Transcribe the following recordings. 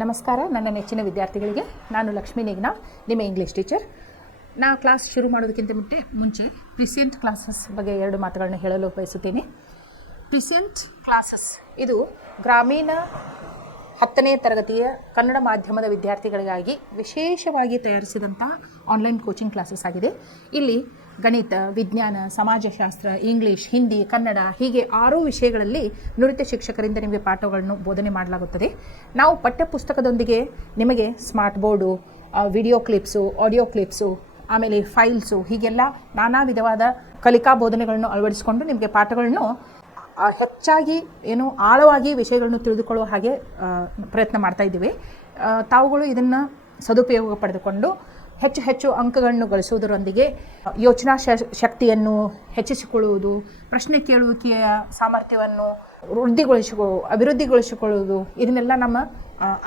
ನಮಸ್ಕಾರ ನನ್ನ ನೆಚ್ಚಿನ ವಿದ್ಯಾರ್ಥಿಗಳಿಗೆ. ನಾನು ಲಕ್ಷ್ಮೀ ನಿಗ್ನಾಳ್, ನಿಮ್ಮ ಇಂಗ್ಲೀಷ್ ಟೀಚರ್. ನಾ ಕ್ಲಾಸ್ ಶುರು ಮಾಡೋದಕ್ಕಿಂತ ಮುಂಚೆ ಪ್ರಿಸೆಂಟ್ ಕ್ಲಾಸಸ್ ಬಗ್ಗೆ 2 ಮಾತುಗಳನ್ನ ಹೇಳಲು ಬಯಸುತ್ತೇನೆ. ಪ್ರಿಸೆಂಟ್ ಕ್ಲಾಸಸ್ ಇದು ಗ್ರಾಮೀಣ 10ನೇ ತರಗತಿಯ ಕನ್ನಡ ಮಾಧ್ಯಮದ ವಿದ್ಯಾರ್ಥಿಗಳಿಗಾಗಿ ವಿಶೇಷವಾಗಿ ತಯಾರಿಸಿದಂಥ ಆನ್ಲೈನ್ ಕೋಚಿಂಗ್ ಕ್ಲಾಸಸ್ ಆಗಿದೆ. ಇಲ್ಲಿ ಗಣಿತ, ವಿಜ್ಞಾನ, ಸಮಾಜಶಾಸ್ತ್ರ, ಇಂಗ್ಲೀಷ್, ಹಿಂದಿ, ಕನ್ನಡ ಹೀಗೆ 6 ವಿಷಯಗಳಲ್ಲಿ ನುರಿತ ಶಿಕ್ಷಕರಿಂದ ನಿಮಗೆ ಪಾಠಗಳನ್ನು ಬೋಧನೆ ಮಾಡಲಾಗುತ್ತದೆ. ನಾವು ಪಠ್ಯಪುಸ್ತಕದೊಂದಿಗೆ ನಿಮಗೆ smart board, video clips, audio clips, ಆಮೇಲೆ ಫೈಲ್ಸು ಹೀಗೆಲ್ಲ ನಾನಾ ವಿಧವಾದ ಕಲಿಕಾ ಬೋಧನೆಗಳನ್ನು ಅಳವಡಿಸಿಕೊಂಡು ನಿಮಗೆ ಪಾಠಗಳನ್ನು ಹೆಚ್ಚಾಗಿ ಆಳವಾಗಿ ವಿಷಯಗಳನ್ನು ತಿಳಿದುಕೊಳ್ಳುವ ಹಾಗೆ ಪ್ರಯತ್ನ ಮಾಡ್ತಾ ಇದ್ದೀವಿ. ತಾವುಗಳು ಇದನ್ನು ಸದುಪಯೋಗ ಪಡೆದುಕೊಂಡು ಹೆಚ್ಚು ಅಂಕಗಳನ್ನು ಗಳಿಸುವುದರೊಂದಿಗೆ ಯೋಚನಾ ಶಕ್ತಿಯನ್ನು ಹೆಚ್ಚಿಸಿಕೊಳ್ಳುವುದು, ಪ್ರಶ್ನೆ ಕೇಳುವಿಕೆಯ ಸಾಮರ್ಥ್ಯವನ್ನು ಅಭಿವೃದ್ಧಿಗೊಳಿಸಿಕೊಳ್ಳುವುದು ಇದನ್ನೆಲ್ಲ ನಮ್ಮ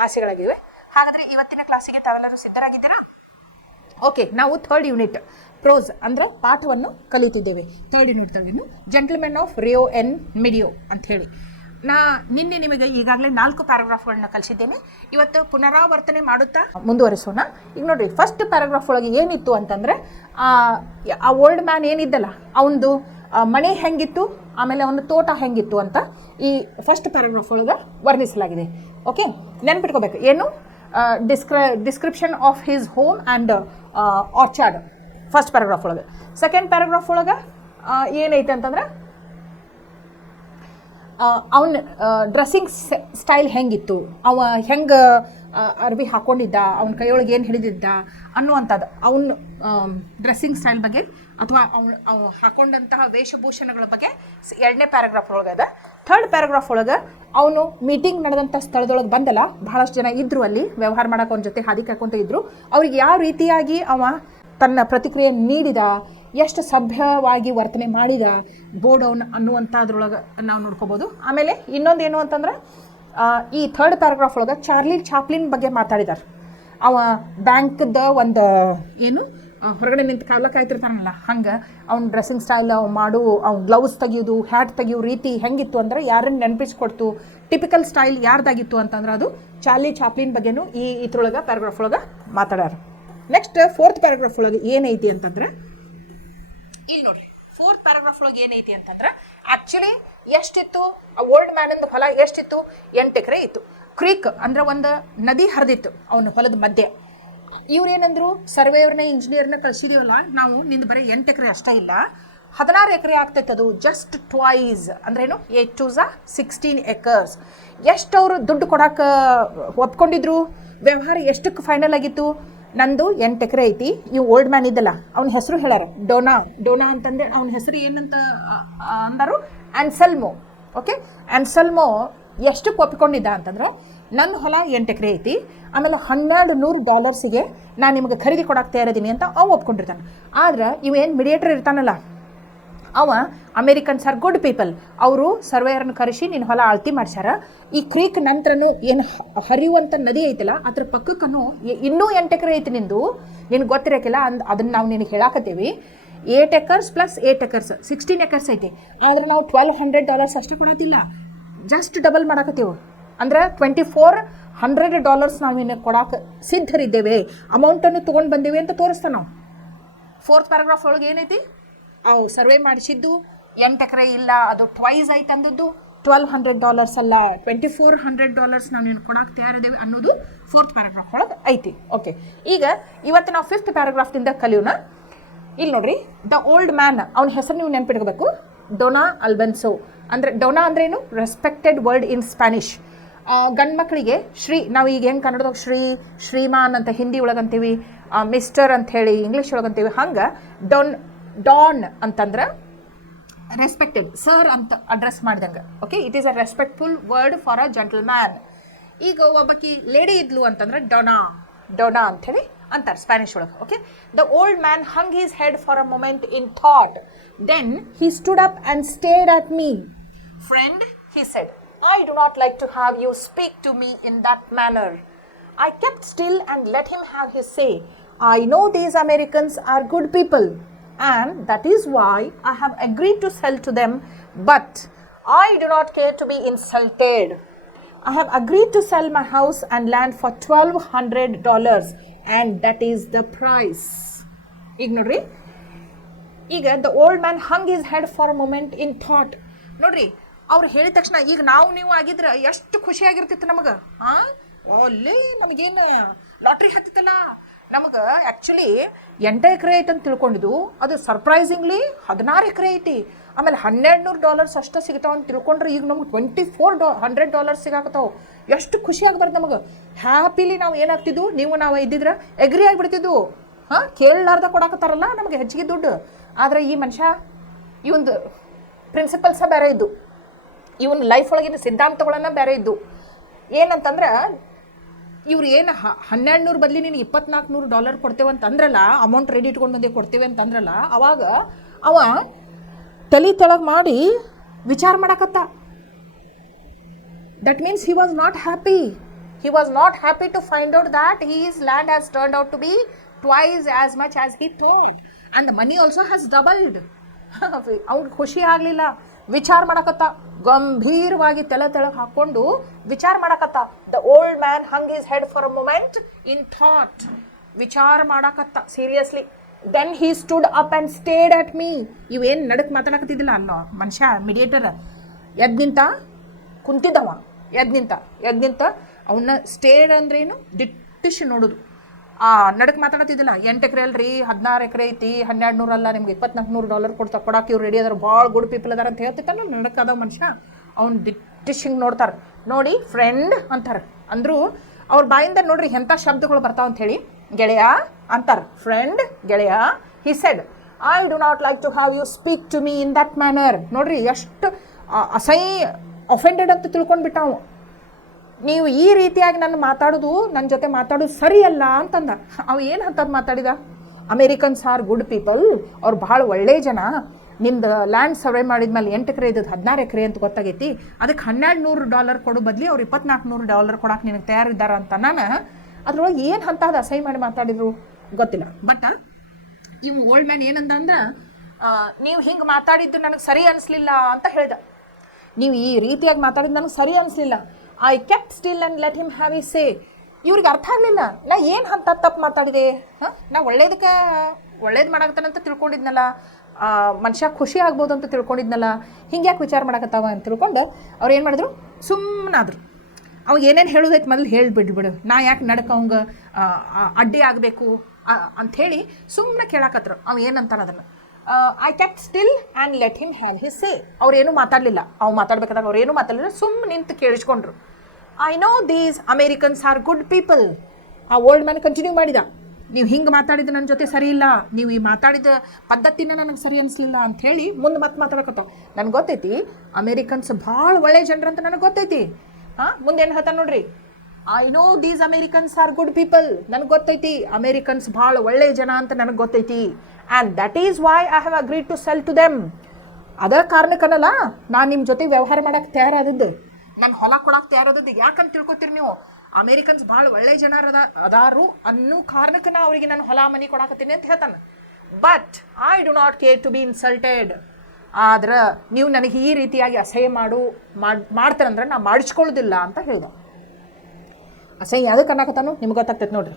ಆಸೆಗಳಾಗಿವೆ. ಹಾಗಾದರೆ ಇವತ್ತಿನ ಕ್ಲಾಸಿಗೆ ತಾವೆಲ್ಲರೂ ಸಿದ್ಧರಾಗಿದ್ದೀರಾ? ಓಕೆ, ನಾವು 3rd ಯೂನಿಟ್ ಪ್ರೋಸ್ ಅಂದರೆ ಪಾಠವನ್ನು ಕಲಿಯುತ್ತಿದ್ದೇವೆ. 3rd unit gentlemen of Rio en Medio ಅಂಥೇಳಿ. ನಿನ್ನೆ ನಿಮಗೆ ಈಗಾಗಲೇ 4 ಪ್ಯಾರಾಗ್ರಾಫ್ಗಳನ್ನ ಕಲಿಸಿದ್ದೇನೆ. ಇವತ್ತು ಪುನರಾವರ್ತನೆ ಮಾಡುತ್ತಾ ಮುಂದುವರಿಸೋಣ. ಈಗ ನೋಡಿರಿ, ಫಸ್ಟ್ ಪ್ಯಾರಾಗ್ರಾಫ್ ಒಳಗೆ ಏನಿತ್ತು ಅಂತಂದರೆ, ಆ ಓಲ್ಡ್ ಮ್ಯಾನ್ ಏನಿದ್ದಲ್ಲ ಅವನದು ಮನೆ ಹೆಂಗಿತ್ತು, ಆಮೇಲೆ ಅವನ ತೋಟ ಹೆಂಗಿತ್ತು ಅಂತ ಈ ಫಸ್ಟ್ ಪ್ಯಾರಾಗ್ರಾಫ್ ಒಳಗೆ ವರ್ಣಿಸಲಾಗಿದೆ. ಓಕೆ, ನೆನ್ಪಿಟ್ಕೋಬೇಕು. ಏನು description of his home and orchard first paragraph ಒಳಗೆ. ಸೆಕೆಂಡ್ ಪ್ಯಾರಾಗ್ರಾಫ್ ಒಳಗೆ ಏನೈತೆ ಅಂತಂದ್ರೆ, ಅವನ ಡ್ರೆಸ್ಸಿಂಗ್ ಸ್ಟೈಲ್ ಹೆಂಗಿತ್ತು, ಅವ ಹೆಂಗೆ ಅರ್ವಿ ಹಾಕ್ಕೊಂಡಿದ್ದ, ಅವನ ಕೈಯೊಳಗೆ ಏನು ಹಿಡಿದಿದ್ದ ಅನ್ನುವಂಥದ್ದು, ಅವನ ಡ್ರೆಸ್ಸಿಂಗ್ ಸ್ಟೈಲ್ ಬಗ್ಗೆ ಅಥವಾ ಅವನು ಹಾಕೊಂಡಂತಹ ವೇಷಭೂಷಣಗಳ ಬಗ್ಗೆ 2ನೇ ಪ್ಯಾರಾಗ್ರಾಫ್ ಒಳಗೆ ಅದ. 3rd ಪ್ಯಾರಾಗ್ರಾಫ್ ಒಳಗೆ ಅವನು ಮೀಟಿಂಗ್ ನಡೆದಂಥ ಸ್ಥಳದೊಳಗೆ ಬಂದಲ್ಲ, ಬಹಳಷ್ಟು ಜನ ಇದ್ದರು ಅಲ್ಲಿ ವ್ಯವಹಾರ ಮಾಡೋಕೆ ಅವನ ಜೊತೆ ಹಾದಿ ಕಾಯ್ಕೊಂತ ಇದ್ದರು. ಅವ್ರಿಗೆ ಯಾವ ರೀತಿಯಾಗಿ ಅವ ತನ್ನ ಪ್ರತಿಕ್ರಿಯೆ ನೀಡಿದ, ಎಷ್ಟು ಸಭ್ಯವಾಗಿ ವರ್ತನೆ ಮಾಡಿದ ಬೋರ್ಡ್ ಅವನು ಅನ್ನುವಂಥದ್ರೊಳಗೆ ನಾವು ನೋಡ್ಕೋಬೋದು. ಆಮೇಲೆ ಇನ್ನೊಂದು ಏನು ಅಂತಂದ್ರೆ, ಈ 3rd ಪ್ಯಾರಾಗ್ರಾಫ್ ಒಳಗೆ ಚಾರ್ಲಿ ಚಾಪ್ಲಿನ್ ಬಗ್ಗೆ ಮಾತಾಡಿದ್ದಾರೆ. ಅವ ಬ್ಯಾಂಕ್ದ ಒಂದು ಹೊರಗಡೆ ನಿಂತು ಕಾಲ ಕಾಯ್ತಿರ್ತಾನಲ್ಲ, ಹಂಗೆ ಅವ್ನ ಡ್ರೆಸ್ಸಿಂಗ್ ಸ್ಟೈಲ್ ಅವ್ನ ಗ್ಲೌಸ್ ತೆಗಿಯೋದು, ಹ್ಯಾಟ್ ತೆಗಿಯೋ ರೀತಿ ಹೆಂಗಿತ್ತು ಅಂದ್ರೆ ಯಾರನ್ನು ನೆನಪಿಸ್ಕೊಡ್ತು, ಟಿಪಿಕಲ್ ಸ್ಟೈಲ್ ಯಾರ್ದಾಗಿತ್ತು ಅಂತಂದ್ರೆ ಅದು ಚಾರ್ಲಿ ಚಾಪ್ಲಿನ್ ಬಗ್ಗೆನೂ ಇದ್ರೊಳಗೆ ಪ್ಯಾರಾಗ್ರಾಫ್ ಒಳಗೆ ಮಾತಾಡ್ಯಾರ. ನೆಕ್ಸ್ಟ್ 4th ಪ್ಯಾರಾಗ್ರಾಫ್ ಒಳಗೆ ಏನೈತಿ ಅಂತಂದ್ರೆ, ಇಲ್ಲಿ ನೋಡ್ರಿ, 4th ಪ್ಯಾರಾಗ್ರಾಫ್ ಒಳಗೆ ಏನೈತಿ ಅಂತಂದ್ರೆ, ಆ್ಯಕ್ಚುಲಿ ಎಷ್ಟಿತ್ತು ಆ ಓಲ್ಡ್ ಮ್ಯಾನಿಂದ ಹೊಲ ಎಷ್ಟಿತ್ತು? 8 ಎಕರೆ ಇತ್ತು. ಕ್ರೀಕ್ ಅಂದ್ರೆ ಒಂದು ನದಿ ಹರಿದಿತ್ತು ಅವನ ಹೊಲದ ಮಧ್ಯೆ. ಇವ್ರು ಏನಂದ್ರು, ಸರ್ವೇಯರ್ನ ಇಂಜಿನಿಯರ್ನ ಕಳಿಸಿದೀವಲ್ಲ ನಾವು, ನಿಂದು ಬರೀ 8 ಎಕರೆ ಅಷ್ಟೇ ಇಲ್ಲ, 16 ಎಕರೆ ಆಗ್ತೈತೆ ಅದು. ಜಸ್ಟ್ ಟ್ವೈಸ್ ಅಂದ್ರೇನು, 8 2 16 acres. ಎಷ್ಟು ಅವರು ದುಡ್ಡು ಕೊಡಕ್ಕೆ ಒಪ್ಕೊಂಡಿದ್ರು? ವ್ಯವಹಾರ ಎಷ್ಟಕ್ಕೆ ಫೈನಲ್ ಆಗಿತ್ತು? ನಂದು 8 ಎಕರೆ ಐತಿ. ಇವು ಓಲ್ಡ್ ಮ್ಯಾನ್ ಇದ್ದಲ್ಲ, ಅವನ ಹೆಸರು ಹೇಳ್ಯಾರ ಡೋನಾ ಅಂತಂದ್ರೆ ಅವನ ಹೆಸರು ಏನಂತ ಅಂದರು? ಆನ್ಸೆಲ್ಮೋ. ಓಕೆ, ಆನ್ಸೆಲ್ಮೋ ಎಷ್ಟಕ್ಕೆ ಒಪ್ಪಿಕೊಂಡಿದ್ದ ಅಂತಂದ್ರೆ, ನನ್ನ ಹೊಲ 8 ಎಕರೆ ಐತಿ, ಆಮೇಲೆ $1200 ನಾನು ನಿಮಗೆ ಖರೀದಿ ಕೊಡಕ್ಕೆ ತಯಾರಿದ್ದೀನಿ ಅಂತ ಅವ ಒಪ್ಕೊಂಡಿರ್ತಾನೆ. ಆದ್ರೆ ಇವೇನು ಮಿಡಿಯೇಟರ್ ಇರ್ತಾನಲ್ಲ, ಅವ ಅಮೇರಿಕನ್ಸ್ ಆರ್ ಗುಡ್ ಪೀಪಲ್. ಅವರು ಸರ್ವೇಯರ್ನ ಕರೆಸಿ ನಿನ್ನ ಹೊಲ ಅಳತಿ ಮಾಡ್ಸ್ಯಾರ. ಈ ಕ್ರೀಕ್ ನಂತರನೂ ಏನು ಹರಿಯುವಂಥ ನದಿ ಐತಲ್ಲ, ಅದ್ರ ಪಕ್ಕಕ್ಕೂ ಇನ್ನೂ 8 ಎಕರೆ ಐತಿ ನಿಂದು, ನಿನಗೆ ಗೊತ್ತಿರೋಕ್ಕಿಲ್ಲ. ಅದನ್ನು ನಾವು ನಿನಗೆ ಹೇಳಾಕತ್ತೀವಿ. 8 acres + 8 acres 16 acres ಐತಿ. ಆದ್ರೆ ನಾವು $1200 ಅಷ್ಟೇ ಕೊಡೋದಿಲ್ಲ, ಜಸ್ಟ್ ಡಬಲ್ ಮಾಡಾಕತ್ತೀವಿ. ಅಂದ್ರೆ $2400 ನಾವು ನಿನಗೆ ಕೊಡಕ್ಕೆ ಸಿದ್ಧರಿದ್ದೇವೆ, ಅಮೌಂಟನ್ನು ತೊಗೊಂಡು ಬಂದೇವೆ ಅಂತ ತೋರಿಸ್ತಾನೆ ನಾವು. 4th ಪ್ಯಾರಾಗ್ರಾಫ್ ಒಳಗೆ ಏನೈತಿ? ಅವು ಸರ್ವೆ ಮಾಡಿಸಿದ್ದು 8 ಎಕರೆ ಇಲ್ಲ, ಅದು ಟ್ವೈಸ್ ಐತೆ ಅಂದದ್ದು. $1200 ಅಲ್ಲ, $2400 ನಾವು ನೀನು ಕೊಡಕ್ಕೆ ತಯಾರಿದ್ದೇವೆ ಅನ್ನೋದು 4th ಪ್ಯಾರಾಗ್ರಾಫ್ ಒಳಗೆ ಐತಿ. ಓಕೆ, ಈಗ ಇವತ್ತು ನಾವು 5th ಪ್ಯಾರಾಗ್ರಾಫ್ದಿಂದ ಕಲಿಯೋಣ. ಇಲ್ಲಿ ನೋಡ್ರಿ, ದ ಓಲ್ಡ್ ಮ್ಯಾನ್, ಅವನ ಹೆಸರು ನೀವು ನೆನ್ಪಿಟ್ಕೋಬೇಕು, ಡೊನಾ ಅಲ್ಬೆನ್ಸೋ. ಅಂದರೆ ಡೊನಾ ಅಂದ್ರೇನು? Respected word in Spanish. ಗಂಡು ಮಕ್ಕಳಿಗೆ ನಾವು ಈಗ ಹೆಂಗೆ ಕನ್ನಡದಾಗ ಶ್ರೀಮಾನ್ ಅಂತ ಹಿಂದಿ ಒಳಗಂತೀವಿ, ಮಿಸ್ಟರ್ ಅಂತ ಹೇಳಿ ಇಂಗ್ಲೀಷ್ ಒಳಗಂತೀವಿ, ಹಂಗೆ ಡಾನ್ ಅಂತಂದ್ರೆ ರೆಸ್ಪೆಕ್ಟೆಡ್, ಸರ್ ಅಂತ ಅಡ್ರೆಸ್ ಮಾಡಿದಂಗೆ. Okay, it is a respectful word for a gentleman. ಈಗ ಒಬ್ಬಾಕಿ ಲೇಡಿ ಇದ್ಲು ಅಂತಂದ್ರೆ ಡೊನಾ ಅಂಥೇಳಿ ಅಂತಾರೆ ಸ್ಪ್ಯಾನಿಷ್ ಒಳಗೆ. Okay, the old man hung his head for a moment in thought, then he stood up and stared at me. Friend, he said, I do not like to have you speak to me in that manner. I kept still and let him have his say. I know these Americans are good people, and that is why I have agreed to sell to them, but I do not care to be insulted. I have agreed to sell my house and land for $1,200 and that is the price. ಈಗ ನೋಡ್ರಿ, ಈಗ the old man hang is head for a moment in thought. ನೋಡ್ರಿ, ಅವ್ರು ಹೇಳಿದ ತಕ್ಷಣ ಈಗ ನೀವು ಆಗಿದ್ರೆ ಎಷ್ಟು ಖುಷಿಯಾಗಿರ್ತಿತ್ತು ನಮಗೆ. ಒಳ್ಳೆ ನಮಗೇನು ಲಾಟ್ರಿ ಹತ್ತಿತ್ತಲ್ಲ, ನಮಗೆ ಆ್ಯಕ್ಚುಲಿ 8 ಎಕರೆ ಐತೆ ಅಂತ ತಿಳ್ಕೊಂಡಿದ್ದು, ಅದು ಸರ್ಪ್ರೈಸಿಂಗ್ಲಿ 16 ಎಕರೆ ಐತಿ. ಆಮೇಲೆ $1,200 ಅಷ್ಟು ಸಿಗ್ತಾವ ಅಂತ ತಿಳ್ಕೊಂಡ್ರೆ ಈಗ ನಮ್ಗೆ $2,400 ಸಿಗಾಕತ್ತಾವೆ. ಎಷ್ಟು ಖುಷಿ ಆಗ್ಬಾರ್ದು ನಮಗೆ. ಹ್ಯಾಪಿಲಿ ನಾವು ಏನಾಗ್ತಿದ್ವು, ನಾವು ಇದ್ದಿದ್ರೆ ಎಗ್ರಿ ಆಗಿಬಿಡ್ತಿದ್ವು. ಕೇಳಲಾರ್ದ ಕೊಡಾಕತ್ತಾರಲ್ಲ ನಮಗೆ ಹೆಚ್ಚಿಗೆ ದುಡ್ಡು. ಆದರೆ ಈ ಮನುಷ್ಯ ಇವಂದು ಪ್ರಿನ್ಸಿಪಲ್ಸ ಬೇರೆ ಇದ್ದು, ಇವನ್ ಲೈಫ್ ಒಳಗಿನ ಸಿದ್ಧಾಂತಗಳನ್ನ ಬೇರೆ ಇದ್ದು. ಏನಂತಂದ್ರೆ ಇವ್ರು ಏನು 1,200 ಬದಲಿ ನೀನು $2,400 ಕೊಡ್ತೇವೆ ಅಂತಂದ್ರಲ್ಲ, ಅಮೌಂಟ್ ರೆಡಿ ಇಟ್ಕೊಂಡು ಬಂದು ಕೊಡ್ತೇವೆ ಅಂತಂದ್ರಲ್ಲ, ಅವಾಗ ಅವ ತಲೆ ತೆಳಗೆ ಮಾಡಿ ವಿಚಾರ ಮಾಡಕತ್ತ. That means he was not happy. He was not happy to find out that his land has turned out to be twice as much as he told and the money also has doubled. ಅವ್ನಿಗೆ ಖುಷಿ ಆಗಲಿಲ್ಲ. ವಿಚಾರ ಮಾಡಕತ್ತ, ಗಂಭೀರವಾಗಿ ತೆಳಗೆ ಹಾಕ್ಕೊಂಡು ವಿಚಾರ ಮಾಡಕತ್ತ. The old man hung his head for a moment in thought. ವಿಚಾರ ಮಾಡಕತ್ತ seriously. Then he stood up and stared at me. ಇವೇನು ನಡಕ್ ಮಾತಾಡಕತ್ತಿದ್ದಿಲ್ಲ ಅನ್ನೋ ಮನುಷ್ಯ ಮೀಡಿಯೇಟರ್ ಎದ್ ನಿಂತ, ಕುಂತಿದ್ದವ ಎದ್ ನಿಂತ ಅವನ್ನ ಸ್ಟೇಡ್ ಅಂದ್ರೇನು ದಿಟ್ಟಿಸಿ ನೋಡೋದು. ನಡಕ್ ಮಾತಾಡತ್ತಿದ್ದಿಲ್ಲ. 8 ಎಕರೆ ಅಲ್ರಿ, 16 ಎಕರೆ ಐತಿ, 1,200 ಅಲ್ಲ, ನಿಮ್ಗೆ $2,400 ಕೊಡಕ್ಕೆ ಇವ್ರು ರೆಡಿ ಅದಾರ, ಭಾಳ ಗುಡ್ ಪೀಪಲ್ ಅದಾರ ಅಂತ ಹೇಳ್ತಿತ್ತಾನ. ನಡಕ್ ಅದಾವ ಮನುಷ್ಯ. ಅವ್ನು ದಿಟ್ಟಿಸ್ ಹಿಂಗೆ ನೋಡ್ತಾರೆ. ನೋಡಿ ಫ್ರೆಂಡ್ ಅಂತಾರೆ. ಅಂದ್ರು ಅವ್ರ ಬಾಯಿಂದ ನೋಡ್ರಿ ಎಂಥ ಶಬ್ದಗಳು ಬರ್ತಾವ ಅಂತ ಹೇಳಿ. ಗೆಳೆಯ ಅಂತಾರೆ, ಫ್ರೆಂಡ್, ಗೆಳೆಯ. He said, I do not like to have you speak to me in that manner. ನೋಡ್ರಿ ಎಷ್ಟು ಅಫೆಂಡೆಡ್ ಅಂತ ತಿಳ್ಕೊಂಡ್ಬಿಟ್ಟಾವು. ನೀವು ಈ ರೀತಿಯಾಗಿ ನನ್ನ ಜೊತೆ ಮಾತಾಡೋದು ಸರಿಯಲ್ಲ ಅಂತಂದ. ಅವು ಏನು ಅಂತದ್ದು ಮಾತಾಡಿದ? ಅಮೇರಿಕನ್ಸ್ ಆರ್ ಗುಡ್ ಪೀಪಲ್, ಅವ್ರು ಭಾಳ ಒಳ್ಳೆ ಜನ. ನಿಮ್ದು ಲ್ಯಾಂಡ್ ಸರ್ವೆ ಮಾಡಿದ್ಮೇಲೆ 8 ಎಕರೆ ಇದ್ದದ್ದು 16 ಎಕರೆ ಅಂತ ಗೊತ್ತಾಗೈತಿ. ಅದಕ್ಕೆ $1,200 ಕೊಡೋ ಬದಲಿ ಅವ್ರು $2,400 ಕೊಡಕ್ಕೆ ನಿನಗೆ ತಯಾರಿದ್ದಾರ ಅಂತ. ನಾನು ಅದ್ರೊಳಗೆ ಏನು ಅಂತದ ಅಸಹ್ಯ ಮಾಡಿ ಮಾತಾಡಿದ್ರು ಗೊತ್ತಿಲ್ಲ. ಬಟ್ ಇವ್ ಓಲ್ಡ್ ಮ್ಯಾನ್ ಏನಂದ ಅಂದ್ರೆ, ನೀವು ಹಿಂಗೆ ಮಾತಾಡಿದ್ದು ನನಗೆ ಸರಿ ಅನಿಸ್ಲಿಲ್ಲ ಅಂತ ಹೇಳ್ದ. ನೀವು ಈ ರೀತಿಯಾಗಿ ಮಾತಾಡಿದ್ದು ನನಗೆ ಸರಿ ಅನಿಸ್ಲಿಲ್ಲ. I kept still and let him have his say. ಇವ್ರಿಗೆ ಅರ್ಥ ಆಗಲಿಲ್ಲ, ನಾ ಏನು ಅಂತ ತಪ್ಪು ಮಾತಾಡಿದೆ. ನಾ ಒಳ್ಳೇದು ಮಾಡಾಕತ್ತಾನಂತ ತಿಳ್ಕೊಂಡಿದ್ನಲ್ಲ, ಮನುಷ್ಯ ಖುಷಿ ಆಗ್ಬೋದು ಅಂತ ತಿಳ್ಕೊಂಡಿದ್ನಲ್ಲ, ಹಿಂಗೆ ಯಾಕೆ ವಿಚಾರ ಮಾಡಕತ್ತಾವ ಅಂತ ತಿಳ್ಕೊಂಡು ಅವ್ರು ಏನು ಮಾಡಿದ್ರು, ಸುಮ್ಮನಾದ್ರು. ಅವಾಗ ಏನೇನು ಹೇಳೋದೈತೆ ಮೊದಲು ಹೇಳಿಬಿಡ್ಬಿಡು, ನಾ ಯಾಕೆ ನಡಕ ಅವಂಗೆ ಅಡ್ಡಿ ಆಗಬೇಕು ಅಂಥೇಳಿ ಸುಮ್ಮನೆ ಕೇಳಾಕತ್ರು. ಅವ ಏನಂತಾನ ಅದನ್ನು, I kept still and let him have his say. ಅವ್ರೇನು ಮಾತಾಡಲಿಲ್ಲ. ಅವು ಮಾತಾಡ್ಬೇಕಾದಾಗ ಅವ್ರೇನು ಮಾತಾಡಲಿಲ್ಲ, ಸುಮ್ಮನೆ ನಿಂತು ಕೇಳಿಸ್ಕೊಂಡ್ರು. I know these Americans are good people. ಆ ಓಲ್ಡ್ ಮ್ಯಾನ್ ಕಂಟಿನ್ಯೂ ಮಾಡಿದ, ನೀವು ಹಿಂಗೆ ಮಾತಾಡಿದ್ದು ನನ್ನ ಜೊತೆ ಸರಿ ಇಲ್ಲ, ನೀವು ಈ ಮಾತಾಡಿದ ಪದ್ಧತಿನ ನನಗೆ ಸರಿ ಅನಿಸ್ಲಿಲ್ಲ ಅಂಥೇಳಿ ಮುಂದೆ ಮತ್ತೆ ಮಾತಾಡಕತ್ತಾವ. ನನಗೆ ಗೊತ್ತೈತಿ ಅಮೇರಿಕನ್ಸ್ ಭಾಳ ಒಳ್ಳೆ ಜನರಂತ ನನಗೆ ಗೊತ್ತೈತಿ. ಮುಂದೆ ಏನು ಹೇಳ್ತಾನೆ ನೋಡ್ರಿ, I know these Americans are good people. ನನಗೆ ಗೊತ್ತೈತಿ ಅಮೇರಿಕನ್ಸ್ ಭಾಳ ಒಳ್ಳೆ ಜನ ಅಂತ ನನಗೆ ಗೊತ್ತೈತಿ. And that is why I have agreed to sell to them. ಅದರ ಕಾರಣಕ್ಕನಲ್ಲ ನಾನು ನಿಮ್ಮ ಜೊತೆ ವ್ಯವಹಾರ ಮಾಡೋಕ್ಕೆ ತಯಾರಾದದ್ದು, ನನ್ನ ಹೊಲ ಕೊಡಕ್ಕೆ ತಯಾರಾದದ್ದು. ಯಾಕಂತ ತಿಳ್ಕೊತೀರಿ ನೀವು? ಅಮೇರಿಕನ್ಸ್ ಭಾಳ ಒಳ್ಳೆ ಜನರ ಅದಾರು ಅನ್ನೋ ಕಾರಣಕ್ಕೆ ನಾ ಅವರಿಗೆ ನಾನು ಹೊಲ ಮನೆ ಕೊಡಾಕತ್ತೀನಿ ಅಂತ ಹೇಳ್ತಾನೆ. But I do not care to be insulted. ಆದ್ರೆ ನೀವು ನನಗೆ ಈ ರೀತಿಯಾಗಿ ಅಸಹ್ಯ ಮಾಡ್ತಾರಂದ್ರೆ ನಾ ಮಾಡಿಸ್ಕೊಳ್ಳೋದಿಲ್ಲ ಅಂತ ಹೇಳಿದೆ. ಅಸಹ್ಯ ಯಾವುದಕ್ಕೆ ಅನ್ನಕತ್ತಾನು ನಿಮ್ಗೆ ಗೊತ್ತಾಗ್ತೈತೆ ನೋಡ್ರಿ.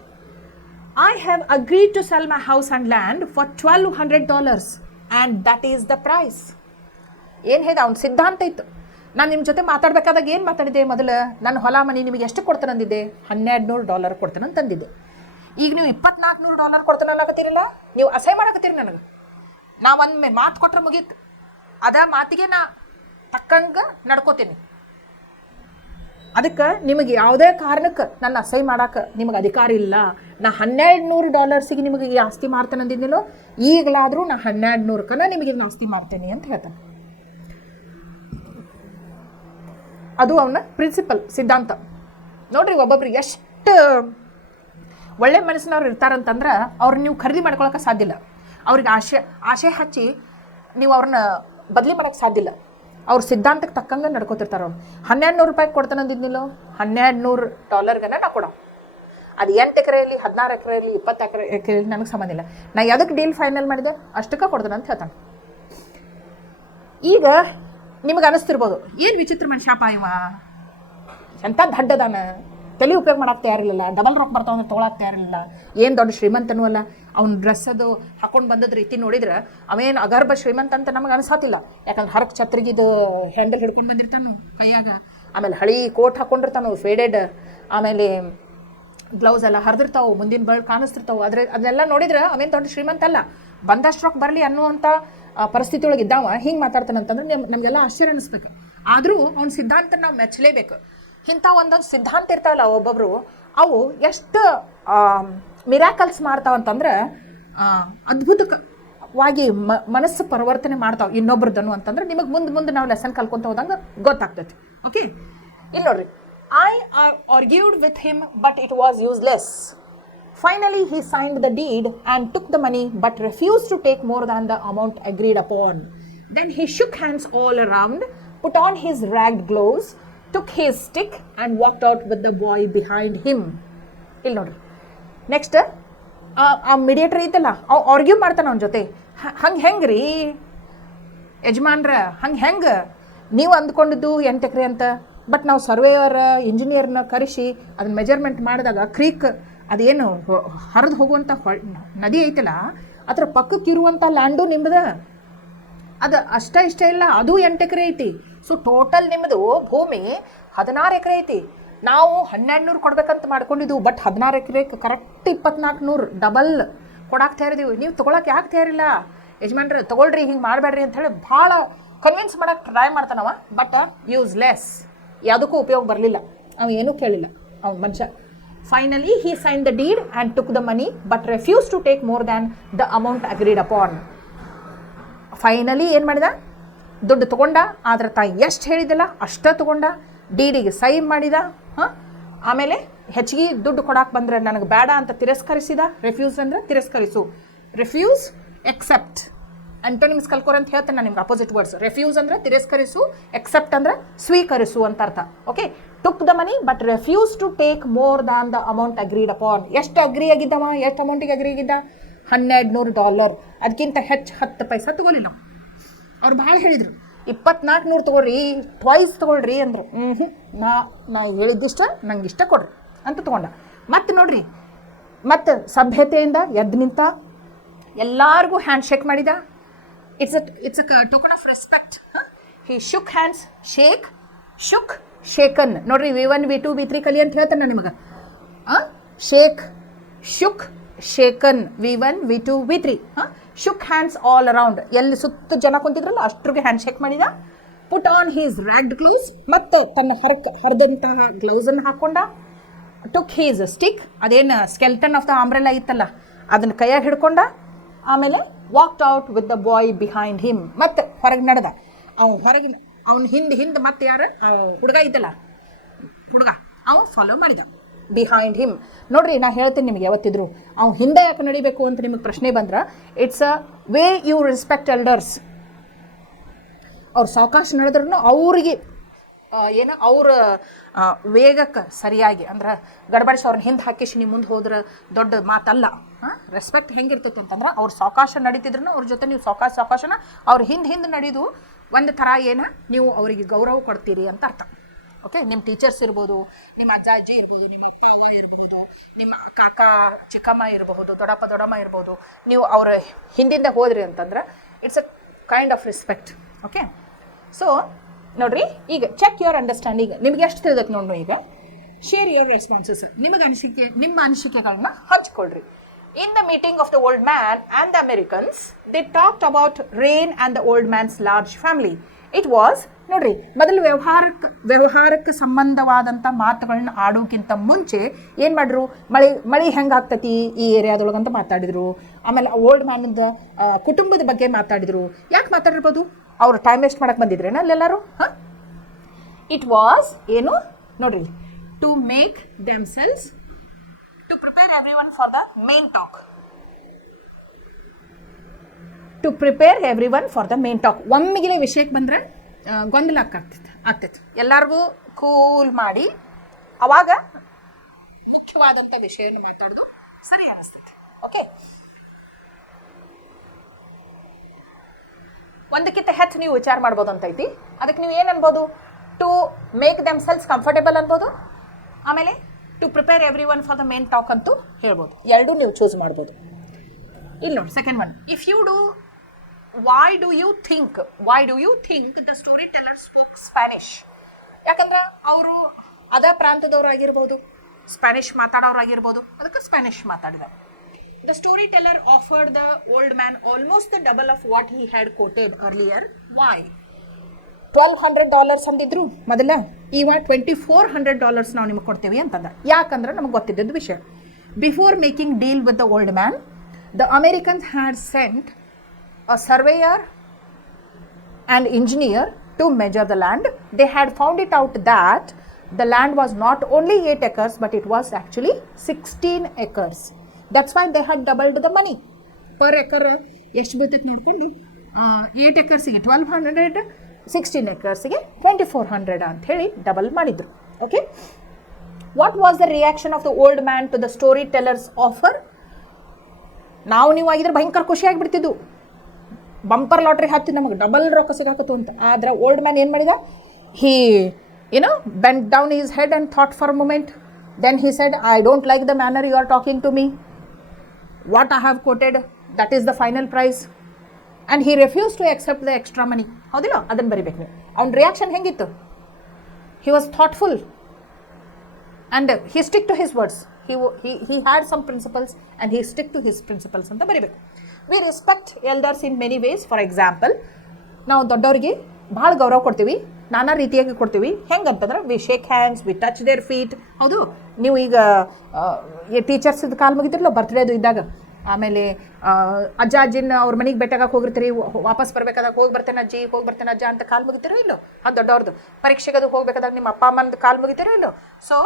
I have agreed to sell my house and land for $1,200 and that is the price. ಏನು ಹೇಳಿದ? ಅವ್ನ ಸಿದ್ಧಾಂತ ಇತ್ತು. ನಾನು ನಿಮ್ಮ ಜೊತೆ ಮಾತಾಡಬೇಕಾದಾಗ ಏನು ಮಾತಾಡಿದೆ? ಮೊದಲು ನನ್ನ ಹೊಲ ಮನೆ ನಿಮಗೆ ಎಷ್ಟು ಕೊಡ್ತೇನೆ ಅಂದಿದ್ದೆ? $1,200 ಕೊಡ್ತೇನೆ ಅಂತಂದಿದ್ದೆ. ಈಗ ನೀವು $2,400 ಕೊಡ್ತೇನೆ ಅನ್ನಕತ್ತೀರಲ್ಲ, ನೀವು ಅಸಹ್ಯ ಮಾಡಕತ್ತೀರಿ ನನಗೆ. ನಾ ಒಂದು ಮಾತು ಕೊಟ್ರೆ ಮುಗೀತು, ಅದ ಮಾತಿಗೆ ನಾ ತಕ್ಕಂಗೆ ನಡ್ಕೋತೀನಿ. ಅದಕ್ಕೆ ನಿಮಗೆ ಯಾವುದೇ ಕಾರಣಕ್ಕೆ ನನ್ನ ಅಸಹ್ಯ ಮಾಡೋಕೆ ನಿಮಗೆ ಅಧಿಕಾರ ಇಲ್ಲ. ನಾ $1,200 ನಿಮಗೆ ಈ ಆಸ್ತಿ ಮಾಡ್ತೇನೆ ಅಂದಿದ್ದೀನೋ, ಈಗಲಾದರೂ ನಾ $1,200 ನಿಮಗೆ ಆಸ್ತಿ ಮಾಡ್ತೇನೆ ಅಂತ ಹೇಳ್ತಾನೆ. ಅದು ಅವನ ಪ್ರಿನ್ಸಿಪಲ್, ಸಿದ್ಧಾಂತ. ನೋಡ್ರಿ, ಒಬ್ಬೊಬ್ರು ಎಷ್ಟು ಒಳ್ಳೆ ಮನಸ್ಸಿನವ್ರು ಇರ್ತಾರಂತಂದ್ರೆ ಅವ್ರನ್ನ ನೀವು ಖರೀದಿ ಮಾಡ್ಕೊಳಕ್ಕೆ ಸಾಧ್ಯ ಇಲ್ಲ. ಅವ್ರಿಗೆ ಆಶೆ ಹಚ್ಚಿ ನೀವು ಅವ್ರನ್ನ ಬದಲಿ ಮಾಡೋಕ್ಕೆ ಸಾಧ್ಯ ಇಲ್ಲ. ಅವ್ರ ಸಿದ್ಧಾಂತಕ್ಕೆ ತಕ್ಕಂಗೆ ನಡ್ಕೋತಿರ್ತಾರೆ. ಅವ್ರು $1,200 ಕೊಡ್ತಾನೆ ಅಂದಿದ್ನಿಲ್ಲ, $1,200 ನಾ ಕೊಡೋ. ಅದು 8 ಎಕರೆಯಲ್ಲಿ, 16 ಎಕರೆಯಲ್ಲಿ, 20 ಎಕರೆಯಲ್ಲಿ ನನಗೆ ಸಂಬಂಧ ಇಲ್ಲ. ನಾ ಯಾವುದಕ್ಕೆ ಡೀಲ್ ಫೈನಲ್ ಮಾಡಿದೆ ಅಷ್ಟಕ್ಕೆ ಕೊಡ್ತಾನೆ ಅಂತ ಹೇಳ್ತಾನೆ. ಈಗ ನಿಮಗೆ ಅನಿಸ್ತಿರ್ಬೋದು, ಏನು ವಿಚಿತ್ರ ಮನುಷ್ಯಪ್ಪ ಇವ, ಎಂಥ ದಡ್ಡದಾನ, ತಲೆ ಉಪಯೋಗ ಮಾಡಕ್ಕೆ ತಯಾರಿರಲಿಲ್ಲ, ಡಬಲ್ ರೊಕ್ಕ ಬರ್ತಾವ ಅಂದ್ರೆ ತೊಗೊಳಕ್ಕೆ ತಯಾರಿರಲಿಲ್ಲ, ಏನು ದೊಡ್ಡ ಶ್ರೀಮಂತನೂ ಅಲ್ಲ. ಅವ್ನ ಡ್ರೆಸ್ ಅದು ಹಾಕೊಂಡು ಬಂದದ ರೀತಿ ನೋಡಿದ್ರೆ ಅವೇನು ಅಗರ್ಭ ಶ್ರೀಮಂತ ಅಂತ ನಮಗೆ ಅನಿಸತ್ತಿಲ್ಲ. ಯಾಕಂದ್ರೆ ಹರಕ್ ಛತ್ರಿಗಿದು ಹ್ಯಾಂಡಲ್ ಹಿಡ್ಕೊಂಡು ಬಂದಿರ್ತಾನು ಕೈಯಾಗ, ಆಮೇಲೆ ಹಳಿ ಕೋಟ್ ಹಾಕ್ಕೊಂಡಿರ್ತಾನು ಫೇಡೆಡ್, ಆಮೇಲೆ ಗ್ಲೌಸ್ ಎಲ್ಲ ಹರಿದಿರ್ತಾವೆ, ಮುಂದಿನ ಬಳ್ಳಿ ಕಾಣಿಸ್ತಿರ್ತಾವೆ. ಅದೆಲ್ಲ ನೋಡಿದ್ರೆ ಅವೇನು ದೊಡ್ಡ ಶ್ರೀಮಂತ ಅಲ್ಲ, ಬಂದಷ್ಟು ರೊಕ್ಕ ಬರಲಿ ಅನ್ನುವಂಥ ಪರಿಸ್ಥಿತಿ ಒಳಗೆ ಇದ್ದಾವ ಹಿಂಗೆ ಮಾತಾಡ್ತಾನಂತಂದ್ರೆ ನಮಗೆಲ್ಲ ಆಶ್ಚರ್ಯ ಅನಿಸ್ಬೇಕು. ಆದರೂ ಅವ್ನ ಸಿದ್ಧಾಂತ ನಾವು ಮೆಚ್ಚಲೇಬೇಕು. ಇಂಥ ಒಂದೊಂದು ಸಿದ್ಧಾಂತ ಇರ್ತಾವಲ್ಲ ಒಬ್ಬೊಬ್ರು, ಅವು ಎಷ್ಟು ಮಿರಾಕಲ್ಸ್ ಮಾಡ್ತಾವಂತಂದ್ರೆ ಅದ್ಭುತವಾಗಿ ಮನಸ್ಸು ಪರಿವರ್ತನೆ ಮಾಡ್ತಾವೆ ಇನ್ನೊಬ್ರದನ್ನು ಅಂತಂದ್ರೆ ನಿಮಗೆ ಮುಂದೆ ನಾವು ಲೆಸನ್ ಕಲ್ಕೊಂತ ಹೋದಂಗೆ ಗೊತ್ತಾಗ್ತೈತಿ. ಓಕೆ, ಇಲ್ಲಿ ನೋಡ್ರಿ, I argued with him but it was useless. Finally he signed the deed and took the money but refused to take more than the amount agreed upon. Then he shook hands all around, put on his ragged gloves, took his stick and walked out with the boy behind him. ಇಲ್ಲಿ ನೋಡ್ರಿ, next ಆ mediator ಐತಲ್ಲ, ಅವ್ argue ಮಾಡ್ತಾನೆ ಅವನ ಜೊತೆ. ಹೆಂಗೆ ರೀ ಯಜಮಾನ್ರ, ಹೆಂಗೆ ನೀವು ಅಂದ್ಕೊಂಡಿದ್ದು 8 ಎಕರೆ ಅಂತ, ಬಟ್ ನಾವು ಸರ್ವೇಯರ್ ಇಂಜಿನಿಯರ್ನ ಕರೆಸಿ ಅದನ್ನ ಮೆಜರ್ಮೆಂಟ್ ಮಾಡಿದಾಗ ಕ್ರೀಕ್ ಅದೇನು ಹರಿದು ಹೋಗುವಂಥ ನದಿ ಐತಲ್ಲ ಅದರ ಪಕ್ಕಕ್ಕೆ ಇರುವಂಥ ಲ್ಯಾಂಡು ನಿಮ್ಮದ, ಅದು ಇಷ್ಟ ಇಲ್ಲ, ಅದು 8 ಎಕರೆ ಐತಿ. ಸೊ ಟೋಟಲ್ ನಿಮ್ಮದು ಭೂಮಿ 16 ಎಕರೆ ಐತಿ. ನಾವು 1200 ಕೊಡ್ಬೇಕಂತ ಮಾಡ್ಕೊಂಡಿದ್ದು, ಬಟ್ 16 ಎಕರೆಗೆ ಕರೆಕ್ಟ್ 2400 ಡಬಲ್ ಕೊಡಾಕ್ ತಯಾರಿದೀವಿ. ನೀವು ತೊಗೊಳಕ್ಕೆ ಯಾಕೆ ತಯಾರಿಲ್ಲ ಯಜಮಾನ್ರಿ, ತೊಗೊಳ್ರಿ, ಹಿಂಗೆ ಮಾಡಬೇಡ್ರಿ ಅಂತ ಹೇಳಿ ಭಾಳ ಕನ್ವಿನ್ಸ್ ಮಾಡೋಕ್ಕೆ ಟ್ರೈ ಮಾಡ್ತಾನವ. ಬಟ್ ಯೂಸ್ಲೆಸ್, ಯಾವುದಕ್ಕೂ ಉಪಯೋಗ ಬರಲಿಲ್ಲ, ಅವ ಏನೂ ಕೇಳಿಲ್ಲ ಅವ್ನ ಮನುಷ್ಯ. Finally he sign the deed and took the money but refuse to take more than the amount agreed upon. Finally ಏನು ಮಾಡಿದ, ದುಡ್ಡು ತೊಗೊಂಡ, ಆದ್ರೆ ಎಷ್ಟು ಹೇಳಿದಿಲ್ಲ ಅಷ್ಟೇ ತೊಗೊಂಡ, ಡೀಡಿಗೆ ಸೈನ್ ಮಾಡಿದ. ಆಮೇಲೆ ಹೆಚ್ಚಿಗೆ ದುಡ್ಡು ಕೊಡಕ್ಕೆ ಬಂದರೆ ನನಗೆ ಬೇಡ ಅಂತ ತಿರಸ್ಕರಿಸಿದ. ರೆಫ್ಯೂಸ್ ಅಂದರೆ ತಿರಸ್ಕರಿಸು, ರೆಫ್ಯೂಸ್ ಎಕ್ಸೆಪ್ಟ್, ಆಂಟೋನಿಮ್ಸ್ ಕಲ್ಕೋರ್ ಅಂತ ಹೇಳ್ತೇನೆ ನಾನು ನಿಮ್ಗೆ ಅಪೋಸಿಟ್ ವರ್ಡ್ಸ್. ರೆಫ್ಯೂಸ್ ಅಂದರೆ ತಿರಸ್ಕರಿಸು, ಎಕ್ಸೆಪ್ಟ್ ಅಂದರೆ ಸ್ವೀಕರಿಸು ಅಂತ ಅರ್ಥ. Okay, took the money but refuse to take more than the amount agreed upon. ಎಷ್ಟು ಅಗ್ರಿ ಆಗಿದ್ದವ, ಎಷ್ಟು ಅಮೌಂಟಿಗೆ ಅಗ್ರಿ ಆಗಿದ್ದ? $1200. ಅದಕ್ಕಿಂತ ಹೆಚ್ಚು 10 ಪೈಸಾ ತೊಗೊಲಿಲ್ಲ. ಅವ್ರು ಭಾಳ ಹೇಳಿದರು, 2400 ತೊಗೊಳ್ರಿ, ಟ್ವೈಸ್ ತೊಗೊಳ್ರಿ ಅಂದರು. ನಾ ಹೇಳಿದ್ದಿಷ್ಟ, ನಂಗೆ ಇಷ್ಟ ಕೊಡ್ರಿ ಅಂತ ತೊಗೊಂಡ. ಮತ್ತು ನೋಡ್ರಿ, ಮತ್ತು ಸಭ್ಯತೆಯಿಂದ ಎದ್ದು ನಿಂತ, ಎಲ್ಲರಿಗೂ ಹ್ಯಾಂಡ್ ಶೇಕ್ ಮಾಡಿದ. It's a token of respect. He shook hands, shake, shook, shaken. ನೋಡ್ರಿ, V1 V2 V3 ಕಲಿ ಅಂತ ಹೇಳ್ತಾನೆ ನಾನು ನಿಮಗೆ. Shake, shook, shaken, V1 V2 V3. Shook hands all around, ಎಲ್ಲಿ ಸುತ್ತ ಜನ ಕುಂತಿದ್ರಲ್ಲ ಅಷ್ಟ್ರಿಗೆ ಹ್ಯಾಂಡ್ ಶೇಕ್ ಮಾಡಿದ. Put on his ragged gloves, ಮತ್ತು ತನ್ನ ಹರಿದಂತಹ ಗ್ಲೌಸನ್ನು ಹಾಕ್ಕೊಂಡ. ಟುಕ್ ಹೀಸ್ ಸ್ಟಿಕ್, ಅದೇನು ಸ್ಕೆಲ್ಟನ್ ಆಫ್ ದ ಆಂಬ್ರೆಲಾ ಇತ್ತಲ್ಲ ಅದನ್ನು ಕೈಯಾಗಿ ಹಿಡ್ಕೊಂಡ. ಆಮೇಲೆ walked out with the boy behind him, ಮತ್ತು ಹೊರಗೆ ನಡೆದ. ಅವ್ನ ಹಿಂದೆ ಮತ್ತೆ ಯಾರು ಹುಡುಗ ಇದ್ದಲ್ಲ, ಅವ್ನು ಫಾಲೋ ಮಾಡಿದ ಬಿಹೈಂಡ್ ಹಿಮ್. ನೋಡ್ರಿ, ನಾ ಹೇಳ್ತೀನಿ ನಿಮಗೆ, ಯಾವತ್ತಿದ್ರು ಅವ್ನು ಹಿಂದೆ ಯಾಕೆ ನಡಿಬೇಕು ಅಂತ ನಿಮಗೆ ಪ್ರಶ್ನೆ ಬಂದ್ರೆ, it's a way you respect elders. ಅವ್ರು ಸಾವಕಾಶ ನಡೆದ್ರೂ ಅವ್ರಿಗೆ ಏನು ಅವ್ರ ವೇಗಕ್ಕೆ ಸರಿಯಾಗಿ ಅಂದ್ರೆ ಗಡಬಡಿಸಿ ಅವ್ರನ್ನ ಹಿಂದೆ ಹಾಕಿಸಿ ನೀವು ಮುಂದೆ ಹೋದ್ರೆ ದೊಡ್ಡ ಮಾತಲ್ಲ. ರೆಸ್ಪೆಕ್ಟ್ ಹೆಂಗಿರ್ತೈತಿ ಅಂತಂದ್ರೆ, ಅವ್ರು ಸಾವಕಾಶ ನಡೀತಿದ್ರು ಅವ್ರ ಜೊತೆ ನೀವು ಸಾವಕಾಶನ ಅವ್ರು ಹಿಂದೆ ನಡೆದು ಒಂದು ಥರ ಏನು ನೀವು ಅವರಿಗೆ ಗೌರವ ಕೊಡ್ತೀರಿ ಅಂತ ಅರ್ಥ. ಓಕೆ, ನಿಮ್ಮ ಟೀಚರ್ಸ್ ಇರ್ಬೋದು, ನಿಮ್ಮ ಅಜ್ಜ ಅಜ್ಜಿ ಇರ್ಬೋದು, ನಿಮ್ಮ ಅಪ್ಪ ಅಮ್ಮ ಇರಬಹುದು, ನಿಮ್ಮ ಕಾಕ ಚಿಕ್ಕಮ್ಮ ಇರಬಹುದು, ದೊಡ್ಡಮ್ಮ ಇರ್ಬೋದು, ನೀವು ಅವರ ಹಿಂದಿಂದ ಹೋದ್ರಿ ಅಂತಂದ್ರೆ it's a kind of respect. Okay, so ನೋಡ್ರಿ, ಈಗ ಚೆಕ್ ಯುವರ್ ಅಂಡರ್ಸ್ಟ್ಯಾಂಡಿಂಗ್. ನಿಮ್ಗೆ ಎಷ್ಟು ತಿಳಿದಕ್ಕೆ ನೋಡ್ರಿ. ಈಗ ಶೇರ್ ಯುವರ್ ರೆಸ್ಪಾನ್ಸಸ್, ನಿಮ್ಮ ಅನಿಸಿಕೆಗಳನ್ನ ಹಂಚ್ಕೊಳ್ರಿ. In the meeting of the old man and the Americans, they talked about Rain and the old man's large family. It was, ನೋಡ್ರಿ, ಮೊದಲು ವ್ಯವಹಾರಕ್ಕೆ ಸಂಬಂಧವಾದಂಥ ಮಾತುಗಳನ್ನ ಆಡೋಕ್ಕಿಂತ ಮುಂಚೆ ಏನು ಮಾಡಿದ್ರು, ಮಳೆ ಹೆಂಗೆ ಆಗ್ತೈತಿ ಈ ಏರಿಯಾದೊಳಗಂತ ಮಾತಾಡಿದರು. ಆಮೇಲೆ ಓಲ್ಡ್ ಮ್ಯಾನಿಂದ ಕುಟುಂಬದ ಬಗ್ಗೆ ಮಾತಾಡಿದರು. ಯಾಕೆ ಮಾತಾಡಿರ್ಬೋದು? ಅವ್ರು ಟೈಮ್ ವೇಸ್ಟ್ ಮಾಡಕ್ಕೆ ಬಂದಿದ್ರೇನ ಅಲ್ಲೆಲ್ಲರೂ? ಇಟ್ ವಾಸ್ ಏನು ನೋಡ್ರಿ, to make themselves, to prepare everyone for the main talk. To prepare everyone for the main talk. ಒಮ್ಮೆಗಿಲೆ ವಿಷಯಕ್ಕೆ ಬಂದರೆ ಗೊಂದಲ ಆಗ್ತೈತೆ. ಎಲ್ಲರಿಗೂ ಕೂಲ್ ಮಾಡಿ ಅವಾಗ ಮುಖ್ಯವಾದಂಥ ವಿಷಯವನ್ನು ಮಾತಾಡೋದು ಸರಿ ಅನಿಸ್ತೈತೆ. ಓಕೆ, ಒಂದಕ್ಕಿಂತ ಹೆಚ್ಚು ನೀವು ವಿಚಾರ ಮಾಡ್ಬೋದು ಅಂತೈತಿ. ಅದಕ್ಕೆ ನೀವು ಏನು ಅನ್ಬೋದು? To make themselves comfortable ಅನ್ಬೋದು, ಆಮೇಲೆ to prepare everyone for the main talk ಅಂತೂ ಹೇಳ್ಬೋದು. ಎರಡೂ ನೀವು ಚೂಸ್ ಮಾಡ್ಬೋದು. ಇಲ್ಲಿ ನೋಡಿ second one, if you do why do you think the storyteller spoke Spanish? ಯಾಕಂದ್ರೆ ಅವರು ಅದ ಪ್ರಾಂತದವರಾಗಿರ್ಬೋದು, ಸ್ಪ್ಯಾನಿಷ್ ಮಾತಾಡೋರಾಗಿರ್ಬೋದು, ಅದಕ್ಕೆ ಸ್ಪ್ಯಾನಿಷ್ ಮಾತಾಡಿದ್ದಾರೆ. The storyteller offered the old man almost the double of what he had quoted earlier. Why? $1,200 ಅಂದಿದ್ರು ಮೊದಲ, ಇವಾಗ $2,400 ನಾವು ನಿಮಗೆ ಕೊಡ್ತೀವಿ ಅಂತಂದ. ಯಾಕಂದ್ರೆ ನಮಗೆ ಗೊತ್ತಿದ್ದದ್ದು ವಿಷಯ. Before making deal with the old man, the Americans had scent a surveyor and engineer to measure the land. They had found it out that the land was not only 8 acres but it was actually 16 acres. That's why they had doubled the money. Per acre ಎಷ್ಟು ಬೀಳ್ತೈತೆ ನೋಡಿಕೊಂಡು 8 acresಗೆ 1,200, 16 acresಗೆ 2,400 ಅಂತ ಹೇಳಿ double ಮಾಡಿದ್ರು. Okay, what was the reaction of the old man to the storytellers offer? ನೀವು ಆಗಿದ್ರೆ ಭಯಂಕರ ಖುಷಿಯಾಗಿಬಿಡ್ತಿದ್ದು, bumper lottery ಹಾಕ್ತಿದ್ದು, ನಮಗೆ double ರೊಕ್ಕ ಸಿಗಾಕತ್ತು ಅಂತ. ಆದ್ರೆ ಓಲ್ಡ್ ಮ್ಯಾನ್ ಏನು ಮಾಡಿದ? He bent down his head and thought for a moment. Then he said, I don't like the manner you are talking to me. What I have quoted, that is the final price. And he refuse to accept the extra money. ಹೌದಿಲ್ಲ? ಅದನ್ನು ಬರಿಬೇಕು ನೀವು. ಅವ್ನ reaction ಹೆಂಗಿತ್ತು? He was thoughtful and he stick to his words. he had some principles and he stick to his principles ಅಂತ ಬರಿಬೇಕು. We respect elders in many ways. For example, ನಾವು ದೊಡ್ಡವರಿಗೆ ಭಾಳ ಗೌರವ ಕೊಡ್ತೀವಿ, ನಾನಾ ರೀತಿಯಾಗಿ ಕೊಡ್ತೀವಿ. ಹೆಂಗಂತಂದ್ರೆ we shake hands, we touch their feet. ಹೌದು, ನೀವು ಈಗ ಟೀಚರ್ಸ್ದು ಕಾಲು ಮುಗಿತಿರಲ್ಲ ಬರ್ತ್ಡೇದು ಇದ್ದಾಗ, ಆಮೇಲೆ ಅಜ್ಜ ಅಜ್ಜಿನ ಅವ್ರ ಮನೆಗೆ ಭೇಟಿಯಾಗಕ್ಕೆ ಹೋಗಿರ್ತೀರಿ, ವಾಪಸ್ ಬರ್ಬೇಕಾದಾಗ ಹೋಗಿ ಬರ್ತೇನೆ ಅಜ್ಜಿ, ಹೋಗಿ ಬರ್ತೇನೆ ಅಜ್ಜ ಅಂತ ಕಾಲು ಮುಗಿತೀರೋ ಇಲ್ಲೋ? ಅದು ದೊಡ್ಡವ್ರದ್ದು. ಪರೀಕ್ಷೆಗೆ ಅದು ಹೋಗ್ಬೇಕಾದಾಗ ನಿಮ್ಮ ಅಪ್ಪ ಅಮ್ಮಂದು ಕಾಲು ಮುಗಿತೀರೋ ಇಲ್ಲೋ? ಸೊ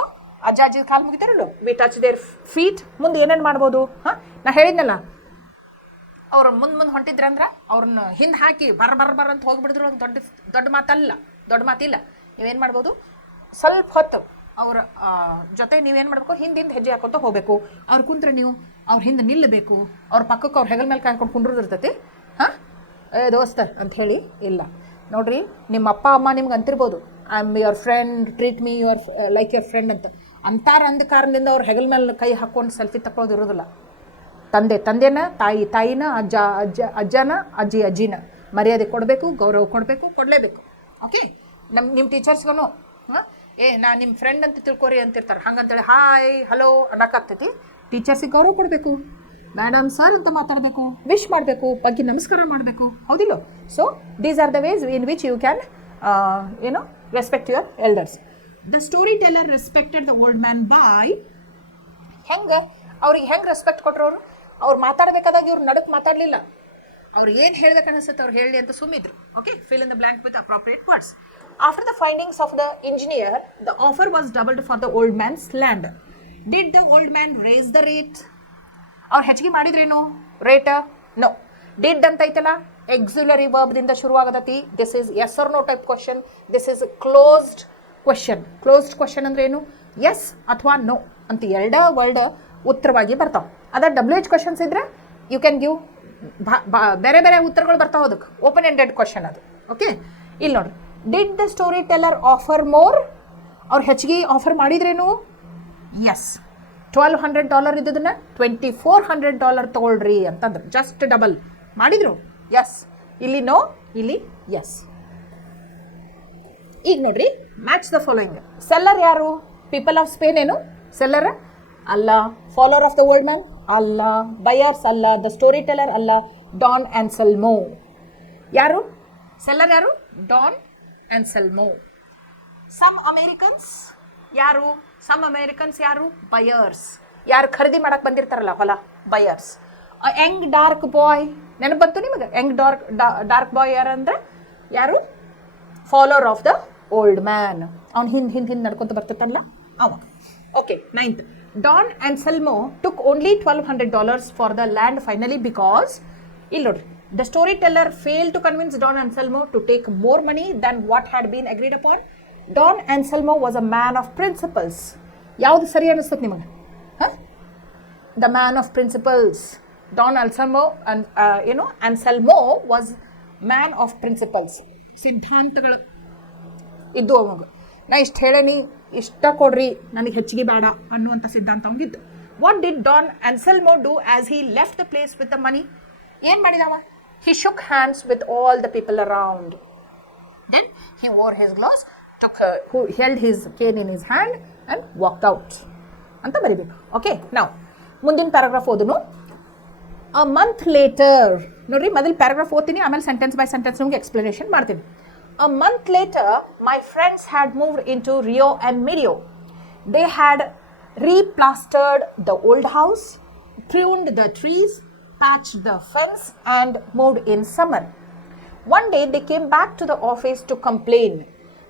ಅಜ್ಜ ಅಜ್ಜಿ ಕಾಲು ಮುಗಿತಾರಲ್ಲ, ವಿ ಟಚ್ ದೇರ್ ಫೀಟ್. ಮುಂದೆ ಏನೇನು ಮಾಡ್ಬೋದು? ನಾ ಹೇಳಿದ್ನಲ್ಲ, ಅವ್ರು ಮುಂದೆ ಹೊಂಟಿದ್ರಂದ್ರೆ ಅವ್ರನ್ನ ಹಿಂದೆ ಹಾಕಿ ಬರ ಅಂತ ಹೋಗಿಬಿಡಿದ್ರು. ಅದು ದೊಡ್ಡ ಮಾತಿಲ್ಲ. ನೀವೇನು ಮಾಡ್ಬೋದು? ಸ್ವಲ್ಪ ಹೊತ್ತು ಅವ್ರ ಜೊತೆ ನೀವೇನು ಮಾಡಬೇಕು? ಹಿಂದಿಂದ ಹೆಜ್ಜೆ ಹಾಕೊತ ಹೋಗಬೇಕು. ಅವ್ರು ಕುಂತ್ರೆ ನೀವು ಅವ್ರ ಹಿಂದೆ ನಿಲ್ಲಬೇಕು. ಅವ್ರ ಪಕ್ಕಕ್ಕೆ ಅವ್ರ ಹೆಗಲ ಮೇಲೆ ಕಾಯ್ಕೊಂಡು ಕುಂಡ್ರದಿರ್ತೈತಿ. ದೋಸ್ತ ಅಂತ ಹೇಳಿ ಇಲ್ಲ. ನೋಡ್ರಿ, ನಿಮ್ಮ ಅಪ್ಪ ಅಮ್ಮ ನಿಮ್ಗೆ ಅಂತಿರ್ಬೋದು, I am your friend, treat me like your friend ಅಂತ ಅಂದ ಕಾರಣದಿಂದ ಅವ್ರ ಹೆಗಲ ಮೇಲೆ ಕೈ ಹಾಕ್ಕೊಂಡು ಸೆಲ್ಫಿ ತಗೊಳ್ಳೋದು ಇರೋದಿಲ್ಲ. ತಂದೆನ, ತಾಯಿನ, ಅಜ್ಜನ, ಅಜ್ಜಿನ ಮರ್ಯಾದೆ ಕೊಡಬೇಕು, ಗೌರವ ಕೊಡಬೇಕು, ಕೊಡಲೇಬೇಕು. ಓಕೆ, ನಿಮ್ಮ ಟೀಚರ್ಸ್ಗೂ ನಾ ನಿಮ್ಮ ಫ್ರೆಂಡ್ ಅಂತ ತಿಳ್ಕೊರಿ ಅಂತಿರ್ತಾರೆ. ಹಂಗಂತೇಳಿ ಹಾಯ್ ಹಲೋ ಅನ್ನೋಕ್ಕಾಗ್ತೈತಿ? ಟೀಚರ್ಸಿಗೆ ಗೌರವ ಕೊಡಬೇಕು, ಮೇಡಮ್ ಸರ್ ಅಂತ ಮಾತಾಡಬೇಕು, ವಿಶ್ ಮಾಡಬೇಕು, ಬಗ್ಗೆ ನಮಸ್ಕಾರ ಮಾಡಬೇಕು. ಹೌದಿಲ್ಲ? So these are the ways in which you can respect your elders. The storyteller respected the old man by ಅವ್ರಿಗೆ ಹೆಂಗೆ ರೆಸ್ಪೆಕ್ಟ್ ಕೊಟ್ಟರು? ಅವ್ರು ಮಾತಾಡಬೇಕಾದಾಗ ಇವ್ರು ನಡಕ್ಕೆ ಮಾತಾಡಲಿಲ್ಲ. ಅವ್ರು ಏನು ಹೇಳ್ಬೇಕು ಅನಿಸುತ್ತೆ ಅವ್ರು ಹೇಳಿ ಅಂತ ಸುಮ್ಮಿದ್ರು. Okay, fill in the blank with appropriate words. After the findings of the engineer, the offer was doubled for the old man's land. Did the old man raise the rate? ಅವ್ರು ಹೆಚ್ಚಿಗೆ ಮಾಡಿದ್ರೇನು ರೇಟ್? ನೋ. ಡಿಡ್ ಅಂತ ಐತಲ್ಲ, auxiliary ವರ್ಬ್ದಿಂದ ಶುರುವಾಗತೈತಿ. This is yes or no type question. This is closed question. Closed question ಅಂದ್ರೆ ಏನು? S ಅಥವಾ no ಅಂತ ಎರಡೇ ವರ್ಡ್ ಉತ್ತರವಾಗಿ ಬರ್ತಾವೆ. ಅದ WH ಕ್ವಶನ್ಸ್ ಇದ್ರೆ ಯು ಕ್ಯಾನ್ ಗಿವ್ ಬೇರೆ ಬೇರೆ ಉತ್ತರಗಳು ಬರ್ತಾವೆ. ಅದಕ್ಕೆ ಓಪನ್ ಎಂಡೆಡ್ ಕ್ವಶನ್ ಅದು. ಓಕೆ, ಇಲ್ಲಿ ನೋಡ್ರಿ, did the story teller offer more? ಅವ್ರು ಹೆಚ್ಚಿಗೆ ಆಫರ್ ಮಾಡಿದ್ರೇನು? ಎಸ್. $1,200 ಇದ್ದದನ್ನ $2,400 ತಗೊಳ್ರಿ ಅಂತಂದ್ರೆ ಜಸ್ಟ್ ಡಬಲ್ ಮಾಡಿದ್ರು. ಎಸ್. ಇಲ್ಲಿ ನೋ, ಇಲ್ಲಿ ಎಸ್. ಈಗ ನೋಡ್ರಿ, ಮ್ಯಾಚ್ ದ ಫಾಲೋಯಿಂಗ್. ಸೆಲ್ಲರ್ ಯಾರು? ಪೀಪಲ್ ಆಫ್ ಸ್ಪೇನ್ ಏನು? ಸೆಲ್ಲರ್ ಅಲ್ಲ. Follower of the old man ಅಲ್ಲ. ಬಯರ್ಸ್ ಅಲ್ಲ. ದ ಸ್ಟೋರಿ ಟೆಲ್ಲರ್ ಅಲ್ಲ. Don Anselmo. ಯಾರು ಸೆಲ್ಲರ್? ಯಾರು? Don Anselmo. ಸಮ್ ಅಮೇರಿಕನ್ಸ್ ಯಾರು? ಸಮ್ ಅಮೇರಿಕನ್ಸ್ ಯಾರು? ಬಯರ್ಸ್. ಯಾರು ಖರೀದಿ ಮಾಡಕ್ಕೆ ಬಂದಿರ್ತಾರಲ್ಲ ಹೊಲ, ಬಯರ್ಸ್. ಯಂಗ್ ಡಾರ್ಕ್ ಬಾಯ್ ನೆನಪು ಬಂತು ನಿಮಗೆ? ಯಂಗ್ ಡಾರ್ಕ್ ಬಾಯ್ ಯಾರಂದ್ರೆ ಯಾರು? Follower of the old man. ಅವ್ನು ಹಿಂದೆ ನಡ್ಕೊತ ಬರ್ತೈತಲ್ಲ ಅವ. Okay, 9th. Don Anselmo took only $1,200 for the land finally because, ಇಲ್ಲಿ ನೋಡ್ರಿ, the storyteller failed to convince Don Anselmo to take more money than what had been agreed upon. Don Anselmo was a man of principles. ಯಾವುದು ಸರಿ ಅನಿಸ್ತದೆ ನಿಮಗೆ? The man of principles. Don Anselmo and Anselmo was man of principles. ಸಿದ್ಧಾಂತಗಳು ಇದ್ದು ಅವಾಗ ನಾ ಇಷ್ಟು ಹೇಳೇನಿ ಇಷ್ಟ ಕೊಡ್ರಿ ನನಗೆ ಹೆಚ್ಚಿಗೆ ಬೇಡ ಅನ್ನುವಂಥ ಸಿದ್ಧಾಂತ ಅವಂಗಿದ್ದು. What did Don Anselmo do as he left the place with the money? ಏನು ಮಾಡಿದವ? He shook hands with all the people around. Then he wore his gloves, who held his cane in his hand and walked out ಅಂತ ಬರಿಬೇಕು. Okay, ನಾವು ಮುಂದಿನ paragraph ಓದನು. A month later, ನೋಡ್ರಿ ಮೊದಲು paragraph ಓದ್ತೀನಿ, ಆಮೇಲೆ ಸೆಂಟೆನ್ಸ್ ಬೈ ಸೆಂಟೆನ್ಸ್ ನಿಮಗೆ ಎಕ್ಸ್ಪ್ಲನೇಷನ್ ಮಾಡ್ತೀನಿ. A month later my friends had moved in to Rio and Medio. They had replastered the old house, pruned the trees, patched the fence and moved in summer. One day they came back to the office to complain.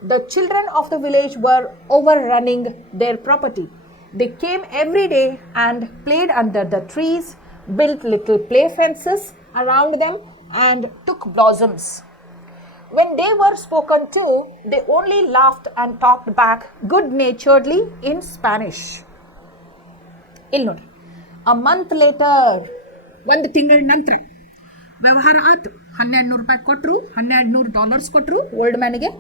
The children of the village were overrunning their property. They came every day and played under the trees, built little play fences around them and took blossoms. When they were spoken to, they only laughed and talked back good-naturedly in Spanish. ಇಲ್ಲಿ ನೋಡ್ರಿ, ಅ month litre, ಒಂದು ತಿಂಗಳ ನಂತರ ವ್ಯವಹಾರ ಆಯ್ತು. $1,200 ಕೊಟ್ಟರು, $1,200 ಕೊಟ್ಟರು old ಮ್ಯಾನಿಗೆ,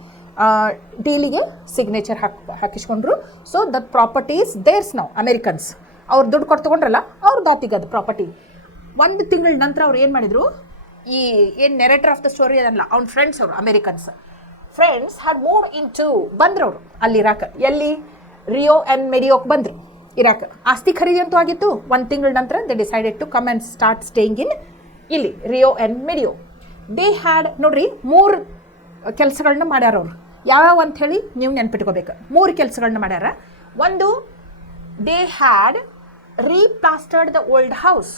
ಡೀಲಿಗೆ ಸಿಗ್ನೇಚರ್ ಹಾಕಿಸ್ಕೊಂಡ್ರು. ಸೊ ದಟ್ ಪ್ರಾಪರ್ಟೀಸ್ ದೇರ್ಸ್ ನಾವು ಅಮೇರಿಕನ್ಸ್, ಅವ್ರು ದುಡ್ಡು ಕೊಟ್ಟು ತೊಗೊಂಡ್ರಲ್ಲ ಅವ್ರು ದಾತಿಗದು ಪ್ರಾಪರ್ಟಿ. ಒಂದು ತಿಂಗಳ ನಂತರ ಅವ್ರು ಏನು ಮಾಡಿದರು, ಈ ಏನು ನೆರೇಟರ್ ಆಫ್ ದ ಸ್ಟೋರಿ ಅದಲ್ಲ ಅವ್ನ ಫ್ರೆಂಡ್ಸ್, ಅವರು Americans friends had moved in to, ಬಂದ್ರು ಅವರು ಅಲ್ಲಿ ಇರಾಕ. ಎಲ್ಲಿ? ರಿಯೋ ಆ್ಯಂಡ್ ಮೆರಿಯೋಕ್ಕೆ ಬಂದರು ಇರಾಕ. ಆಸ್ತಿ ಖರೀದಿ ಅಂತೂ ಆಗಿತ್ತು. ಒಂದು ತಿಂಗಳ ನಂತರ they decided to come and start staying in ಇಲ್ಲಿ Rio and Mario. They had, ನೋಡ್ರಿ 3 ಕೆಲಸಗಳನ್ನ ಮಾಡ್ಯಾರ ಅವರು. ಯಾವ ಅಂಥೇಳಿ ನೀವು ನೆನ್ಪಿಟ್ಕೋಬೇಕು. 3 ಕೆಲಸಗಳನ್ನ ಮಾಡ್ಯಾರ. ಒಂದು, they had replastered the old house.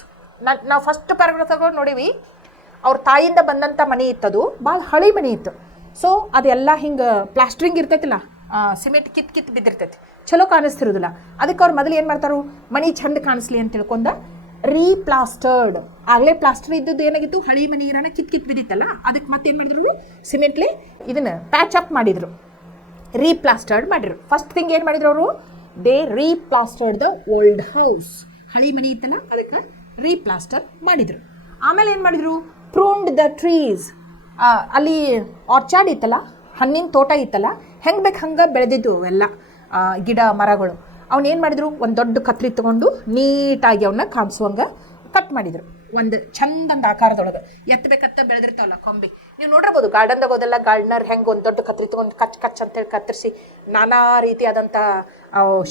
ನಾವು ಫಸ್ಟ್ ಪ್ಯಾರಾಗ್ರಾಫ್ ನೋಡೀವಿ, ಅವ್ರ ತಾಯಿಯಿಂದ ಬಂದಂಥ ಮನೆ ಇತ್ತದು, ಭಾಳ ಹಳಿ ಮನೆ ಇತ್ತು. ಸೊ ಅದೆಲ್ಲ ಹಿಂಗೆ ಪ್ಲಾಸ್ಟ್ರಿಂಗ್ ಇರ್ತೈತಿಲ್ಲ, ಸಿಮೆಂಟ್ ಕಿತ್ತು ಬಿದ್ದಿರ್ತೈತಿ, ಚಲೋ ಕಾಣಿಸ್ತಿರೋದಿಲ್ಲ. ಅದಕ್ಕೆ ಅವ್ರು ಮೊದಲು ಏನು ಮಾಡ್ತಾರೋ, ಮನೆ ಚಂದ ಕಾಣಿಸ್ಲಿ ಅಂತ ತಿಳ್ಕೊಂಡ ರೀಪ್ಲಾಸ್ಟರ್ಡ್. ಆಗಲೇ ಪ್ಲಾಸ್ಟರ್ ಇದ್ದದ್ದು ಏನಾಗಿತ್ತು, ಹಳಿ ಮನೆ ಇರೋಣ ಕಿತ್ತು ಬಿದ್ದಿತ್ತಲ್ಲ, ಅದಕ್ಕೆ ಮತ್ತೆ ಏನು ಮಾಡಿದ್ರು, ಸಿಮೆಂಟ್ಲಿ ಇದನ್ನು ಪ್ಯಾಚ್ ಅಪ್ ಮಾಡಿದರು, ರೀಪ್ಲಾಸ್ಟರ್ಡ್ ಮಾಡಿದ್ರು. ಫಸ್ಟ್ ಥಿಂಗ್ ಏನು ಮಾಡಿದ್ರು ಅವರು, ದೇ ರೀಪ್ಲಾಸ್ಟರ್ಡ್ ದ ಓಲ್ಡ್ ಹೌಸ್. ಹಳಿ ಮನೆ ಇತ್ತಲ್ಲ ಅದಕ್ಕೆ ರೀಪ್ಲಾಸ್ಟರ್ ಮಾಡಿದರು. ಆಮೇಲೆ ಏನು ಮಾಡಿದರು, ಪ್ರೂನ್ಡ್ ದ ಟ್ರೀಸ್. ಅಲ್ಲಿ ಆರ್ಚಾರ್ಡ್ ಇತ್ತಲ್ಲ, ಹಣ್ಣಿನ ತೋಟ ಇತ್ತಲ್ಲ, ಹೆಂಗೆ ಬೇಕು ಹಂಗೆ ಬೆಳೆದಿದ್ದು ಅವೆಲ್ಲ ಗಿಡ ಮರಗಳು. ಏನು ಮಾಡಿದರು, ಒಂದು ದೊಡ್ಡ ಕತ್ರಿ ತೊಗೊಂಡು ನೀಟಾಗಿ ಅವನ್ನ ಕಾಣಿಸುವಂಗೆ ಕಟ್ ಮಾಡಿದರು. ಒಂದು ಚಂದಂದ ಆಕಾರದೊಳಗೆ ಎತ್ತಬೇಕತ್ತ ಬೆಳೆದಿರ್ತಾವಲ್ಲ ಕೊಂಬೆ, ನೀವು ನೋಡಿರ್ಬೋದು ಗಾರ್ಡನ್ದಾಗ ಹೋದೆಲ್ಲ ಗಾರ್ಡನರ್ ಹೆಂಗೆ ಒಂದು ದೊಡ್ಡ ಕತ್ರಿ ತೊಗೊಂಡು ಕಚ್ ಅಂತೇಳಿ ಕತ್ತರಿಸಿ ನಾನಾ ರೀತಿಯಾದಂಥ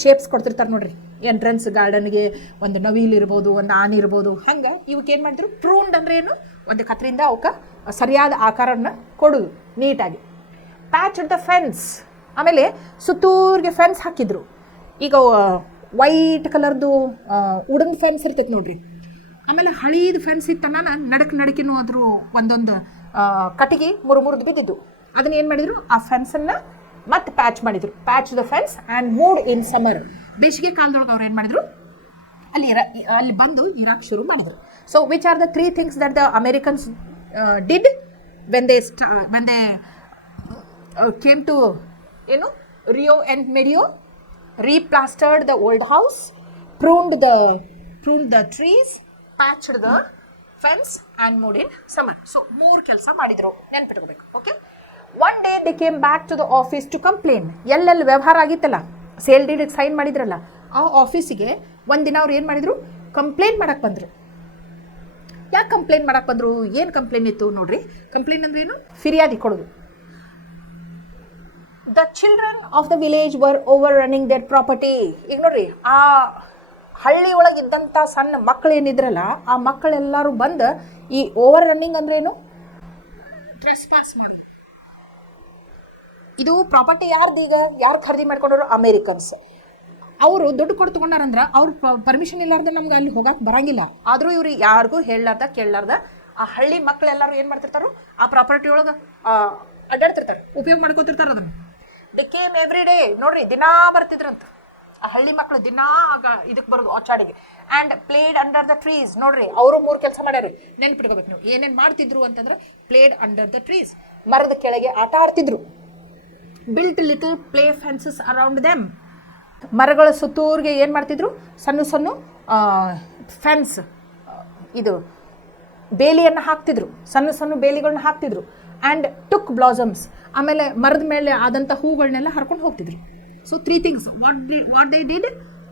ಶೇಪ್ಸ್ ಕೊಡ್ತಿರ್ತಾರೆ ನೋಡ್ರಿ. ಎಂಟ್ರೆನ್ಸ್ ಗಾರ್ಡನ್ಗೆ ಒಂದು ನವಿಲು ಇರ್ಬೋದು, ಒಂದು ಆನೆ ಇರ್ಬೋದು, ಹಂಗೆ ಇವಕ್ಕೆ ಏನು ಮಾಡಿದ್ರು, ಪ್ರೂನ್ಡ್ ಅಂದ್ರೆ ಏನು, ಒಂದು ಕತ್ರಿಯಿಂದ ಅವಕ್ಕೆ ಸರಿಯಾದ ಆಕಾರವನ್ನು ಕೊಡೋದು ನೀಟಾಗಿ. ಪ್ಯಾಚ್ ದ ಫೆನ್ಸ್, ಆಮೇಲೆ ಸುತ್ತೂರಿಗೆ ಫೆನ್ಸ್ ಹಾಕಿದ್ರು. ಈಗ ವೈಟ್ ಕಲರ್ದು ವುಡನ್ ಫೆನ್ಸ್ ಇರ್ತೈತೆ ನೋಡ್ರಿ. ಆಮೇಲೆ ಹಳೀದು ಫೆನ್ಸ್ ಇತ್ತನ್ನ ನಡಕಿನೂ ಅದ್ರ ಒಂದೊಂದು ಕಟ್ಟಿಗೆ ಮುರಿದು ಬಿದ್ದಿದ್ದು. ಅದನ್ನ ಏನು ಮಾಡಿದರು, ಆ ಫೆನ್ಸನ್ನು ಮತ್ತೆ ಪ್ಯಾಚ್ ಮಾಡಿದರು. Patch the fence and moved in summer. ಬೇಸಿಗೆ ಕಾಲದೊಳಗೆ ಅವ್ರು ಏನು ಮಾಡಿದರು, ಅಲ್ಲಿ ಬಂದು ಇರಾಕ್ ಶುರು ಮಾಡಿದರು. So which are the 3 things that the Americans did when they came to Rio and Merio? Replastered the old house, pruned the trees, patched the fence and moved in summer. So 3 ಕೆಲಸ ಮಾಡಿದ್ರು, ನೆನ್ಪಿಟ್ಕೋಬೇಕು. Okay, one day they came back to the office to complain. ಎಲ್ಲೆಲ್ಲಿ ವ್ಯವಹಾರ ಆಗಿತ್ತಲ್ಲ, sale ಡೀಡಿಗೆ sign ಮಾಡಿದ್ರಲ್ಲ, ಆ ಆಫೀಸಿಗೆ ಒಂದಿನ ಅವ್ರು ಏನು ಮಾಡಿದ್ರು, ಕಂಪ್ಲೇಂಟ್ ಮಾಡಕ್ಕೆ ಬಂದರು. ಯಾಕೆ ಕಂಪ್ಲೇಂಟ್ ಮಾಡಕ್ಕೆ ಬಂದರು, ಏನು ಕಂಪ್ಲೇಂಟ್ ಇತ್ತು ನೋಡ್ರಿ. ಕಂಪ್ಲೇಂಟ್ ಅಂದ್ರೆ ಏನು, ಫಿರ್ಯಾದಿ ಕೊಡೋದು. The children of the village were overrunning their property. ಈಗ ನೋಡ್ರಿ, ಆ ಹಳ್ಳಿ ಒಳಗಿದ್ದಂಥ ಸಣ್ಣ ಮಕ್ಕಳು ಏನಿದ್ರಲ್ಲ, ಆ ಮಕ್ಕಳೆಲ್ಲರೂ ಬಂದು ಈ ಓವರ್ ರನ್ನಿಂಗ್ ಅಂದ್ರೆ ಏನು, ಟ್ರೆಸ್ ಪಾಸ್ ಮಾಡೋದು. ಇದು ಪ್ರಾಪರ್ಟಿ ಯಾರ್ದು, ಈಗ ಯಾರು ಖರೀದಿ ಮಾಡ್ಕೊಂಡ್ರು, ಅಮೇರಿಕನ್ಸ್. ಅವರು ದುಡ್ಡು ಕೊಟ್ಟು ತೊಗೊಂಡಾರಂದ್ರೆ ಅವ್ರು ಪರ್ಮಿಷನ್ ಇಲ್ಲಾರ್ದೆ ನಮ್ಗೆ ಅಲ್ಲಿ ಹೋಗಕ್ಕೆ ಬರಂಗಿಲ್ಲ. ಆದರೂ ಇವ್ರು ಯಾರಿಗೂ ಹೇಳಲಾರ್ದ ಕೇಳಲಾರ್ದ ಆ ಹಳ್ಳಿ ಮಕ್ಕಳೆಲ್ಲರೂ ಏನು ಮಾಡ್ತಿರ್ತಾರೋ, ಆ ಪ್ರಾಪರ್ಟಿ ಒಳಗೆ ಅಡ್ಡಾಡ್ತಿರ್ತಾರೆ, ಉಪಯೋಗ ಮಾಡ್ಕೋತಿರ್ತಾರೆ ಅದನ್ನು. ದೇ ಕೇಮ್ ಎವ್ರಿ ಡೇ, ನೋಡ್ರಿ ದಿನಾ ಬರ್ತಿದ್ರಂತ ಆ ಹಳ್ಳಿ ಮಕ್ಕಳು, ದಿನಾ ಇದಕ್ಕೆ ಬರೋದು ಆಚಾಡಿಗೆ. And played under the trees. ನೋಡ್ರಿ, ಅವರು 3 ಕೆಲಸ ಮಾಡ್ಯಾರ, ನೆನ್ಪಿಟ್ಕೋಬೇಕು ನೀವು. ಏನೇನು ಮಾಡ್ತಿದ್ರು ಅಂತಂದ್ರೆ, ಪ್ಲೇಡ್ ಅಂಡರ್ ದ ಟ್ರೀಸ್, ಮರದ ಕೆಳಗೆ ಆಟ ಆಡ್ತಿದ್ರು. Built little play fences around them. ಮರಗಳ ಸುತ್ತೂರಿಗೆ ಏನು ಮಾಡ್ತಿದ್ರು, ಸಣ್ಣ ಫೆನ್ಸ್, ಇದು ಬೇಲಿಯನ್ನು ಹಾಕ್ತಿದ್ರು, ಸಣ್ಣ ಬೇಲಿಗಳನ್ನ ಹಾಕ್ತಿದ್ರು. ಆ್ಯಂಡ್ ಟುಕ್ ಬ್ಲಾಸಮ್ಸ್, ಆಮೇಲೆ ಮರದ ಮೇಲೆ ಆದಂಥ ಹೂಗಳನ್ನೆಲ್ಲ ಹರ್ಕೊಂಡು ಹೋಗ್ತಿದ್ರು. So 3 things what they did.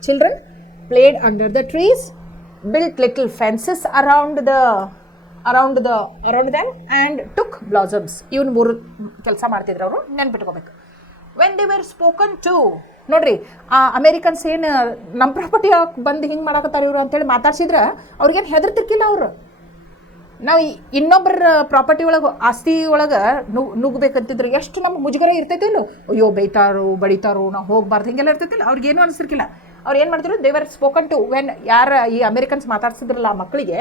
Children played under the trees, built little fences around them and took blossoms. ಇವನ್ 3 ಕೆಲಸ ಮಾಡ್ತಿದ್ರು ಅವರು, ನೆನ್ಪಿಟ್ಕೋಬೇಕು. When they were spoken to, ನೋಡ್ರಿ ಆ ಅಮೇರಿಕನ್ಸ್ ಏನು ನಮ್ಮ ಪ್ರಾಪರ್ಟಿ ಬಂದು ಹಿಂಗೆ ಮಾಡಕತ್ತಾರ ಇವರು ಅಂತೇಳಿ ಮಾತಾಡ್ಸಿದ್ರೆ ಅವ್ರಿಗೇನು ಹೆದರ್ತಿರ್ಕಿಲ್ಲ. ಅವರು ನಾವು ಇನ್ನೊಬ್ಬರ ಪ್ರಾಪರ್ಟಿ ಒಳಗೆ ಆಸ್ತಿ ಒಳಗೆ ನುಗ್ಬೇಕಂತಿದ್ರು ಎಷ್ಟು ನಮ್ಗೆ ಮುಜುಗರ ಇರ್ತೈತಿಲ್ಲ, ಅಯ್ಯೋ ಬೈತಾರೋ ಬಡಿತಾರೋ ನಾವು ಹೋಗ್ಬಾರ್ದು, ಹಿಂಗೆಲ್ಲ ಇರ್ತೈತಿಲ್ಲ. ಅವ್ರಿಗೇನು ಅನಿಸಿರ್ಕಿಲ್ಲ. ಅವ್ರು ಏನು ಮಾಡ್ತಿದ್ರು, they were spoken to. When ಈ ಅಮೇರಿಕನ್ಸ್ ಮಾತಾಡ್ಸಿದ್ರಲ್ಲ ಆ ಮಕ್ಕಳಿಗೆ,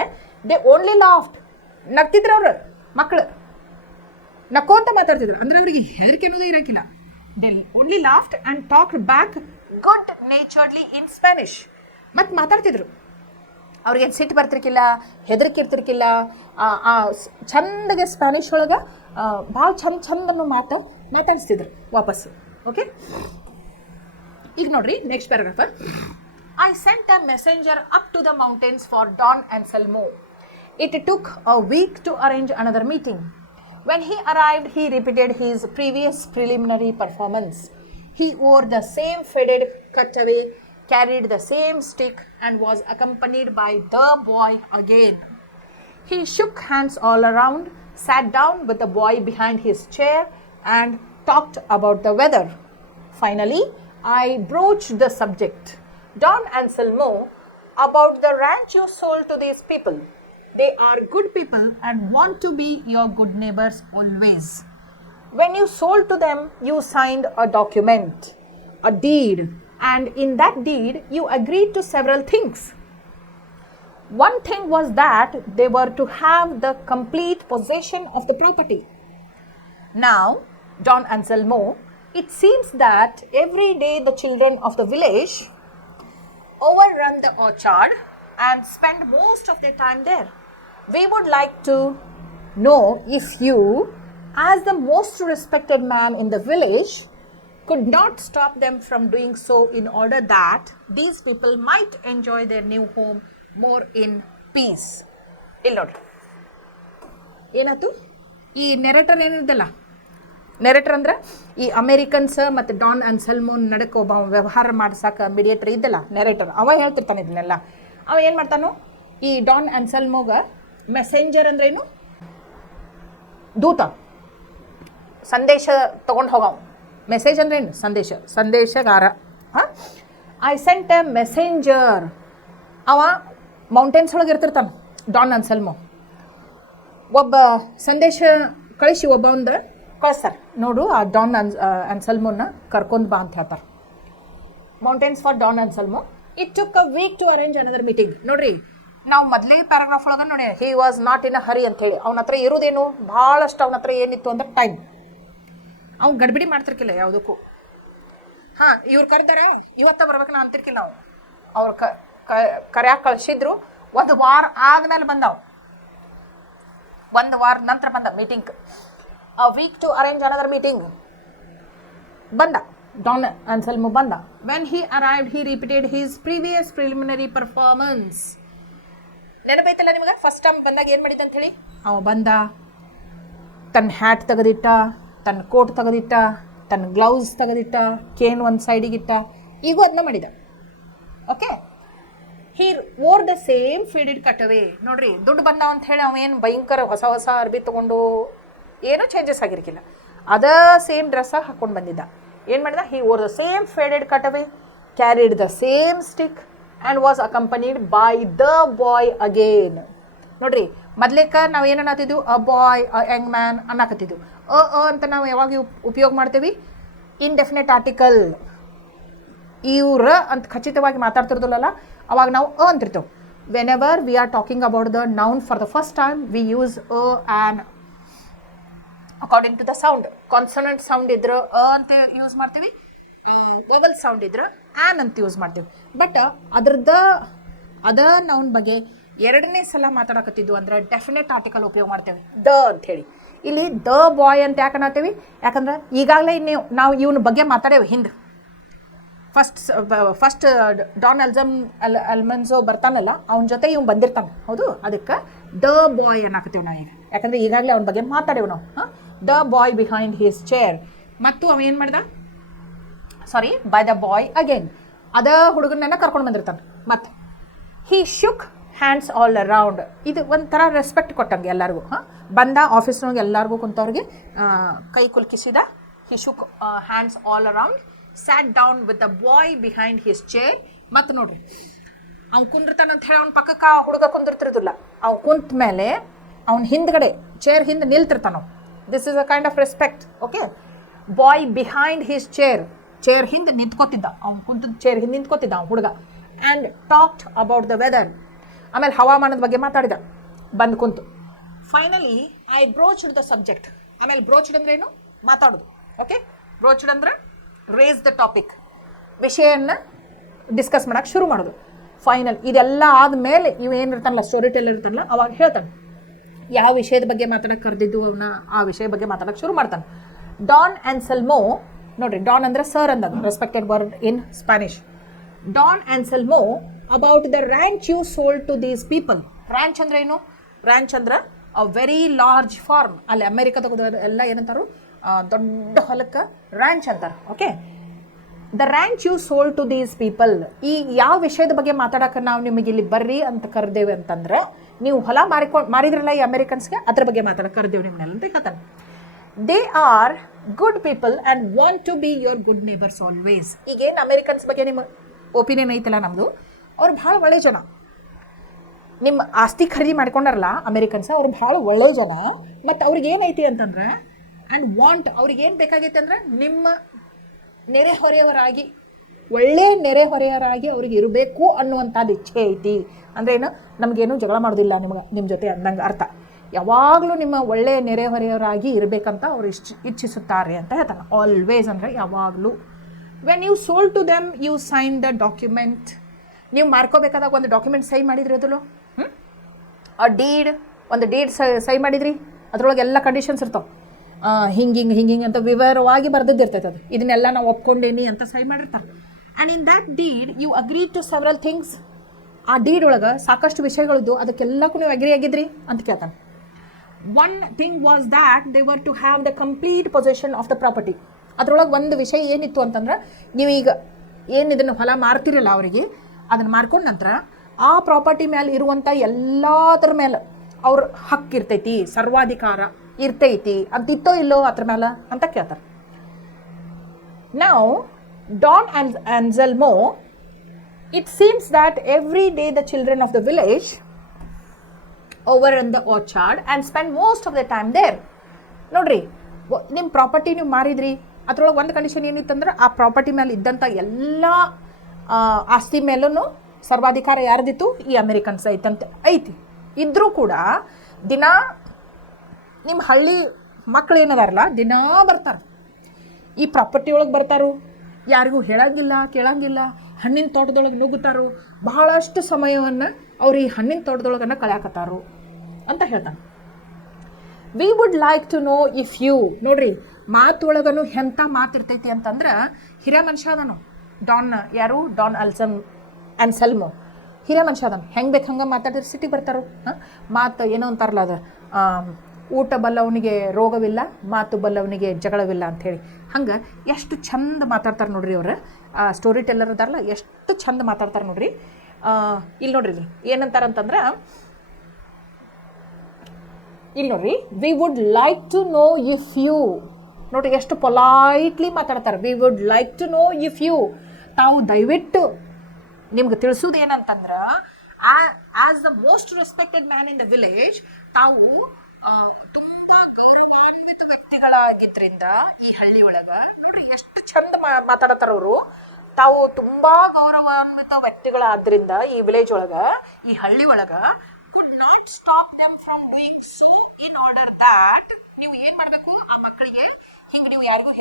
ದೇ ಓನ್ಲಿ ಲಾಫ್ಟ್, ನಗ್ತಿದ್ರು ಅವ್ರು ಮಕ್ಕಳು, ನಕ್ಕೋಂತ ಮಾತಾಡ್ತಿದ್ರು. ಅಂದರೆ ಅವ್ರಿಗೆ ಹೆದರಿಕೆ ಅನ್ನೋದೇ ಇರೋಕ್ಕಿಲ್ಲ. They only laughed and talked back good naturedly in Spanish. ಮತ್ತು ಮಾತಾಡ್ತಿದ್ರು, ಅವ್ರಿಗೇನು ಸಿಟ್ಟು ಬರ್ತಿರ್ಕಿಲ್ಲ, ಹೆದರಿಕೆ ಇರ್ತಿರ್ಕಿಲ್ಲ. ಚಂದಗೆ ಸ್ಪ್ಯಾನಿಷ್ ಒಳಗೆ ಭಾಳ ಚಂದನ್ನು ಮಾತಾಡಿಸ್ತಿದ್ರು ವಾಪಸ್ಸು. ಓಕೆ, ಈಗ ನೋಡ್ರಿ next paragraph. I sent a messenger up to the mountains for Don Anselmo. It took a week to arrange another meeting. When he arrived, he repeated his previous preliminary performance. He wore the same faded cutaway, carried the same stick, and was accompanied by the boy again. He shook hands all around, sat down with the boy behind his chair, and talked about the weather. Finally, I broached the subject, Don Anselmo, about the ranch you sold to these people. They are good people and want to be your good neighbors always. When you sold to them, you signed a document, a deed, and in that deed, you agreed to several things. One thing was that they were to have the complete possession of the property. Now, Don Anselmo, it seems that every day the children of the village overrun the orchard and spend most of their time there. We would like to know if you, as the most respected man in the village, could not stop them from doing so in order that these people might enjoy their new home more in peace. ಇಲ್ಲಿ ನೋಡ್ರಿ ಏನಾಯ್ತು, ಈ narrator ಏನಿದೆಲ್ಲ, narrator ಅಂದ್ರೆ ಈ Americans ಮತ್ತು Don Anselmo ನಡಕ್ಕೆ ಒಬ್ಬ ವ್ಯವಹಾರ ಮಾಡ್ಸಕ್ಕೆ ಮೀಡಿಯೇಟರ್ ಇದ್ದಲ್ಲ ನೆರೇಟರ್, ಅವ ಹೇಳ್ತಿರ್ತಾನೆ ಇದನ್ನೆಲ್ಲ. ಅವ ಏನು ಮಾಡ್ತಾನೋ, ಈ ಡಾನ್ ಆನ್ಸೆಲ್ಮೋಗೆ ಮೆಸೆಂಜರ್ ಅಂದ್ರೇನು, ದೂತ, ಸಂದೇಶ ತೊಗೊಂಡು ಹೋಗವ. ಮೆಸೇಜ್ ಅಂದ್ರೇನು, ಸಂದೇಶಗಾರ. ಹಾಂ, ಐ ಸೆಂಟ್ ಎ ಮೆಸೆಂಜರ್. ಅವ ಮೌಂಟೇನ್ಸ್ ಒಳಗೆ ಇರ್ತಿರ್ತಾನೆ ಡಾನ್ ಆನ್ಸೆಲ್ಮೋ. ಒಬ್ಬ ಸಂದೇಶ ಕಳಿಸಿ ಒಬ್ಬ ಕಳಿಸ್ತಾರೆ, ನೋಡು ಆ ಡಾನ್ ಆನ್ಸೆಲ್ಮೋನ ಕರ್ಕೊಂಡು ಬಾ ಅಂತ ಹೇಳ್ತಾರೆ. Mountains for Don Anselmo. It took a week to arrange another meeting. ನೋಡ್ರಿ, ನಾವು ಮೊದಲೇ ಪ್ಯಾರಾಗ್ರಾಫ್ ಒಳಗೆ ನೋಡಿ, ಹಿ ವಾಸ್ ನಾಟ್ ಇನ್ ಅ ಹರಿ ಅಂಥೇಳಿ. ಅವನ ಹತ್ರ ಇರೋದೇನು ಭಾಳಷ್ಟು, ಅವನ ಹತ್ರ ಏನಿತ್ತು ಅಂದ್ರೆ ಟೈಮ್. ಅವ್ನು ಗಡ್ಬಿಡಿ ಮಾಡ್ತಿರ್ಕಿಲ್ಲ ಯಾವುದಕ್ಕೂ. ಹಾಂ, ಇವ್ರು ಕರೀತಾರೆ ಇವತ್ತ ಬರ್ಬೇಕು ನಾ ಅಂತಿರ್ಕಿಲ್ಲ. ಅವ್ರು ಕರ್ಯಾಕೆ ಕಳಿಸಿದ್ರು, 1 ವಾರ ಆದಮೇಲೆ ಬಂದವು, 1 ವಾರ ನಂತರ ಬಂದ meeting. A week to arrange another meeting. ಬಂದ ಡಾನ್ ಆನ್ಸೆಲ್ಮೋ ಬಂದ. When he arrived he repeated his previous preliminary performance. ನೆನಪೈತಲ್ಲ ನಿಮಗೆ, ಫಸ್ಟ್ ಟೈಮ್ ಬಂದಾಗ ಏನು ಮಾಡಿದ್ದ ಅಂಥೇಳಿ? ಅವ ಬಂದ, ತನ್ನ ಹ್ಯಾಟ್ ತೆಗೆದಿಟ್ಟ, ತನ್ನ ಕೋಟ್ ತೆಗೆದಿಟ್ಟ, ತನ್ನ ಗ್ಲೌಸ್ ತೆಗೆದಿಟ್ಟ, ಕೇನ್ ಒಂದು ಸೈಡಿಗಿಟ್ಟ. ಈಗೂ ಅದನ್ನ ಮಾಡಿದ. Okay, he wore the same faded cutaway. ನೋಡ್ರಿ, ದುಡ್ಡು ಬಂದಾವ ಅಂತ ಹೇಳಿ ಅವೇನು ಭಯಂಕರ ಹೊಸ ಅರ್ಬಿ ತೊಗೊಂಡು ಏನೂ ಚೇಂಜಸ್ ಆಗಿರ್ಕಿಲ್ಲ. ಅದ ಸೇಮ್ ಡ್ರೆಸ್ಸಾಗ ಹಾಕ್ಕೊಂಡು ಬಂದಿದ್ದ. ಏನು ಮಾಡಿದ? He wore the same faded cutaway, carried the same stick and was accompanied by the boy again. ನೋಡ್ರಿ, ಮೊದ್ಲೇಕ ನಾವು ಏನು ಅನ್ನತ್ತಿದ್ವು? ಅ ಬಾಯ್, ಅ ಯಂಗ್ ಮ್ಯಾನ್ ಅನ್ನಕತ್ತಿದ್ವು. ಅಂತ ನಾವು ಯಾವಾಗ ಉಪಯೋಗ ಮಾಡ್ತೀವಿ? Indefinite article. ಇವ್ರ ಅಂತ ಖಚಿತವಾಗಿ ಮಾತಾಡ್ತಿರ್ದಲ್ಲ, ಅವಾಗ ನಾವು ಅಂತಿರ್ತೇವೆ. Whenever we are talking about the noun for the first time, we use an according to the sound. Consonant sound ಇದ್ರೆ ಅಂತ ಯೂಸ್ ಮಾಡ್ತೀವಿ, ವೊವೆಲ್ ಸೌಂಡ್ ಇದ್ರೆ ಆ್ಯನ್ ಅಂತ ಯೂಸ್ ಮಾಡ್ತೀವಿ. ಬಟ್ ಅದ ನೌನ್ ಬಗ್ಗೆ 2ನೇ ಸಲ ಮಾತಾಡಕತ್ತಿದ್ದು ಅಂದ್ರೆ ಡೆಫಿನೆಟ್ ಆರ್ಟಿಕಲ್ ಉಪಯೋಗ ಮಾಡ್ತೇವೆ, ದ ಅಂಥೇಳಿ. ಇಲ್ಲಿ ದ ಬಾಯ್ ಅಂತ ಯಾಕೆ ಅನ್ನತ್ತೀವಿ? ಯಾಕಂದ್ರೆ ಈಗಾಗಲೇ ನಾವು ಇವನ ಬಗ್ಗೆ ಮಾತಾಡೇವೆ ಹಿಂದೆ. ಫಸ್ಟ್ ಡಾನ್ ಅಲ್ಮನ್ಸೋ ಬರ್ತಾನಲ್ಲ, ಅವನ ಜೊತೆ ಇವ್ನು ಬಂದಿರ್ತಾನೆ, ಹೌದು. ಅದಕ್ಕೆ ದ ಬಾಯ್ ಅನ್ನಕತ್ತೀವಿ ನಾವು ಈಗ, ಯಾಕಂದರೆ ಈಗಾಗಲೇ ಅವನ ಬಗ್ಗೆ ಮಾತಾಡೇವು ನಾವು. The boy behind his chair. ಮತ್ತು ಅವ ಏನು ಮಾಡ್ದ, ಸಾರಿ, ಬೈ ದ ಬಾಯ್ ಅಗೇನ್, ಅದ ಹುಡುಗನನ್ನ ಕರ್ಕೊಂಡು ಬಂದಿರ್ತಾನೆ. ಮತ್ತೆ ಹಿ ಶುಕ್ ಹ್ಯಾಂಡ್ಸ್ ಆಲ್ ಅರೌಂಡ್. ಇದು ಒಂಥರ ರೆಸ್ಪೆಕ್ಟ್ ಕೊಟ್ಟಂಗೆ ಎಲ್ಲರಿಗೂ. ಬಂದ ಆಫೀಸ್ನೊಳಗೆ ಎಲ್ಲರಿಗೂ ಕುಂತವ್ರಿಗೆ ಕೈ ಕುಲ್ಕಿಸಿದ. He shook hands all around, sat down with the boy behind his chair. ಮತ್ತು ನೋಡ್ರಿ, ಅವ್ನು ಕುಂದಿರ್ತಾನೆ ಅಂತ ಹೇಳಿ ಅವ್ನ ಪಕ್ಕಕ್ಕೆ ಆ ಹುಡುಗ ಕುಂದಿರ್ತಿರೋದಿಲ್ಲ. ಅವ್ನು ಕುಂತ ಮೇಲೆ ಅವ್ನ ಹಿಂದ್ಗಡೆ ಚೇರ್ ಹಿಂದೆ ನಿಲ್ತಿರ್ತಾನ. This is a kind of respect. Okay, boy behind his chair, chair ಹಿಂದೆ ನಿಂತ್ಕೋತಿದ್ದ, ಅವ್ನು ಕುಂತದ ಚೇರ್ ಹಿಂದೆ ನಿಂತ್ಕೋತಿದ್ದ ಅವ್ನು ಹುಡುಗ. And talked about the weather, ಆಮೇಲೆ ಹವಾಮಾನದ ಬಗ್ಗೆ ಮಾತಾಡಿದ ಬಂದು ಕುಂತು. Finally I broached the subject. ಆಮೇಲೆ ಬ್ರೋಚ್ಡ್ ಅಂದ್ರೆ ಏನು, ಮಾತಾಡೋದು. ಓಕೆ, ಬ್ರೋಚ್ಡ್ ಅಂದ್ರೆ ರೇಸ್ ದ ಟಾಪಿಕ್, ವಿಷಯವನ್ನು ಡಿಸ್ಕಸ್ ಮಾಡೋಕ್ಕೆ ಶುರು ಮಾಡೋದು. ಫೈನಲ್ ಇದೆಲ್ಲ ಆದಮೇಲೆ ಇವೇನಿರ್ತಾನಲ್ಲ, ಸ್ಟೋರಿ ಟೆಲ್ಲರ್ ಇರ್ತಾನಲ್ಲ, ಅವಾಗ ಹೇಳ್ತಾನೆ ಯಾವ ವಿಷಯದ ಬಗ್ಗೆ ಮಾತಾಡೋಕೆ ಕರೆದಿದ್ದು ಅವನ್ನ, ಆ ವಿಷಯ ಬಗ್ಗೆ ಮಾತಾಡೋಕ್ಕೆ ಶುರು ಮಾಡ್ತಾನೆ. ಡಾನ್ ಆನ್ಸೆಲ್ಮೋ, ನೋಡ್ರಿ, ಡಾನ್ ಅಂದರೆ ಸರ್ ಅಂದದು, respected word in Spanish. Don Anselmo about the ranch you sold to these people. Ranch ಅಂದ್ರೆ ಏನು, ರ್ಯಾಂಚ್ ಅಂದ್ರೆ ಅ ವೆರಿ ಲಾರ್ಜ್ ಫಾರ್ಮ್. ಅಲ್ಲಿ ಅಮೆರಿಕದಾಗ ಎಲ್ಲ ಏನಂತಾರು, ದೊಡ್ಡ ಹೊಲಕ್ಕೆ ರ್ಯಾಂಚ್ ಅಂತಾರೆ. Okay, the ranch you sold to these people. ಈ ಯಾವ ವಿಷಯದ ಬಗ್ಗೆ ಮಾತಾಡೋಕೆ ನಾವು ನಿಮಗೆ ಇಲ್ಲಿ ಬರ್ರಿ ಅಂತ ಕರೆದೇವೆ ಅಂತಂದ್ರೆ, ನೀವು ಹೊಲ ಮಾರಿದ್ರಲ್ಲ ಈ ಅಮೆರಿಕನ್ಸ್ಗೆ, ಅದ್ರ ಬಗ್ಗೆ ಮಾತಾಡೋಕೆ ಕರೆದೇವೆ ನಿಮ್ಮನ್ನೆಲ್ಲ ಅಂತ ಹೇಳ್ತಾನೆ. They are good people and want to be your good neighbours always. ಈಗೇನು ಅಮೆರಿಕನ್ಸ್ ಬಗ್ಗೆ ನಿಮ್ಮ ಒಪಿನಿಯನ್ ಐತಲ್ಲ ನಮ್ಮದು, ಅವ್ರು ಭಾಳ ಒಳ್ಳೆ ಜನ. ನಿಮ್ಮ ಆಸ್ತಿ ಖರೀದಿ ಮಾಡ್ಕೊಂಡಾರಲ್ಲ ಅಮೆರಿಕನ್ಸ್, ಅವ್ರು ಭಾಳ ಒಳ್ಳೆ ಜನ. ಮತ್ತು ಅವ್ರಿಗೆ ಏನೈತಿ ಅಂತಂದ್ರೆ, ಆ್ಯಂಡ್ ವಾಂಟ್, ಅವ್ರಿಗೇನು ಬೇಕಾಗೈತೆ ಅಂದ್ರೆ ನಿಮ್ಮ ನೆರೆಹೊರೆಯವರಾಗಿ, ಒಳ್ಳೆ ನೆರೆಹೊರೆಯವರಾಗಿ ಅವ್ರಿಗೆ ಇರಬೇಕು ಅನ್ನುವಂಥದ್ದು ಇಚ್ಛೆ ಐತಿ. ಅಂದ್ರೆ ಏನು, ನಮಗೇನು ಜಗಳ ಮಾಡೋದಿಲ್ಲ ನಿಮ್ಮ ಜೊತೆ ಅಂದಂಗೆ ಅರ್ಥ. ಯಾವಾಗಲೂ ನಿಮ್ಮ ಒಳ್ಳೆಯ ನೆರೆಹೊರೆಯವರಾಗಿ ಇರಬೇಕಂತ ಅವ್ರು ಇಚ್ಛಿಸುತ್ತಾರೆ ಅಂತ ಹೇಳ್ತಾನೆ. ಆಲ್ವೇಸ್ ಅಂದರೆ ಯಾವಾಗಲೂ. When you sold to them you sign the document. ನೀವು ಮಾರ್ಕೋಬೇಕಾದಾಗ ಒಂದು ಡಾಕ್ಯುಮೆಂಟ್ ಸೈ ಮಾಡಿದ್ರಿ, ಅದನ್ನು ಒಂದು ಡೀಡ್ ಸೈ ಮಾಡಿದ್ರಿ, ಅದ್ರೊಳಗೆ ಎಲ್ಲ ಕಂಡೀಷನ್ಸ್ ಇರ್ತಾವೆ. ಹಿಂಗೆ ಅಂತ ವಿವರವಾಗಿ ಬರೆದಿರ್ತೈತೆ ಅದು. ಇದನ್ನೆಲ್ಲ ನಾವು ಒಪ್ಕೊಂಡೇನಿ ಅಂತ ಸೈ ಮಾಡಿರ್ತಾರೆ. And in that deed you agree to several things. ಆ ಡೀಡ್ ಒಳಗೆ ಸಾಕಷ್ಟು ವಿಷಯಗಳಿದ್ದು, ಅದಕ್ಕೆಲ್ಲಕ್ಕೂ ನೀವು ಅಗ್ರಿ ಆಗಿದ್ರಿ ಅಂತ ಕೇಳ್ತಾನೆ. One thing was that they were to have the complete possession of the property. ಅದರೊಳಗೆ ಒಂದು ವಿಷಯ ಏನಿತ್ತು ಅಂತಂದ್ರೆ, ನೀವು ಈಗ ಏನು ಇದನ್ನು ಹೊಲ ಮಾರ್ತಿರಲ್ಲ ಅವರಿಗೆ, ಅದನ್ನು ಮಾರ್ಕೊಂಡ ನಂತರ ಆ ಪ್ರಾಪರ್ಟಿ ಮೇಲೆ ಇರುವಂಥ ಎಲ್ಲದರ ಮೇಲೆ ಅವ್ರ ಹಕ್ಕಿರ್ತೈತಿ, ಸರ್ವಾಧಿಕಾರ ಇರ್ತೈತಿ ಅಂತಿತ್ತೋ ಇಲ್ಲೋ ಅದ್ರ ಮೇಲೆ ಅಂತ ಕೇಳ್ತಾರೆ. ನಾವು Don Anselmo, it seems that every day the children of the village over in the orchard and spend most of their time there. ನೋಡ್ರಿ, ನಿಮ್ಮ ಪ್ರಾಪರ್ಟಿ ನೀವು ಮಾರಿದ್ರಿ, ಅದ್ರೊಳಗೆ ಒಂದು ಕಂಡೀಷನ್ ಏನಿತ್ತಂದ್ರೆ, ಆ ಪ್ರಾಪರ್ಟಿ ಮೇಲೆ ಇದ್ದಂಥ ಎಲ್ಲ ಆಸ್ತಿ ಮೇಲೂ ಸರ್ವಾಧಿಕಾರ ಯಾರ್ದಿತ್ತು, ಈ ಅಮೆರಿಕನ್ಸ್ ಐತಿ. ಇದ್ರೂ ಕೂಡ ದಿನ ನಿಮ್ಮ ಹಳ್ಳಿ ಮಕ್ಕಳು ಏನದಾರಲ್ಲ, ದಿನಾ ಬರ್ತಾರೆ ಈ ಪ್ರಾಪರ್ಟಿ ಒಳಗೆ ಬರ್ತಾರೋ, ಯಾರಿಗೂ ಹೇಳಂಗಿಲ್ಲ ಕೇಳಂಗಿಲ್ಲ, ಹಣ್ಣಿನ ತೋಟದೊಳಗೆ ನುಗ್ಗುತ್ತಾರೋ, ಬಹಳಷ್ಟು ಸಮಯವನ್ನು ಅವ್ರು ಈ ಹಣ್ಣಿನ ತೋಟದೊಳಗನ್ನು ಕಳೆಯಾಕತ್ತಾರೋ ಅಂತ ಹೇಳ್ತಾನೆ. We would like to know if you, ನೋಡ್ರಿ, ಮಾತೊಳಗನು ಎಂಥ ಮಾತಿರ್ತೈತಿ ಅಂತಂದ್ರೆ, ಹಿರಿಯ ಮನುಷ್ಯ ಅದನು ಡಾನ್, ಯಾರು ಡಾನ್ ಆನ್ಸೆಲ್ಮೋ ಹಿರಿಯ ಮನುಷ್ಯ ಅದನು. ಹೆಂಗೆ ಬೇಕು ಹಂಗೆ ಮಾತಾಡಿದ್ರೆ ಸಿಟಿಗೆ ಬರ್ತಾರೋ. ಮಾತು ಏನೋ ಅಂತಾರಲ್ಲ, ಅದು ಊಟ ಬಲ್ಲವನಿಗೆ ರೋಗವಿಲ್ಲ, ಮಾತು ಬಲ್ಲವನಿಗೆ ಜಗಳವಿಲ್ಲ ಅಂಥೇಳಿ. ಹಂಗೆ ಎಷ್ಟು ಚಂದ ಮಾತಾಡ್ತಾರೆ ನೋಡ್ರಿ ಅವರು. ಸ್ಟೋರಿ ಟೆಲ್ಲರ್ ಅದಾರಲ್ಲ, ಎಷ್ಟು ಚಂದ ಮಾತಾಡ್ತಾರೆ ನೋಡ್ರಿ. ಇಲ್ಲಿ ನೋಡ್ರಿ, ಏನಂತಾರಂತಂದ್ರೆ, ಇಲ್ಲಿ ನೋಡ್ರಿ, we would like to know if you. ನೋಡ್ರಿ ಎಷ್ಟು ಪೊಲೈಟ್ಲಿ ಮಾತಾಡ್ತಾರೆ. We would like to know if you. ತಾವು ದಯವಿಟ್ಟು ನಿಮ್ಗೆ ತಿಳಿಸೋದು ಏನಂತಂದ್ರೆ, as the most respected man in the village, ತಾವು ತುಂಬ ಗೌರವಾನ್ವಿತ ವ್ಯಕ್ತಿಗಳಾಗಿದ್ದರಿಂದ ಈ ಹಳ್ಳಿ ಒಳಗೆ, ನೋಡ್ರಿ ಎಷ್ಟು ಚಂದ ಮಾತಾಡತ್ತಾರ ಅವರು. ತಾವು ತುಂಬ ಗೌರವಾನ್ವಿತ ವ್ಯಕ್ತಿಗಳಾದ್ರಿಂದ ಈ ವಿಲೇಜ್ ಒಳಗೆ, ಈ ಹಳ್ಳಿ ಒಳಗೆ, could not stop them from doing so in order that, ನೀವು ಏನು ಮಾಡಬೇಕು, ಆ ಮಕ್ಕಳಿಗೆ ಹಿಂಗೆ ನೀವು ಯಾರಿಗೂ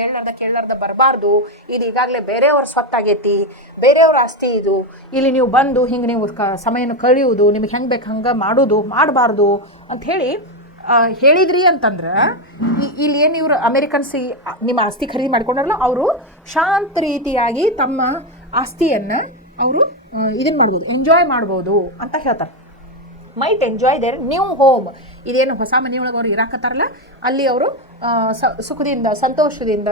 ಕೇಳಲಾರ್ದ ಬರಬಾರ್ದು. ಇದು ಈಗಾಗಲೇ ಬೇರೆಯವ್ರ ಸ್ವತ್ತಾಗೈತಿ, ಬೇರೆಯವ್ರ ಆಸ್ತಿ ಇದು, ಇಲ್ಲಿ ನೀವು ಬಂದು ಹಿಂಗೆ ನೀವು ಸಮಯನ ಕಳೆಯುವುದು, ನಿಮಗೆ ಹೆಂಗೆ ಬೇಕು ಹಂಗೆ ಮಾಡೋದು ಮಾಡಬಾರ್ದು ಅಂಥೇಳಿ ಹೇಳಿದ್ರಿ ಅಂತಂದ್ರೆ, ಇಲ್ಲಿ ಏನು ಇವರು ಅಮೆರಿಕನ್ಸ್ ನಿಮ್ಮ ಆಸ್ತಿ ಖರೀದಿ ಮಾಡ್ಕೊಂಡಾರಲ್ಲ, ಅವರು ಶಾಂತ ರೀತಿಯಾಗಿ ತಮ್ಮ ಆಸ್ತಿಯನ್ನು ಅವರು ಇದನ್ನು ಮಾಡ್ಬೋದು, ಎಂಜಾಯ್ ಮಾಡ್ಬೋದು ಅಂತ ಹೇಳ್ತಾರೆ. Might enjoy their new home. ಇದೇನು ಹೊಸ ಮನೆಯೊಳಗೆ ಅವ್ರು ಇರಾಕತ್ತಾರಲ್ಲ, ಅಲ್ಲಿ ಅವರು ಸುಖದಿಂದ ಸಂತೋಷದಿಂದ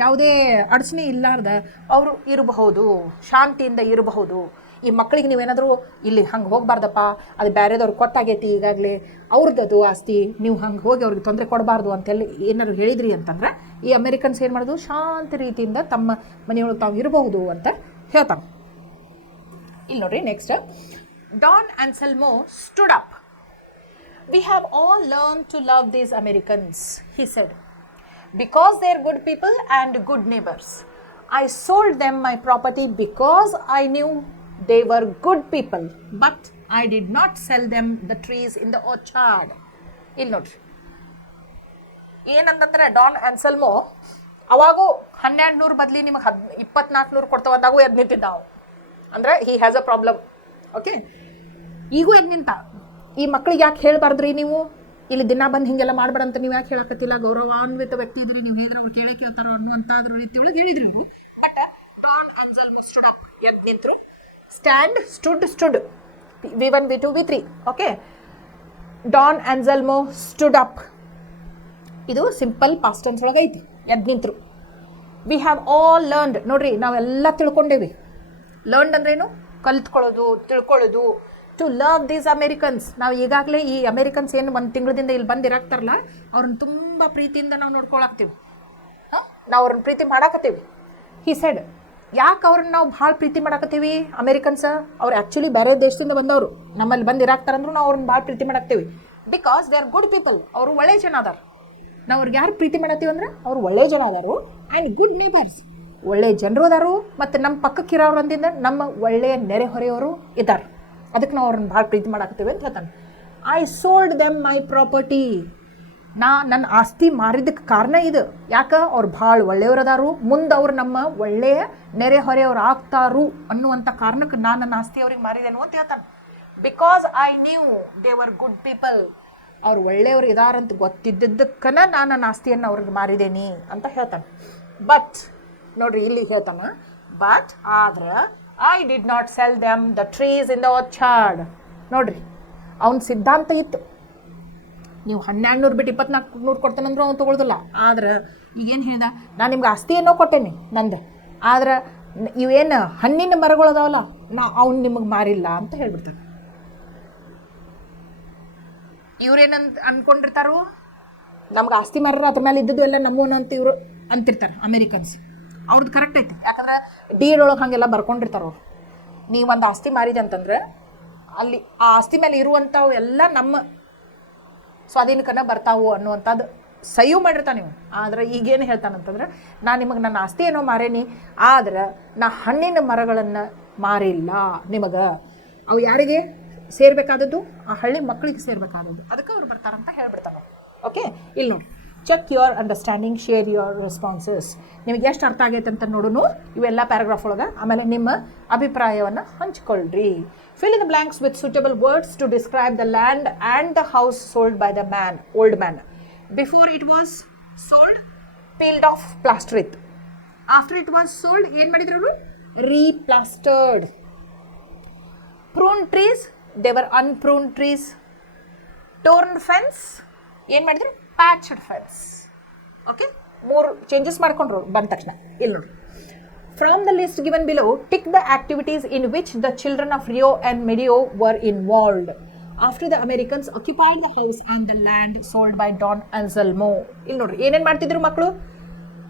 ಯಾವುದೇ ಅಡಚಣೆ ಇಲ್ಲಾರ್ದ ಅವರು ಇರಬಹುದು, ಶಾಂತಿಯಿಂದ ಇರಬಹುದು. ಈ ಮಕ್ಕಳಿಗೆ ನೀವೇನಾದರೂ ಇಲ್ಲಿ ಹಂಗೆ ಹೋಗಬಾರ್ದಪ್ಪ, ಅದು ಬೇರೆದವ್ರಿಗೆ ಕೊಟ್ಟಾಗೈತಿ ಈಗಾಗಲೇ, ಅವ್ರದ್ದು ಆಸ್ತಿ, ನೀವು ಹಂಗೆ ಹೋಗಿ ಅವ್ರಿಗೆ ತೊಂದರೆ ಕೊಡಬಾರ್ದು ಅಂತೆಲ್ಲ ಏನಾದ್ರು ಹೇಳಿದ್ರಿ ಅಂತಂದ್ರೆ ಈ ಅಮೆರಿಕನ್ಸ್ ಏನು ಮಾಡೋದು, ಶಾಂತ ರೀತಿಯಿಂದ ತಮ್ಮ ಮನೆಯೊಳಗೆ ತಾವು ಇರಬಹುದು ಅಂತ ಹೇಳ್ತಾನೆ. ಇಲ್ಲಿ ನೋಡ್ರಿ next, Don Anselmo stood up. We have all learned to love these Americans, he said, because they are good people and good neighbors. I sold them my property because I knew they were good people, but I did not sell them the trees in the orchard. ಇಲ್ಲಿ ನೋಡ್ರಿ ಏನಂತಂದ್ರೆ Don Anselmo ಅವಾಗೂ 1200 ಬದಲಿ ನಿಮಗೆ 2400 ಕೊಡ್ತಾವಂದಾಗೂ ಎದ್ದು ನಿಂತಿದ್ದ ನಾವು. ಅಂದ್ರೆ he has a problem. Okay, ಈಗೂ ಎದ್ದು ನಿಂತ. ಈ ಮಕ್ಳಿಗೆ ಯಾಕೆ ಹೇಳ್ಬಾರ್ದ್ರಿ ನೀವು, ಇಲ್ಲಿ ದಿನ ಬಂದು ಹಿಂಗೆಲ್ಲ ಮಾಡ್ಬೇಡಂತ ನೀವು ಯಾಕೆ ಹೇಳಕತ್ತಿಲ್ಲ, ಗೌರವಾನ್ವಿತ ವ್ಯಕ್ತಿ ಇದ್ರಿ, ನೀವು ಹೇಳಿದ್ರೆ ಅವ್ರು ಕೇಳ್ತಾರೋ ಅನ್ನುವಂತಾದ್ರ ರೀತಿ ಒಳಗೆ ಹೇಳಿದ್ರು. But Don Anselmo stood up, ಎದ್ದು ನಿಂತರು. Stand, stood, V1 V2 V3. Okay, Don Anselmo stood up ಇದು ಸಿಂಪಲ್ ಪಾಸ್ಟ್ ಟೆನ್ಸ್ ಒಳಗೆ ಐತಿ. ಎದ್ದು ನಿಂತರು. ವಿ ಹ್ಯಾವ್ ಆಲ್ ಲರ್ನ್ಡ್, ನೋಡ್ರಿ ನಾವೆಲ್ಲ ತಿಳ್ಕೊಂಡೇವಿ. ಲರ್ನ್ಡ್ ಅಂದ್ರೇನು, ಕಲ್ತ್ಕೊಳ್ಳೋದು, ತಿಳ್ಕೊಳ್ಳೋದು. ಟು ಲವ್ ದೀಸ್ ಅಮೇರಿಕನ್ಸ್, ನಾವು ಈಗಾಗಲೇ ಈ ಅಮೇರಿಕನ್ಸ್ ಏನು ಒಂದು ತಿಂಗಳದಿಂದ ಇಲ್ಲಿ ಬಂದಿರಾಕ್ತಾರಲ್ಲ, ಅವ್ರನ್ನ ತುಂಬ ಪ್ರೀತಿಯಿಂದ ನಾವು ನೋಡ್ಕೊಳಕ್ತೀವಿ, ನಾವು ಅವ್ರನ್ನ ಪ್ರೀತಿ ಮಾಡಾಕತ್ತೀವಿ. ಹಿ ಸೆಡ್, ಯಾಕೆ ಅವ್ರನ್ನ ನಾವು ಭಾಳ ಪ್ರೀತಿ ಮಾಡಾಕತ್ತೀವಿ ಅಮೇರಿಕನ್ಸ್, ಅವ್ರು ಆ್ಯಕ್ಚುಲಿ ಬೇರೆ ದೇಶದಿಂದ ಬಂದವರು, ನಮ್ಮಲ್ಲಿ ಬಂದು ಇರಾಕ್ತಾರಂದ್ರೂ ನಾವು ಅವ್ರನ್ನ ಭಾಳ ಪ್ರೀತಿ ಮಾಡಾಕ್ತೀವಿ. Because they are good people, ಅವರು ಒಳ್ಳೆ ಜನ ಅದಾರ. ನಾವು ಅವ್ರಿಗೆ ಯಾರು ಪ್ರೀತಿ ಮಾಡತ್ತೀವಿ ಅಂದ್ರೆ ಅವ್ರು ಒಳ್ಳೆ ಜನ ಅದಾರು. ಆ್ಯಂಡ್ ಗುಡ್ ನೇಬರ್ಸ್, ಒಳ್ಳೆ ಜನರು ಅದಾರು. ಮತ್ತು ನಮ್ಮ ಪಕ್ಕಕ್ಕಿರೋರು ಅಂದಿಂದ ನಮ್ಮ ಒಳ್ಳೆಯ ನೆರೆಹೊರೆಯವರು ಇದ್ದಾರೆ. ಅದಕ್ಕೆ ನಾವು ಅವ್ರನ್ನ ಭಾಳ ಪ್ರೀತಿ ಮಾಡಾಕತ್ತೀವಿ ಅಂತ ಹೇಳ್ತಾನೆ. I sold them my property, ನನ್ನ ಆಸ್ತಿ ಮಾರಿದ್ದಕ್ಕೆ ಕಾರಣ ಇದು. ಯಾಕೆ, ಅವ್ರು ಭಾಳ ಒಳ್ಳೆಯವ್ರು ಅದಾರು, ಮುಂದೆ ಅವ್ರು ನಮ್ಮ ಒಳ್ಳೆಯ ನೆರೆಹೊರೆಯವ್ರು ಆಗ್ತಾರು ಅನ್ನುವಂಥ ಕಾರಣಕ್ಕೆ ನಾನು ನನ್ನ ಆಸ್ತಿ ಅವ್ರಿಗೆ ಮಾರಿದೇನು ಅಂತ ಹೇಳ್ತಾನೆ. Because I knew they were good people, ಅವ್ರು ಒಳ್ಳೆಯವ್ರು ಇದಾರಂತ ಗೊತ್ತಿದ್ದಕ್ಕನ ನಾನು ನನ್ನ ಆಸ್ತಿಯನ್ನು ಅವ್ರಿಗೆ ಮಾರಿದೇನಿ ಅಂತ ಹೇಳ್ತಾನೆ. ಬಟ್ ನೋಡ್ರಿ ಇಲ್ಲಿ ಹೇಳ್ತಾನೆ, ಬಟ್ ಆದ್ರೆ I did not sell them the trees in the orchard. ನೋಡ್ರಿ ಅವನ ಸಿದ್ಧಾಂತ ಇತ್ತು, ನೀವು 1200 ಬಿಟ್ಟು 2400 ಕೊಡ್ತೇನೆಂದ್ರೂ ಅವ್ನು ತೊಗೊಳ್ದಿಲ್ಲ. ಆದ್ರೆ ಈಗೇನು ಹೇಳ್ದ, ನಾನು ನಿಮ್ಗೆ ಆಸ್ತಿ ಏನೋ ಕೊಟ್ಟೇನಿ ನಂದು, ಆದ್ರೆ ಇವೇನು ಹಣ್ಣಿನ ಮರಗಳು ಅದಾವಲ್ಲ ಅವ್ನು ನಿಮಗೆ ಮಾರಿಲ್ಲ ಅಂತ ಹೇಳ್ಬಿಡ್ತಾನೆ. ಇವ್ರೇನಂತ ಅಂದ್ಕೊಂಡಿರ್ತಾರೋ, ನಮ್ಗೆ ಆಸ್ತಿ ಮಾರ್ರ ಅದ್ರ ಮೇಲೆ ಇದ್ದದ್ದು ಎಲ್ಲ ನಮ್ಮೂನು ಅಂತ ಇವರು ಅಂತಿರ್ತಾರೆ ಅಮೇರಿಕನ್ಸ್. ಅವ್ರದ್ದು ಕರೆಕ್ಟ್ ಐತಿ, ಯಾಕಂದ್ರೆ ಡೀಡ್ ಒಳಗೆ ಹಾಗೆಲ್ಲ ಬರ್ಕೊಂಡಿರ್ತಾರೆ ಅವ್ರು. ನೀವು ಒಂದು ಆಸ್ತಿ ಮಾರಿದೆ ಅಂತಂದ್ರೆ ಅಲ್ಲಿ ಆ ಆಸ್ತಿ ಮೇಲೆ ಇರುವಂಥವು ಎಲ್ಲ ನಮ್ಮ ಸ್ವಾಧೀನಕ್ಕನ್ನ ಬರ್ತಾವು ಅನ್ನುವಂಥದ್ದು ಸಹಿ ಮಾಡಿರ್ತಾನೆ ನೀವು. ಆದ್ರೆ ಈಗೇನು ಹೇಳ್ತಾನಂತಂದ್ರೆ, ನಾನು ನಿಮಗೆ ನನ್ನ ಆಸ್ತಿ ಏನೋ ಮಾರೇನಿ, ಆದ್ರೆ ನಾ ಹಣ್ಣಿನ ಮರಗಳನ್ನು ಮಾರಿಲ್ಲ ನಿಮಗೆ. ಅವು ಯಾರಿಗೆ ಸೇರ್ಬೇಕಾದದ್ದು, ಆ ಹಳ್ಳಿ ಮಕ್ಕಳಿಗೆ ಸೇರ್ಬೇಕಾದದ್ದು, ಅದಕ್ಕೆ ಅವ್ರು ಬರ್ತಾರಂತ ಹೇಳ್ಬಿಡ್ತಾನೆ. ಓಕೆ, ಇಲ್ಲಿ ನೋಡಿ, check your understanding, share your responses. ನಿಮಗೆ ಎಷ್ಟು ಅರ್ಥ ಆಗೈತೆ ಅಂತ ನೋಡೋಣ ಇವೆಲ್ಲ ಪ್ಯಾರಾಗ್ರಾಫ್ ಒಳಗೆ. ಆಮೇಲೆ ನಿಮ್ಮ ಅಭಿಪ್ರಾಯವನ್ನು ಹಂಚ್ಕೊಳ್ರಿ. Fill in the blanks with suitable words to describe the land and the house sold by the man, old man. Before it was sold, peeled off, plaster ಇತ್ತು. ಆಫ್ಟರ್ ಇಟ್ ವಾಸ್ ಸೋಲ್ಡ್, ಏನು ಮಾಡಿದ್ರು ಅವರು, replastered. Prune trees, they were unpruned trees. Torn fence, ಏನು ಮಾಡಿದ್ರು, ಪ್ಯಾಚ್ಡ್ fence. Okay, 3 changes ಮಾಡ್ಕೊಂಡ್ರು ಬಂದ ತಕ್ಷಣ. ಇಲ್ಲಿ ನೋಡಿ, from the list given below tick the activities in which the children of Rio and Medio var involved after the Americans occupied the house and the land sold by Don Anselmo. ಇಲ್ಲಿ ನೋಡ್ರಿ ಏನೇನು ಮಾಡ್ತಿದ್ರು ಮಕ್ಕಳು.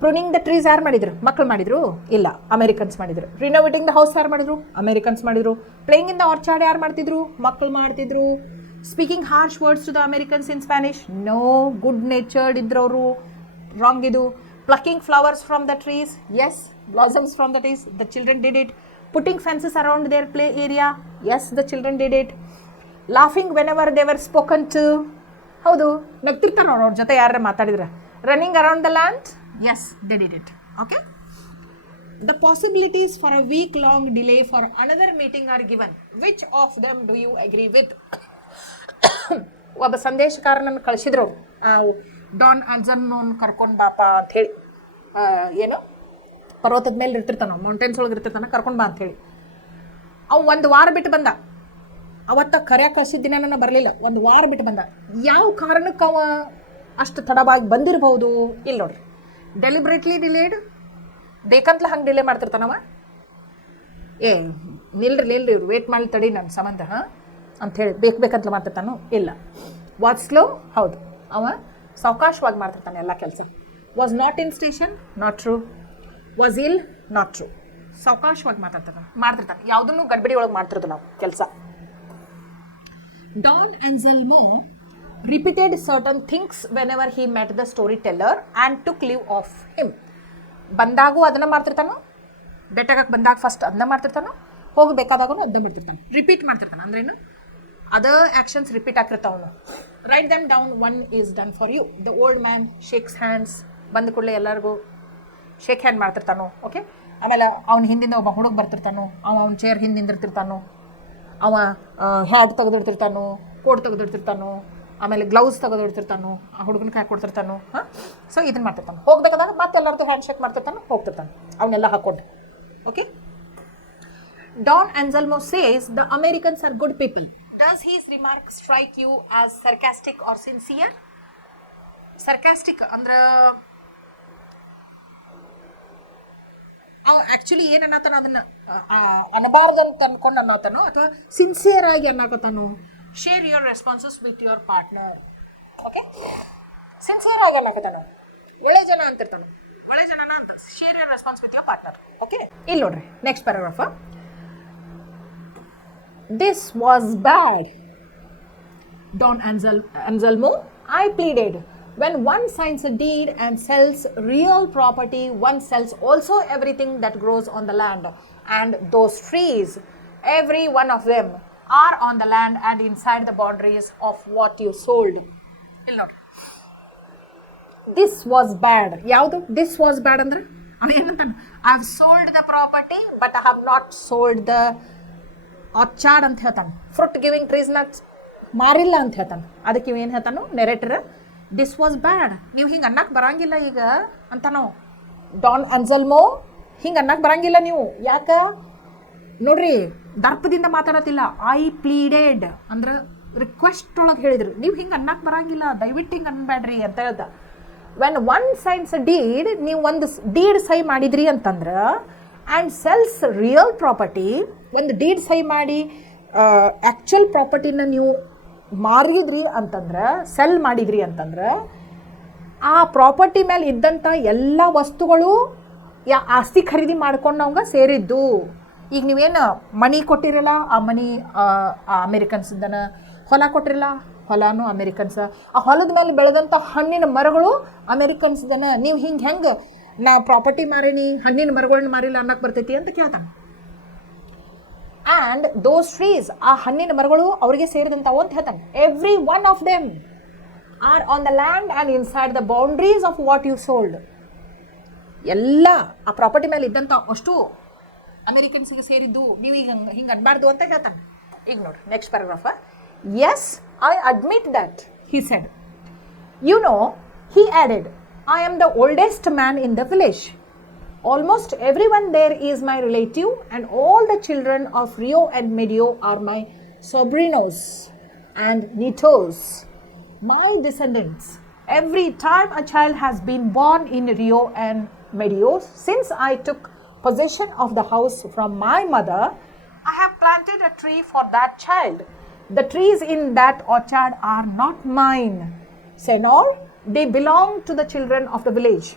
Pruning the trees ಯಾರು ಮಾಡಿದ್ರು, ಮಕ್ಕಳು ಮಾಡಿದ್ರು? ಇಲ್ಲ, ಅಮೇರಿಕನ್ಸ್ ಮಾಡಿದ್ರು. ರಿನೋವೇಟಿಂಗ್ ದ ಹೌಸ್ ಯಾರು ಮಾಡಿದ್ರು, ಅಮೇರಿಕನ್ಸ್ ಮಾಡಿದ್ರು. ಪ್ಲೇಯಿಂಗ್ ಇನ್ ದ ಆರ್ಚಾರ್ಡ್ ಯಾರು ಮಾಡ್ತಿದ್ರು, ಮಕ್ಕಳು ಮಾಡ್ತಿದ್ರು. Speaking harsh words to the Americans in Spanish, no. Good natured ಇದ್ರವರು, ರಾಂಗ್ ಇದು. Plucking flowers from the trees, yes. Blossoms from the trees, the children did it. Putting fences around their play area, yes, the children did it. Laughing whenever they were spoken to, ಹೌದು, ನಗ್ತಿರ್ತಾರೆ ಅವ್ರ ಜೊತೆ ಯಾರು ಮಾತಾಡಿದ್ರೆ. Running around the land, yes, they did it. Okay, the possibilities for a week-long delay for another meeting are given. Which of them do you agree with? ಒಬ್ಬ ಸಂದೇಶಕಾರನನ್ನು ಕಳಿಸಿದ್ರು, Don ಆನ್ಸೆಲ್ಮೋನ್ ಕರ್ಕೊಂಡು ಬಾಪ ಅಂಥೇಳಿ. ಏನು, ಪರ್ವತದ ಮೇಲೆ ಇರ್ತಿರ್ತಾನೆ, ಮೌಂಟೇನ್ಸ್ ಒಳಗೆ ಇರ್ತಿರ್ತಾನೆ, ಕರ್ಕೊಂಡು ಬಾ ಅಂಥೇಳಿ. ಅವು 1 ವಾರ ಬಿಟ್ಟು ಬಂದ. ಅವತ್ತ ಕರೆ ಕಳಿಸಿದ ದಿನ ನಾನು ಬರಲಿಲ್ಲ, ಒಂದು ವಾರ ಬಿಟ್ಟು ಬಂದ. ಯಾವ ಕಾರಣಕ್ಕೆ ಅವ ಅಷ್ಟು ತಡವಾಗಿ ಬಂದಿರಬಹುದು? ಇಲ್ಲಿ ನೋಡ್ರಿ, ಡೆಲಿಬ್ರೇಟ್ಲಿ ಡಿಲೇಡ್, ಬೇಕಂತಲ ಹಂಗೆ ಡಿಲೇ ಮಾಡ್ತಿರ್ತಾನವ. ನಿಲ್ರಿ ಇವ್ರು ವೇಟ್ ಮಾಡಿ ತಡಿ ನನ್ನ ಸಂಬಂಧ ಅಂಥೇಳಿ ಬೇಕಂತಲ ಮಾಡ್ತಿರ್ತಾನೋ? ಇಲ್ಲ. Was slow? ಹೌದು, ಅವ ಸಾವಕಾಶವಾಗಿ ಮಾಡ್ತಿರ್ತಾನೆ ಎಲ್ಲ ಕೆಲಸ. Was not in station? Not true. Was ill? Not true. ಸಾವಕಾಶವಾಗಿ ಮಾಡ್ತಿರ್ತಾನೆ, ಯಾವುದನ್ನು ಗಡ್ಬಡಿ ಒಳಗೆ ಮಾಡ್ತಿರೋದು ನಾವು ಕೆಲಸ. Don Anselmo repeated certain things whenever he met the storyteller and took leave of him. ಬಂದಾಗೂ ಅದನ್ನ ಮಾಡ್ತಿರ್ತಾನೋ, ಬೆಟ್ಟಕ್ಕೆ ಬಂದಾಗ ಫಸ್ಟ್ ಅದನ್ನ ಮಾಡ್ತಿರ್ತಾನೋ, ಹೋಗಬೇಕಾದಾಗೂ ಅದನ್ನ ಬಿಡ್ತಿರ್ತಾನೆ. ರಿಪೀಟ್ ಮಾಡ್ತಿರ್ತಾನೆ ಅಂದ್ರೇನು? ಅದರ್ ಆ್ಯಕ್ಷನ್ಸ್ ರಿಪೀಟ್ ಆಗ್ತಿರ್ತಾವನು. Write them down, one is done for you. The old man shakes hands, ಬಂದ ಕೂಡಲೇ ಎಲ್ಲರಿಗೂ ಶೇಕ್ ಹ್ಯಾಂಡ್ ಮಾಡ್ತಿರ್ತಾನೋ. ಓಕೆ, ಆಮೇಲೆ ಅವ್ನ ಹಿಂದಿಂದ ಒಬ್ಬ ಹುಡುಗ ಬರ್ತಿರ್ತಾನೋ, ಅವ್ನ ಚೇರ್ ಹಿಂದೆ ನಿಂದಿರ್ತಿರ್ತಾನೋ, ಅವ ಹ್ಯಾಟ್ ತೆಗೆದಿಡ್ತಿರ್ತಾನೋ, ಕೋಟ್ ತೆಗೆದಿಡ್ತಿರ್ತಾನೋ, ಆಮೇಲೆ ಗ್ಲೌಸ್ ತೆಗೆದಿಡ್ತಿರ್ತಾನೋ, ಆ ಹುಡುಗನ ಕೈ ಕೊಡ್ತಿರ್ತಾನೋ. ಸೊ ಇದನ್ನು ಮಾಡ್ತಿರ್ತಾನೆ. ಹೋಗ್ಬೇಕಾದಾಗ ಮತ್ತೆ ಎಲ್ಲರದ್ದು ಹ್ಯಾಂಡ್ ಶೇಕ್ ಮಾಡ್ತಿರ್ತಾನೆ, ಹೋಗ್ತಿರ್ತಾನೆ ಅವನ್ನೆಲ್ಲ ಹಾಕೊಂಡು. Okay, Don Anselmo says the Americans are good people. Does his remark strike you as sarcastic or sincere? Sarcastic ಅಂದ್ರೆ ಅವ ಆ್ಯಕ್ಚುಲಿ ಏನು ಅನ್ನತಾನೋ ಅದನ್ನು ಅನ್ನಬಾರ್ದು ಅಂತ ಅನ್ಕೊಂಡು ಅನ್ನತಾನೋ, ಅಥವಾ ಸಿನ್ಸಿಯರ್ ಆಗಿ ಅನ್ನಕತ್ತಾನೋ? Share your responses with your partner. Okay, sincere ಆಗಿ ಅನ್ನಕತ್ತಾನೋ, ಒಳ್ಳೆ ಜನ ಅಂತಿರ್ತಾನೋ, ಒಳ್ಳೆ ಜನನ ಅಂತ. Share your response with your partner. Okay, ಇಲ್ಲಿ ನೋಡ್ರಿ next paragraph. This was bad. Don Anselmo, I pleaded. When one signs a deed and sells real property, one sells also everything that grows on the land. And those trees, every one of them, are on the land and inside the boundaries of what you sold. This was bad. Yaudu? This was bad andre? I have sold the property, but I have not sold the orchard ಅಂತ ಹೇಳ್ತಾನೆ. Fruit giving ಟ್ರೀಸ್ನ ಮಾರಿಲ್ಲ ಅಂತ ಹೇಳ್ತಾನೆ. ಅದಕ್ಕೆ ಇವೇನು ಹೇಳ್ತಾನು narrator? This was ಬ್ಯಾಡ್. ನೀವು ಹಿಂಗೆ ಅನ್ನಕ್ಕೆ ಬರಂಗಿಲ್ಲ ಈಗ ಅಂತಾನೋ. ಡಾನ್ ಅನ್ಸೆಲ್ಮೊ, ಹಿಂಗೆ ಅನ್ನಕ್ಕೆ ಬರಂಗಿಲ್ಲ ನೀವು. ಯಾಕೆ ನೋಡ್ರಿ, ದರ್ಪದಿಂದ ಮಾತಾಡತ್ತಿಲ್ಲ. ಐ ಪ್ಲೀಡೆಡ್ ಅಂದ್ರೆ ರಿಕ್ವೆಸ್ಟ್ ಒಳಗೆ ಹೇಳಿದ್ರು, ನೀವು ಹಿಂಗೆ ಅನ್ನಕ್ಕೆ ಬರಂಗಿಲ್ಲ, ದಯವಿಟ್ಟು ಹಿಂಗೆ ಅನ್ಬೇಡ್ರಿ ಅಂತ ಹೇಳ್ದ. ವೆನ್ ಒನ್ ಸೈನ್ಸ್ ಡೀಡ್, ನೀವು ಒಂದು ಡೀಡ್ ಸೈ ಮಾಡಿದ್ರಿ ಅಂತಂದ್ರೆ, ಆ್ಯಂಡ್ ಸೆಲ್ಸ್ ರಿಯಲ್ ಪ್ರಾಪರ್ಟಿ, ಒಂದು ಡೀಡ್ ಸೈ ಮಾಡಿ ಆ್ಯಕ್ಚುಯಲ್ ಪ್ರಾಪರ್ಟಿನ ನೀವು ಮಾರಿದ್ರಿ ಅಂತಂದ್ರೆ, ಸೆಲ್ ಮಾಡಿದ್ರಿ ಅಂತಂದ್ರೆ, ಆ ಪ್ರಾಪರ್ಟಿ ಮೇಲೆ ಇದ್ದಂಥ ಎಲ್ಲ ವಸ್ತುಗಳು ಆಸ್ತಿ ಖರೀದಿ ಮಾಡ್ಕೊಂಡು ನಮ್ಗೆ ಸೇರಿದ್ದು. ಈಗ ನೀವೇನು ಮನಿ ಕೊಟ್ಟಿರಲ್ಲ, ಆ ಮನಿ ಅಮೇರಿಕನ್ಸ್ದನ. ಹೊಲ ಕೊಟ್ಟಿರಲ್ಲ, ಹೊಲನೂ ಅಮೇರಿಕನ್ಸ್. ಆ ಹೊಲದ ಮೇಲೆ ಬೆಳೆದಂಥ ಹಣ್ಣಿನ ಮರಗಳು ಅಮೇರಿಕನ್ಸ್ದನ. ನೀವು ಹೆಂಗೆ ನಾ ಪ್ರಾಪರ್ಟಿ ಮಾರೀನಿ, ಹಣ್ಣಿನ ಮರಗಳನ್ನ ಮಾರಿಲ್ಲ ಅನ್ನಕ್ಕೆ ಬರ್ತೈತಿ ಅಂತ ಕೇಳ್ತಾನೆ. ಆ್ಯಂಡ್ ದೋಸ್ ಟ್ರೀಸ್, ಆ ಹಣ್ಣಿನ ಮರಗಳು ಅವ್ರಿಗೆ ಸೇರಿದಂಥವು ಅಂತ ಹೇಳ್ತಾನೆ. Every one of them are on the land and inside the boundaries of what you sold. ಎಲ್ಲ ಆ ಪ್ರಾಪರ್ಟಿ ಮೇಲೆ ಇದ್ದಂಥ ಅಷ್ಟು ಅಮೇರಿಕನ್ಸಿಗೆ ಸೇರಿದ್ದು, ನೀವು ಈಗ ಹಿಂಗೆ ಅನ್ಬಾರ್ದು ಅಂತ ಹೇಳ್ತಾನೆ. ಈಗ ನೋಡ್ರಿ next paragraph. Yes, I admit that, he said. You know, he added, I am the oldest man in the village. Almost everyone there is my relative, and all the children of Rio and Medio are my sobrinos and nietos, my descendants. Every time a child has been born in Rio and Medio, since I took possession of the house from my mother, I have planted a tree for that child. The trees in that orchard are not mine, Senor. They belong to the children of the village.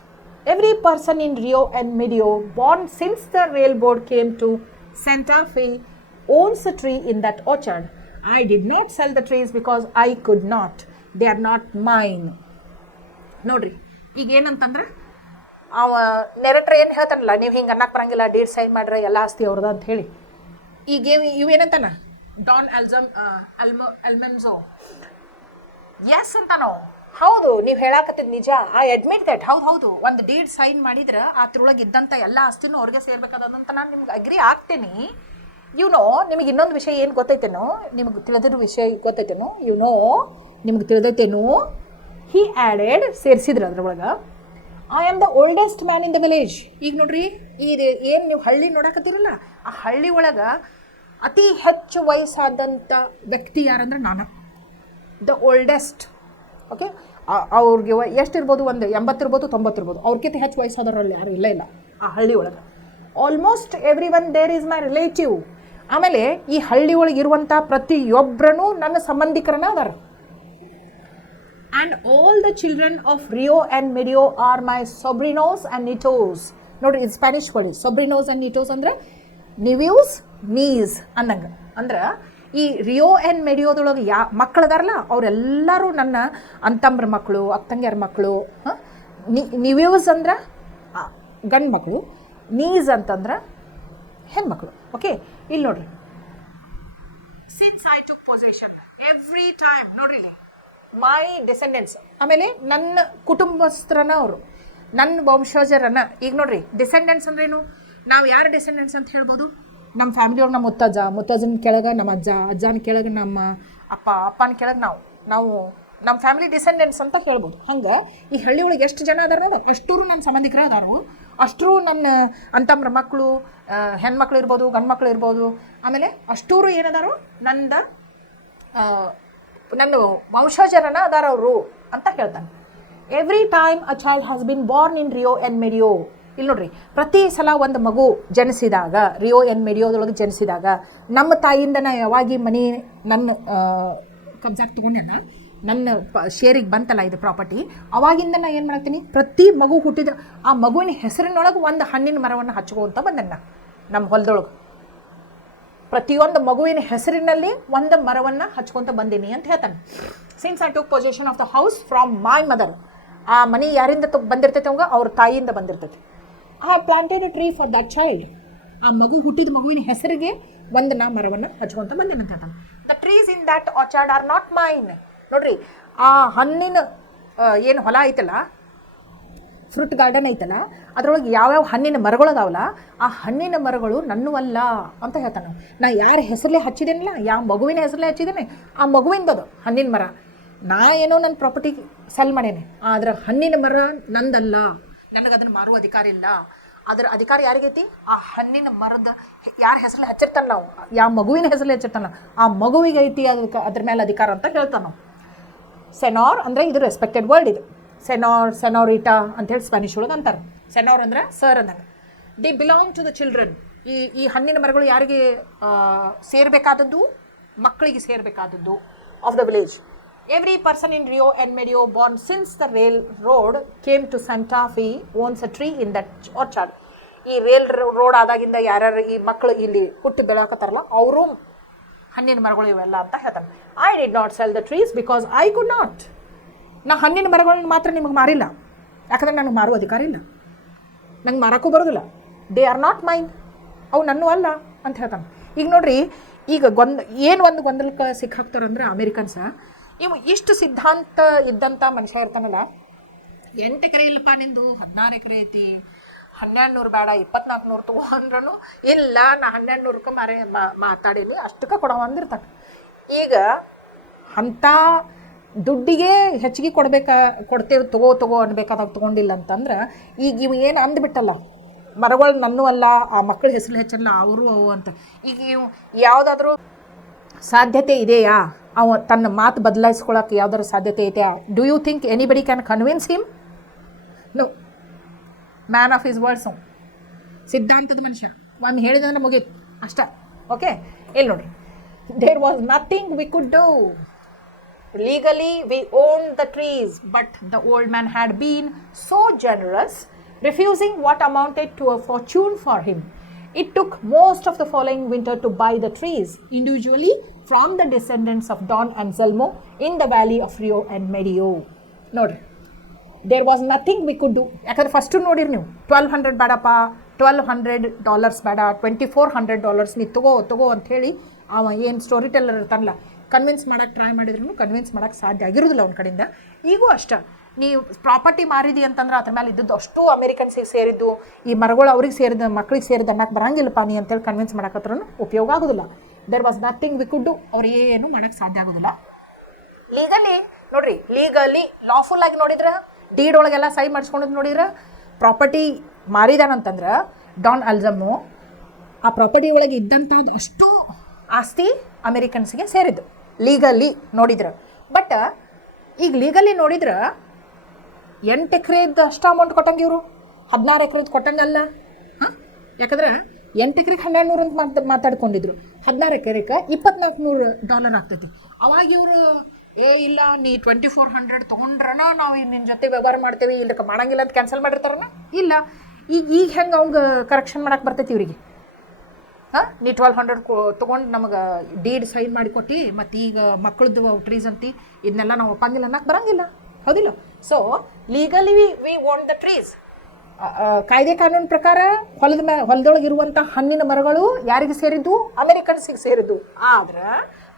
Every person in Rio and Medio born since the railroad came to Santa Fe owns a tree in that orchard. I did not sell the trees because I could not. They are not mine. ನೋಡ್ರಿ, ಈಗ ಏನಂತಂದ್ರೆ ಅವ ನೆರೆಟ್ರ್ ಏನು ಹೇಳ್ತಾನಲ್ಲ, ನೀವು ಹಿಂಗೆ ಅನ್ನಕ್ಕೆ ಬರಂಗಿಲ್ಲ, date sign ಮಾಡ್ರೆ ಎಲ್ಲ ಆಸ್ತಿ ಅವ್ರದ ಅಂತ ಹೇಳಿ. ಈಗ ಇವೇನಂತಾನ ಡಾನ್ ಅಲ್ಮೆನ್ಸೋ ಎಸ್ ಅಂತಾನೋ. ಹೌದು, ನೀವು ಹೇಳಾಕತ್ತಿದ್ ನಿಜ. I admit that. ಹೌದು, ಒಂದು ಡೀಡ್ ಸೈನ್ ಮಾಡಿದ್ರೆ ಅದ್ರೊಳಗೆ ಇದ್ದಂಥ ಎಲ್ಲ ಆಸ್ತಿನೂ ಅವ್ರಿಗೆ ಸೇರ್ಬೇಕಾದಂತ ನಾನು ನಿಮ್ಗೆ ಅಗ್ರಿ ಆಗ್ತೀನಿ. ನಿಮಗೆ ಇನ್ನೊಂದು ವಿಷಯ ಏನು ಗೊತ್ತೈತೇನೋ, ನಿಮಗೆ ತಿಳಿದಿರೋ ವಿಷಯ ಗೊತ್ತೈತೇನೋ, ನಿಮ್ಗೆ ತಿಳಿದೈತೇನೋ. ಹಿ ಆ್ಯಡೆಡ್, ಸೇರಿಸಿದ್ರು ಅದ್ರೊಳಗೆ, I am the oldest man in the village. ಈಗ ನೋಡ್ರಿ, ಇದು ಏನು ನೀವು ಹಳ್ಳಿ ನೋಡಕತ್ತೀರಲ್ಲ, ಆ ಹಳ್ಳಿ ಒಳಗೆ ಅತಿ ಹೆಚ್ಚು ವಯಸ್ಸಾದಂಥ ವ್ಯಕ್ತಿ ಯಾರಂದ್ರೆ ನಾನು, ದ ಓಲ್ಡೆಸ್ಟ್. ಓಕೆ, ಅವ್ರಿಗೆ ಎಷ್ಟಿರ್ಬೋದು, ಒಂದು 80 ಇರ್ಬೋದು, 90 ಇರ್ಬೋದು. ಅವ್ರಿಗಿಂತ ಹೆಚ್ಚು ವಯಸ್ಸಾದವ್ರಲ್ಲಿ ಯಾರು ಇಲ್ಲ ಆ ಹಳ್ಳಿ ಒಳಗೆ. Almost everyone there is my relative. ಆಮೇಲೆ ಈ ಹಳ್ಳಿ ಒಳಗೆ ಇರುವಂಥ ಪ್ರತಿಯೊಬ್ಬರೂ ನನ್ನ ಸಂಬಂಧಿಕರನ್ನ ಅದಾರ. And all the children of Rio and Medio are my sobrinos and nietos. ನೋಡಿರಿ, ಇದು ಸ್ಪ್ಯಾನಿಷ್ ವರ್ಡ್. ಸೊಬ್ರಿನೋಸ್ ಆ್ಯಂಡ್ ನಿಟೋಸ್ ಅಂದರೆ ನಿವ್ಯೂಸ್, ನೀಸ್ ಅನ್ನಂಗೆ. ಅಂದ್ರೆ ಈ ರಿಯೋ ಆ್ಯಂಡ್ ಮೆಡಿಯೋದೊಳಗೆ ಮಕ್ಕಳದಾರಲ್ಲ ಅವರೆಲ್ಲರೂ ನನ್ನ ಅಂತಂಬ್ರ ಮಕ್ಕಳು, ಅಕ್ಕಂಗ್ಯಾರ ಮಕ್ಕಳು. ನಿವ್ಯೂಸ್ ಅಂದ್ರೆ ಗಂಡು ಮಕ್ಕಳು, ನೀಸ್ ಅಂತಂದ್ರೆ ಹೆಣ್ಮಕ್ಳು. ಓಕೆ, ಇಲ್ಲಿ ನೋಡ್ರಿ, since I took possession every time, ನೋಡ್ರಿ ಇಲ್ಲಿ ಮೈ ಡಿಸೆಂಡೆಂಟ್ಸ್. ಆಮೇಲೆ ನನ್ನ ಕುಟುಂಬಸ್ಥರನ್ನ ಅವರು, ನನ್ನ ವಂಶಜರನ್ನ. ಈಗ ನೋಡ್ರಿ, ಡಿಸೆಂಡೆಂಟ್ಸ್ ಅಂದ್ರೇನು? ನಾವು ಯಾರ ಡಿಸೆಂಡೆಂಟ್ಸ್ ಅಂತ ಹೇಳ್ಬೋದು? ನಮ್ಮ ಫ್ಯಾಮಿಲಿಯವ್ರು, ನಮ್ಮ ಮುತ್ತಜ್ಜನ ಕೆಳಗೆ ನಮ್ಮ ಅಜ್ಜನ ಕೆಳಗೆ ನಮ್ಮ ಅಪ್ಪನ ಕೆಳಗೆ ನಾವು ನಮ್ಮ ಫ್ಯಾಮಿಲಿ ಡಿಸೆಂಡೆಂಟ್ಸ್ ಅಂತ ಹೇಳ್ಬೋದು. ಹಂಗೆ ಈ ಹಳ್ಳಿ ಒಳಗೆ ಎಷ್ಟು ಜನ ಅದಾರ ಅಷ್ಟೂ ನನ್ನ ಸಂಬಂಧಿಕರು ಅದಾರು. ಅಷ್ಟೂ ನನ್ನ ಅಂತಮ್ರ ಮಕ್ಕಳು, ಹೆಣ್ಮಕ್ಳು ಇರ್ಬೋದು, ಗಂಡು ಮಕ್ಕಳು ಇರ್ಬೋದು. ಆಮೇಲೆ ಅಷ್ಟೂರು ಏನದಾರು ನನ್ನ ವಂಶಜರನ್ನ ಅದಾರ ಅವರು ಅಂತ ಹೇಳ್ತಾನೆ. Every time a child has been born in Rio and ಮೆಡಿಯೋ. ಇಲ್ಲಿ ನೋಡ್ರಿ, ಪ್ರತಿ ಸಲ ಒಂದು ಮಗು ಜನಿಸಿದಾಗ, ರಿಯೋ ಆ್ಯಂಡ್ ಮೆಡಿಯೋದೊಳಗೆ ಜನಿಸಿದಾಗ, ನಮ್ಮ ತಾಯಿಯಿಂದ ನಾ ಯಾವಾಗ ಮನೆ ನನ್ನ ಕಬ್ಜಾಕ್ ತೊಗೊಂಡೆಲ್ಲ, ನನ್ನ ಶೇರಿಗೆ ಬಂತಲ್ಲ ಇದು ಪ್ರಾಪರ್ಟಿ, ಅವಾಗಿಂದ ನಾ ಏನು ಮಾಡ್ತೀನಿ, ಪ್ರತಿ ಮಗು ಹುಟ್ಟಿದ ಆ ಮಗುವಿನ ಹೆಸರಿನೊಳಗೆ ಒಂದು ಹಣ್ಣಿನ ಮರವನ್ನು ಹಚ್ಕೊಂತ ಬಂದನ್ನ ನಮ್ಮ ಹೊಲದೊಳಗೆ. ಪ್ರತಿಯೊಂದು ಮಗುವಿನ ಹೆಸರಿನಲ್ಲಿ ಒಂದು ಮರವನ್ನು ಹಚ್ಕೊಂತ ಬಂದೀನಿ ಅಂತ ಹೇಳ್ತಾನೆ. Since I took possession of the house from my mother. ಆ ಮನೆ ಯಾರಿಂದ ಬಂದಿರ್ತೈತೆ ಅವಾಗ ಅವ್ರ ತಾಯಿಯಿಂದ ಬಂದಿರ್ತೈತೆ. I have planted a tree for that child. ಆ ಮಗು ಹುಟ್ಟಿದ ಮಗುವಿನ ಹೆಸರಿಗೆ ಒಂದು ನಾ ಮರವನ್ನು ಹಚ್ಕೊಂತ ಬಂದೇನೆ ಅಂತ ಹೇಳ್ತಾನೆ. The trees in that orchard are not mine. ನೋಡ್ರಿ, ಆ ಹಣ್ಣಿನ ಏನು ಹೊಲ ಐತಲ್ಲ, ಫ್ರೂಟ್ ಗಾರ್ಡನ್ ಐತಲ್ಲ, ಅದರೊಳಗೆ ಯಾವ್ಯಾವ ಹಣ್ಣಿನ ಮರಗಳದಾವಲ್ಲ, ಆ ಹಣ್ಣಿನ ಮರಗಳು ನನ್ನವಲ್ಲ ಅಂತ ಹೇಳ್ತಾನೆ. ನಾ ಯಾರ ಹೆಸರಲ್ಲೇ ಹಚ್ಚಿದ್ದೇನಲ್ಲ, ಯಾವ ಮಗುವಿನ ಹೆಸರಲ್ಲೇ ಹಚ್ಚಿದ್ದೇನೆ, ಆ ಮಗುವಿಂದದು ಹಣ್ಣಿನ ಮರ. ನಾ ಏನೋ ನನ್ನ ಪ್ರಾಪರ್ಟಿ ಸೆಲ್ ಮಾಡೇನೆ, ಆದ್ರೆ ಹಣ್ಣಿನ ಮರ ನಂದಲ್ಲ, ನನಗೆ ಅದನ್ನು ಮಾರುವ ಅಧಿಕಾರ ಇಲ್ಲ. ಅದರ ಅಧಿಕಾರ ಯಾರಿಗೈತಿ? ಆ ಹಣ್ಣಿನ ಮರದ ಯಾರ ಹೆಸರಲ್ಲಿ ಹಚ್ಚಿರ್ತಾನಲ್ಲ, ನಾವು ಯಾವ ಮಗುವಿನ ಹೆಸರಲ್ಲಿ ಹಚ್ಚಿರ್ತಾನಲ್ಲ, ಆ ಮಗುವಿಗೆ ಐತಿ ಅದಕ್ಕೆ ಅದ್ರ ಮೇಲೆ ಅಧಿಕಾರ ಅಂತ ಹೇಳ್ತಾನೆ ನಾವು. ಸೆನಾರ್ ಅಂದರೆ ಇದು ರೆಸ್ಪೆಕ್ಟೆಡ್ ವರ್ಡ್. ಇದು ಸೆನಾರ್, ಸೆನಾರಿಟಾ ಅಂತೇಳಿ ಸ್ಪ್ಯಾನಿಷ್ ಒಳಗೆ ಅಂತಾರೆ. ಸೆನಾರ್ ಅಂದ್ರೆ ಸರ್ ಅಂದಂಗೆ. They belong to the children. ಈ ಹಣ್ಣಿನ ಮರಗಳು ಯಾರಿಗೆ ಸೇರಬೇಕಾದದ್ದು? ಮಕ್ಕಳಿಗೆ ಸೇರಬೇಕಾದದ್ದು of the village. Every person in Rio and Medio born since the railroad came to Santa Fe owns a tree in that orchard. ಈ ರೇಲ್ ರೋಡ್ ಆದಾಗಿಂದ ಯಾರ್ಯಾರು ಈ ಮಕ್ಕಳು ಇಲ್ಲಿ ಹುಟ್ಟು ಬೆಳಕತ್ತಾರಲ್ಲ ಅವರು ಹಣ್ಣಿನ ಮರಗಳು ಇವೆಲ್ಲ ಅಂತ ಹೇಳ್ತಾನೆ. I did not sell the trees because I could not. ನಾ ಹಣ್ಣಿನ ಮರಗಳನ್ನ ಮಾತ್ರ ನಿಮಗೆ ಮಾರಿಲ್ಲ, ಯಾಕಂದ್ರೆ ನನಗೆ ಮಾರುವ ಅಧಿಕಾರ ಇಲ್ಲ, ನಂಗೆ ಮಾರೋಕ್ಕೂ ಬರೋದಿಲ್ಲ. ದೇ ಆರ್ ನಾಟ್ ಮೈನ್, ಅವು ನನ್ನೂ ಅಲ್ಲ ಅಂತ ಹೇಳ್ತಾನೆ. ಈಗ ನೋಡ್ರಿ, ಈಗ ಒಂದು ಗೊಂದಲಕ್ಕೆ ಸಿಕ್ಕಾಕ್ತಾರಂದ್ರೆ ಅಮೇರಿಕನ್ಸ, ಇವು ಇಷ್ಟು ಸಿದ್ಧಾಂತ ಇದ್ದಂಥ ಮನುಷ್ಯ ಇರ್ತಾನಲ್ಲ, 8 ಎಕರೆ ಇಲ್ಲಪ್ಪ ನಿಂದು, 16 ಎಕರೆ ಐತಿ, 1200 ಬೇಡ 2400 ತೊಗೊಂಡ್ರೂ ಇಲ್ಲ, ನಾ 1200ಕ್ಕೆ ಮಾತಾಡೀನಿ, ಅಷ್ಟಕ್ಕೆ ಕೊಡೋ ಅಂದಿರ್ತಾನೆ. ಈಗ ಅಂಥ ದುಡ್ಡಿಗೆ ಹೆಚ್ಚಿಗೆ ಕೊಡ್ತೇವೆ, ತಗೋ ಅನ್ಬೇಕಾದಾಗ ತೊಗೊಂಡಿಲ್ಲ ಅಂತಂದ್ರೆ, ಈಗ ಇವು ಏನು ಅಂದ್ಬಿಟ್ಟಲ್ಲ, ಮರಗಳು ನನ್ನೂ ಅಲ್ಲ, ಆ ಮಕ್ಕಳ ಹೆಸರು ಹೆಚ್ಚಲ್ಲ, ಅವರು ಅವು ಅಂತ. ಈಗ ಇವು ಯಾವುದಾದ್ರೂ ಸಾಧ್ಯತೆ ಇದೆಯಾ? ಅವ ತನ್ನ ಮಾತು ಬದಲಾಯಿಸ್ಕೊಳ್ಳೋಕೆ ಯಾವ್ದಾದ್ರು ಸಾಧ್ಯತೆ ಇದೆಯಾ? Do you think anybody can convince him? No. Man of his words. ಸಿದ್ಧಾಂತದ ಮನುಷ್ಯ. ಒಮ್ಮೆ ಹೇಳಿದಂದ್ರೆ ಮುಗೀತು ಅಷ್ಟೇ. ಓಕೆ, ಇಲ್ಲಿ ನೋಡ್ರಿ, there was nothing we could do. Legally, we owned the trees, but the old man had been so generous, refusing what amounted to a fortune for him. It took most of the following winter to buy the trees individually from the descendants of Don Anselmo in the valley of Rio and Medio. Nodri, there was nothing we could do. ಯಾಕಂದ್ರೆ first ನೋಡಿರಿ ನೀವು, $1,200 ಬೇಡಪ್ಪ, $1,200 ಬೇಡ, $2,400 ನೀ ತಗೋ ಅಂಥೇಳಿ ಅವ ಏನು ಸ್ಟೋರಿ ಟೆಲ್ಲರ್ ಇರ್ತಾನಲ್ಲ, ಕನ್ವಿನ್ಸ್ ಮಾಡೋಕ್ಕೆ ಟ್ರೈ ಮಾಡಿದ್ರು ಕನ್ವಿನ್ಸ್ ಮಾಡೋಕ್ಕೆ ಸಾಧ್ಯ ಆಗಿರೋದಿಲ್ಲ ಅವ್ನ ಕಡೆಯಿಂದ. ಈಗೂ ಅಷ್ಟೇ, ನೀವು ಪ್ರಾಪರ್ಟಿ ಮಾರಿದಿ ಅಂತಂದ್ರೆ ಅದ್ರ ಮೇಲೆ ಇದ್ದದ್ದು ಅಷ್ಟು ಅಮೇರಿಕನ್ಸಿಗೆ ಸೇರಿದ್ದು, ಈ ಮರಗಳು ಅವ್ರಿಗೆ ಸೇರಿದ ಮಕ್ಳಿಗೆ ಸೇರಿದ ಅನ್ನಕ್ಕೆ ಬರಂಗಿಲ್ಲಪ್ಪ ನೀ ಅಂತೇಳಿ ಕನ್ವಿನ್ಸ್ ಮಾಡೋಕ್ಕತ್ರ ಉಪಯೋಗ ಆಗೋದಿಲ್ಲ. There was nothing we could do. ಅವ್ರು ಏನು ಮಾಡೋಕ್ಕೆ ಸಾಧ್ಯ ಆಗೋದಿಲ್ಲ. ಲೀಗಲಿ ನೋಡ್ರಿ, ಲೀಗಲಿ ಲಾಫುಲ್ ಆಗಿ ನೋಡಿದ್ರೆ, ಡೀಡ್ ಒಳಗೆಲ್ಲ ಸೈ ಮಾಡಿಸ್ಕೊಂಡದ್ದು ನೋಡಿದ್ರೆ, ಪ್ರಾಪರ್ಟಿ ಮಾರಿದಾನಂತಂದ್ರೆ ಡಾನ್ ಅಲ್ಜಮ್ಮು ಆ ಪ್ರಾಪರ್ಟಿ ಒಳಗೆ ಇದ್ದಂಥದ್ದು ಅಷ್ಟು ಆಸ್ತಿ ಅಮೆರಿಕನ್ಸ್ಗೆ ಸೇರಿದ್ದು ಲೀಗಲಿ ನೋಡಿದ್ರೆ. ಬಟ್ ಈಗ ಲೀಗಲಿ ನೋಡಿದ್ರೆ 8 ಎಕರೆದು ಅಷ್ಟು ಅಮೌಂಟ್ ಕೊಟ್ಟಂಗೆ ಇವರು 16 ಎಕರೆದು ಕೊಟ್ಟಂಗಲ್ಲ. ಹಾಂ, ಯಾಕಂದ್ರೆ 8 ಎಕರೆಗೆ $1200 ಅಂತ ಮಾತಾಡ್ಕೊಂಡಿದ್ರು. 16 ಎಕರೆಗೆ $2400 ಆಗ್ತೈತಿ. ಅವಾಗ ಇವರು ಇಲ್ಲ ನೀ 2400 ತೊಗೊಂಡ್ರನ ನಾವು ನಿನ್ನ ಜೊತೆ ವ್ಯವಹಾರ ಮಾಡ್ತೇವೆ, ಇಲ್ಲಕ್ಕೆ ಮಾಡಂಗಿಲ್ಲ ಅಂತ ಕ್ಯಾನ್ಸಲ್ ಮಾಡಿರ್ತಾರನ. ಇಲ್ಲ, ಈಗ ಹೆಂಗೆ ಅವಂಗೆ ಕರೆಕ್ಷನ್ ಮಾಡಕ್ಕೆ ಬರ್ತೈತಿ ಇವರಿಗೆ? ಹಾಂ, ನೀ 1200 ತೊಗೊಂಡು ನಮಗೆ ಡೀಡ್ ಸೈನ್ ಮಾಡಿಕೊಟ್ಟು ಮತ್ತು ಈಗ ಮಕ್ಕಳದ್ದು ಟ್ರೀಸ್ ಅಂತಿ ಇದನ್ನೆಲ್ಲ ನಾವು ಒಪ್ಪಂಗಿಲ್ಲ ಅನ್ನಕ್ಕೆ ಬರೋಂಗಿಲ್ಲ, ಹೌದಿಲ್ಲ? So legally we want the trees. ಕಾಯ್ದೆ ಕಾನೂನು ಪ್ರಕಾರ ಹೊಲದೊಳಗಿರುವಂಥ ಹಣ್ಣಿನ ಮರಗಳು ಯಾರಿಗೆ ಸೇರಿದ್ದು? ಅಮೆರಿಕನ್ಸಿಗೆ ಸೇರಿದ್ದು. ಆದ್ರೆ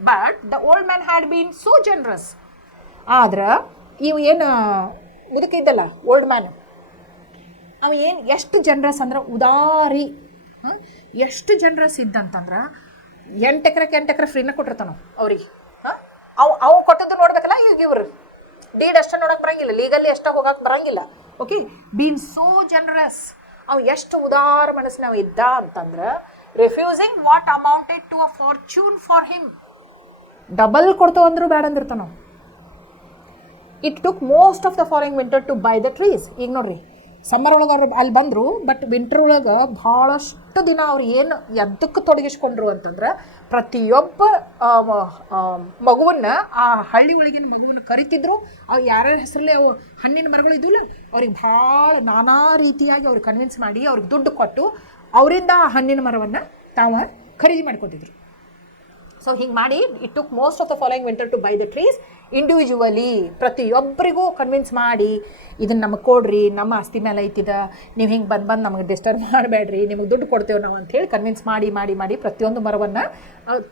but the old man had been so generous. ಆದ್ರೆ ಇವು ಏನು ಮುದುಕ ಇದ್ದಲ್ಲ ಓಲ್ಡ್ ಮ್ಯಾನ್, ಅವ ಏನು ಎಷ್ಟು ಜನರಸ್ ಅಂದ್ರೆ ಉದಾರಿ. ಎಷ್ಟು ಜನರಸ್ ಇದ್ದಂತಂದ್ರೆ 8 ಎಕರೆ ಫ್ರೀನ ಕೊಟ್ಟಿರ್ತಾನ ಅವ್ರಿಗೆ. ಅವು ಕೊಟ್ಟದ್ದು ನೋಡ್ಬೇಕಲ್ಲ. ಈಗ ಇವ್ರು ಡೀಡ್ ಅಷ್ಟ ನೋಡಕ್ಕೆ ಬರಂಗಿಲ್ಲ, ಲೀಗಲಿ ಅಷ್ಟ ಹೋಗಕ್ಕೆ ಬರಂಗಿಲ್ಲ. Okay, been so generous. ಅವು ಎಷ್ಟು ಉದಾರ ಮನಸ್ಸಿನವ ಇದ್ದ ಅಂತಂದ್ರೆ refusing what amounted to a fortune for him. Double ಕೊಡ್ತಾವ ಅಂದ್ರೂ ಬೇಡ ಅಂದಿರ್ತಾನ. It took most of the following winter to buy the trees. ಈಗ ನೋಡ್ರಿ, ಸಮ್ಮರ್ ಒಳಗೆ ಅವ್ರು ಅಲ್ಲಿ ಬಂದರು, ಬಟ್ ವಿಂಟರ್ ಒಳಗೆ ಭಾಳಷ್ಟು ದಿನ ಅವ್ರು ಏನು ಎದ್ದಕ್ಕೆ ತೊಡಗಿಸ್ಕೊಂಡ್ರು ಅಂತಂದ್ರೆ ಪ್ರತಿಯೊಬ್ಬ ಮಗುವನ್ನ ಆ ಹಳ್ಳಿ ಒಳಗಿನ ಮಗುವನ್ನ ಕರಿತಿದ್ರು. ಅವು ಯಾರ್ಯಾರ ಹೆಸರಲ್ಲಿ ಅವು ಹಣ್ಣಿನ ಮರಗಳು ಇದ್ದಿಲ್ಲ ಅವ್ರಿಗೆ ಭಾಳ ನಾನಾ ರೀತಿಯಾಗಿ ಅವ್ರಿಗೆ ಕನ್ವಿನ್ಸ್ ಮಾಡಿ ಅವ್ರಿಗೆ ದುಡ್ಡು ಕೊಟ್ಟು ಅವರಿಂದ ಆ ಹಣ್ಣಿನ ಮರವನ್ನು ತಾವು ಖರೀದಿ ಮಾಡ್ಕೊತಿದ್ರು. ಸೊ ಹಿಂಗೆ ಮಾಡಿ it took most of the following winter to buy the trees individually. ಪ್ರತಿಯೊಬ್ಬರಿಗೂ ಕನ್ವಿನ್ಸ್ ಮಾಡಿ ಇದನ್ನು ನಮಗೆ ಕೊಡ್ರಿ, ನಮ್ಮ ಆಸ್ತಿ ಮೇಲೆ ಐತಿದ, ನೀವು ಹಿಂಗೆ ಬಂದು ನಮಗೆ ಡಿಸ್ಟರ್ಬ್ ಮಾಡಬೇಡ್ರಿ, ನಿಮಗೆ ದುಡ್ಡು ಕೊಡ್ತೇವೆ ನಾವು ಅಂಥೇಳಿ ಕನ್ವಿನ್ಸ್ ಮಾಡಿ ಪ್ರತಿಯೊಂದು ಮರವನ್ನು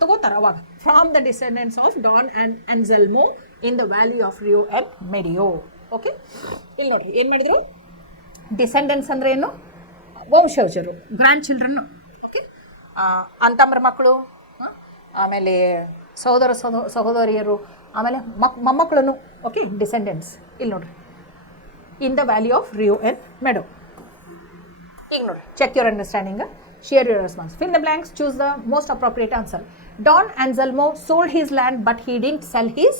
ತಗೋತಾರೆ ಅವಾಗ. From the descendants of Don and Anselmo in the valley of Rio and ಮೆಡಿಯೋ. Okay, ಇಲ್ಲಿ ನೋಡಿರಿ ಏನು ಮಾಡಿದರು. ಡಿಸೆಂಡೆಂಟ್ಸ್ ಅಂದರೆ ಏನು? ವಂಶಜರು, ಗ್ರ್ಯಾಂಡ್ ಚಿಲ್ಡ್ರನ್ನು. ಓಕೆ, ಅಂತಂಬ್ರ ಮಕ್ಕಳು, ಆಮೇಲೆ ಸಹೋದರಿಯರು, ಆಮೇಲೆ ಮೊಮ್ಮಕ್ಕಳನ್ನು. Okay, descendants. ಇಲ್ಲಿ ನೋಡ್ರಿ, in the valley of Rio and Medio. ಈಗ ನೋಡ್ರಿ, check your understanding, share your response. Fill the blanks, choose the most appropriate answer. Don Anselmo sold his land but he didn't sell his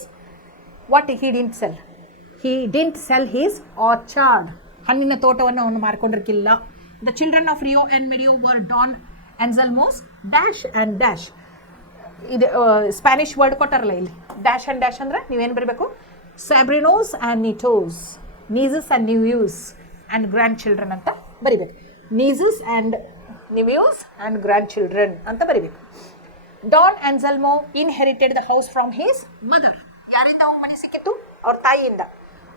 what? He didn't sell his orchard. ಹಣ್ಣಿನ ತೋಟವನ್ನು ಅವನು ಮಾರ್ಕೊಂಡಿರ್ಕಿಲ್ಲ. The children of Rio and Medio were Don Anselmo's dash and dash. ಇದು Spanish word ಕೊಟ್ಟಾರಲ್ಲ ಇಲ್ಲಿ, dash and dash ಅಂದರೆ ನೀವೇನು ಬರಬೇಕು? Sobrinos and nietos, nieces and nephews and grandchildren ಅಂತ ಬರಿಬೇಕು. Nieces and nephews and grandchildren ಅಂತ ಬರಿಬೇಕು. Don Anselmo inherited the house from his mother. ಯಾರಿಂದ ಅವ್ನ ಮನೆ ಸಿಕ್ಕಿತ್ತು? ಅವ್ರ ತಾಯಿಯಿಂದ.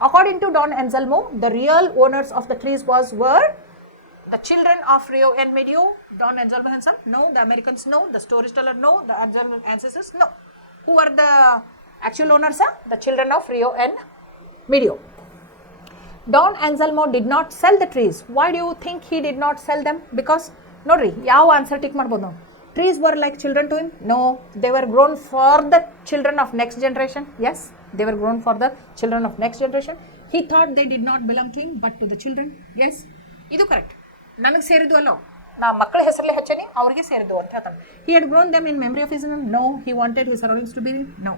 According to Don Anselmo, the real owners of the trees were the children of Rio and Medio. Don Anselmo Hansen? No. The Americans? No. The storyteller? No. The ancestors? No. Who are the actual owners? The children of Rio and Medio. Don Anselmo did not sell the trees. Why do you think he did not sell them? Because, nodri, ಯಾವ answer tick ಮಾಡ್ಬೋದು ನಾವು? Trees were like children to him? No. They were grown for the children of next generation. Yes. They were grown for the children of next generation. He thought they did not belong to him but to the children. Yes. ಇದು correct. ನನಗೆ ಸೇರಿದ್ದು ಅಲ್ಲೋ, ನಾ ಮಕ್ಕಳ ಹೆಸರಲ್ಲೇ ಹಚ್ಚನಿ, ಅವ್ರಿಗೆ ಸೇರಿದ್ದು ಅಂತ ಹೇಳ್ತಾನೆ. He had grown them in memory of his no. He wanted his surroundings to be no.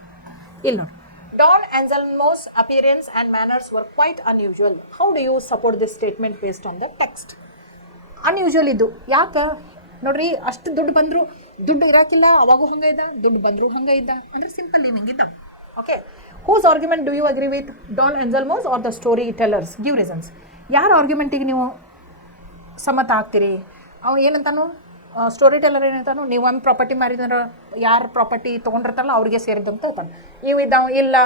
ಇಲ್ಲಿ ನೋಡಿ, Don Anselmo's appearance and manners were quite unusual. How do you support this statement based on the text? Unusual ಇದು ಯಾಕೆ ನೋಡ್ರಿ, ಅಷ್ಟು ದುಡ್ಡು ಬಂದರೂ ದುಡ್ಡು ಇರೋಕ್ಕಿಲ್ಲ, ಅವಾಗೂ ಹಂಗೆ ಇದ್ದ, ದುಡ್ಡು ಬಂದರೂ ಹಂಗೆ ಇದ್ದ ಅಂದರೆ ಸಿಂಪಲ್ ಲಿವಿಂಗ್ ಇದ್ದ. Okay, whose argument do you agree with? Don Anselmo's or the storytellers? Give reasons. ಯಾರ ಆರ್ಗ್ಯುಮೆಂಟಿಗೆ ನೀವು ಸಮ್ಮತ ಆಗ್ತೀರಿ? ಅವ ಏನಂತಾನು, ಸ್ಟೋರಿ ಟೆಲ್ಲರ್ ಏನಂತಾನು, ನೀವು ಒಂದು ಪ್ರಾಪರ್ಟಿ ಮಾರಿದ್ರೆ ಯಾರು ಪ್ರಾಪರ್ಟಿ ತೊಗೊಂಡಿರ್ತಾರಲ್ಲ ಅವ್ರಿಗೆ ಸೇರಿದಂತ ಹೇಳ್ತಾನೆ. ನೀವು ಇದ್ದಾವ ಇಲ್ಲ,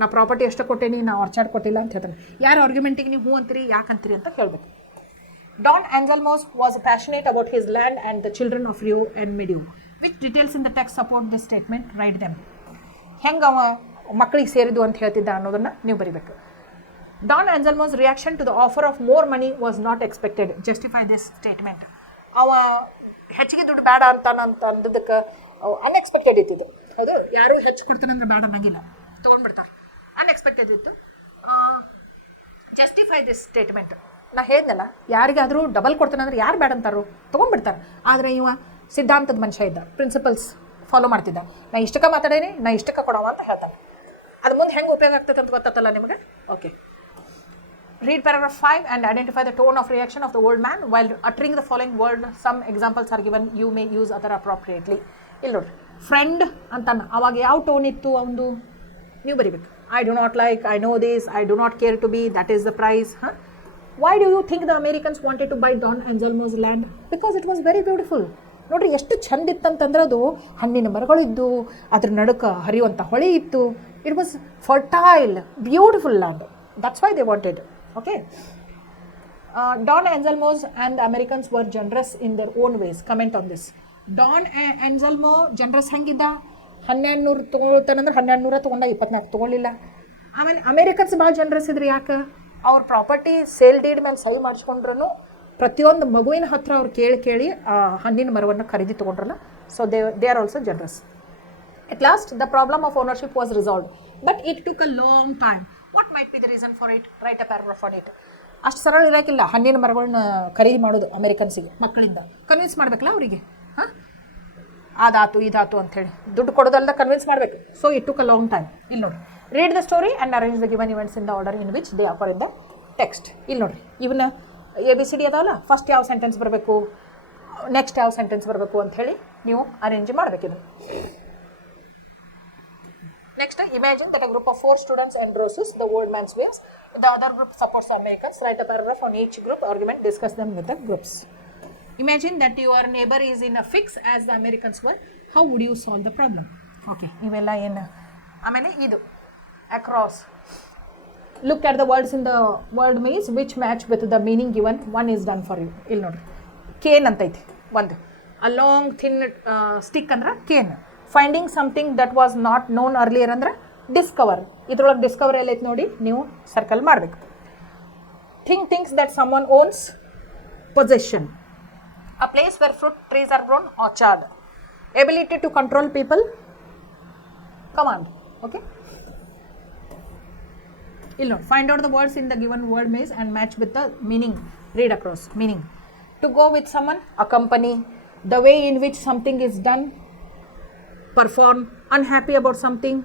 ನಾ ಪ್ರಾಪರ್ಟಿ ಎಷ್ಟು ಕೊಟ್ಟೇನಿ, ನಾ ಆರ್ಚಾರ್ಡ್ ಕೊಟ್ಟಿಲ್ಲ ಅಂತ ಹೇಳ್ತಾನೆ. ಯಾರು ಆರ್ಗ್ಯುಮೆಂಟಿಗೆ ನೀವು ಹೂ ಅಂತೀರಿ, ಯಾಕಂತೀರಿ ಅಂತ ಹೇಳಬೇಕು. Don Anselmos was passionate about his land and the children of Rio and Medio. Which details in the text support this statement? Write them. ಹೆಂಗೆ ಅವ ಮಕ್ಕಳಿಗೆ ಸೇರಿದ್ದು ಅಂತ ಹೇಳ್ತಿದ್ದ ಅನ್ನೋದನ್ನು ನೀವು ಬರಿಬೇಕು. Don Anselmos' reaction to the offer of more money was not expected. Justify this statement. ಅವ ಹೆಚ್ಚಿಗೆ ದುಡ್ಡು ಬೇಡ ಅಂತ ಅಂದದಕ್ಕೆ ಅನ್ಎಕ್ಸ್ಪೆಕ್ಟೆಡ್ ಇತ್ತಿದ್ದು. ಹೌದು, ಯಾರು ಹೆಚ್ಚು ಕೊಡ್ತಾನೆ ಅಂದ್ರೆ ಬೇಡ ಅನ್ನಂಗಿಲ್ಲ, ತೊಗೊಂಡ್ಬಿಡ್ತಾರೆ. ಅನ್ಎಕ್ಸ್ಪೆಕ್ಟೆಡ್ ಇತ್ತು. Justify this statement. ನಾ ಹೇಳಿದ್ನಲ್ಲ, ಯಾರಿಗಾದರೂ ಡಬಲ್ ಕೊಡ್ತಾನೆ ಅಂದ್ರೆ ಯಾರು ಬೇಡ ಅಂತಾರೋ ತೊಗೊಂಡ್ಬಿಡ್ತಾರೆ. ಆದರೆ ಇವ ಸಿದ್ಧಾಂತದ ಮನುಷ್ಯ ಇದ್ದ, ಪ್ರಿನ್ಸಿಪಲ್ಸ್ ಫಾಲೋ ಮಾಡ್ತಿದ್ದ. ನಾ ಇಷ್ಟಕ್ಕೆ ಮಾತಾಡೇನಿ, ನಾ ಇಷ್ಟಕ್ಕೆ ಕೊಡವ ಅಂತ ಹೇಳ್ತಾನೆ. ಅದು ಮುಂದೆ ಹೆಂಗೆ ಉಪಯೋಗ ಆಗ್ತದೆ ಅಂತ ಗೊತ್ತಲ್ಲ ನಿಮಗೆ. Okay, read paragraph 5 and identify the tone of reaction of the old man while uttering the following word. Some examples are given, you may use other appropriately. ಇಲ್ಲಿ ನೋಡ್ರಿ, ಫ್ರೆಂಡ್ ಅಂತಾನ, ಅವಾಗ ಯಾವ ಟೋನ್ ಇತ್ತು ಅವನು ನೀವು ಬರಿಬೇಕು. I do not like, I know this, I do not care to be, that is the price. Why do you think the Americans wanted to buy Don Anselmo's land? Because it was very beautiful. ನೋಡ್ರಿ ಎಷ್ಟು ಚಂದ ಇತ್ತಂತಂದ್ರೆ ಅದು ಹಣ್ಣಿನ ಮರಗಳು ಇದ್ದು, ಅದ್ರ ನಡುಕ ಹರಿಯುವಂಥ ಹೊಳೆ ಇತ್ತು. It was fertile, beautiful land. That's why they wanted. Okay, Don Anselmo's and the Americans were generous in their own ways. Comment on this. Don Anselmo generous ಹೆಂಗಿದ್ದ? 1200 ತೊಗೊಳ್ತಾನಂದ್ರೆ 1200 ತೊಗೊಂಡ, 24 ತೊಗೊಳ್ಳಿಲ್ಲ. ಆಮೇಲೆ ಅಮೇರಿಕನ್ಸ್ ಭಾಳ ಜನರಸ್ ಇದ್ರಿ. ಯಾಕೆ? ಅವ್ರ ಪ್ರಾಪರ್ಟಿ ಸೇಲ್ ಡೀಡ್ ಮೇಲೆ ಸಹಿ ಮಾಡಿಸ್ಕೊಂಡ್ರೂ ಪ್ರತಿಯೊಂದು ಮಗುವಿನ ಹತ್ರ ಅವ್ರು ಕೇಳಿ ಹಣ್ಣಿನ ಮರವನ್ನು ಖರೀದಿ ತೊಗೊಂಡ್ರಲ್ಲ. So they are also generous. At last, the problem of ownership was resolved, but it took a long time. What might be the reason for it? Write a paragraph on it. ಅಷ್ಟು ಸರಳ ಇರೋಕ್ಕಿಲ್ಲ ಹಣ್ಣಿನ ಮರಗಳನ್ನ ಖರೀದಿ ಮಾಡೋದು. ಅಮೆರಿಕನ್ಸಿಗೆ ಮಕ್ಕಳಿಂದ convince ಮಾಡಬೇಕಲ್ಲ ಅವರಿಗೆ. ಅದಾತು ಇದಾತು ಅಂಥೇಳಿ ದುಡ್ಡು ಕೊಡೋದಲ್ಲ, ಕನ್ವಿನ್ಸ್ ಮಾಡಬೇಕು. So it took a long time. ಇಲ್ಲಿ ನೋಡಿ, read the story and arrange the given events in the order in which they offer in the text. ಇಲ್ಲಿ ನೋಡಿರಿ, ಇವನ್ನ ABCD ಅದಾವಲ್ಲ, ಫಸ್ಟ್ ಯಾವ ಸೆಂಟೆನ್ಸ್ ಬರಬೇಕು, ನೆಕ್ಸ್ಟ್ ಯಾವ ಸೆಂಟೆನ್ಸ್ ಬರಬೇಕು ಅಂಥೇಳಿ ನೀವು ಅರೇಂಜ್ ಮಾಡಬೇಕಿದೆ. Next, imagine that a group of 4 students endorses the old man's ways. The other group supports the Americans. Write a paragraph on each group argument. Discuss them with the groups. Imagine that your neighbor is in a fix as the Americans were. How would you solve the problem? Okay, ಇವೆಲ್ಲ ಏನು. ಆಮೇಲೆ ಇದು across. Look at the words in the word maze which match with the meaning given. One is done for you. ಇಲ್ಲಿ ನೋಡ್ರಿ, Kane ಅಂತೈತಿ ಒಂದು. A long thin stick ಅಂದ್ರೆ cane. Finding something that was not known earlier ಅಂದ್ರೆ discover. ಇದ್ರೊಳಗೆ discover ಎಲ್ಲೈತೆ ನೋಡಿ, ನೀವು ಸರ್ಕಲ್ ಮಾಡಬೇಕು. Things that someone owns, possession. A place where fruit trees are grown, orchard. Ability to control people, command. Okay, ಇಲ್ಲಿ ನೋಡಿ, find out the words in the given word maze and match with the meaning. Read across meaning. To go with someone, accompany. The way in which something is done, perform. Unhappy about something,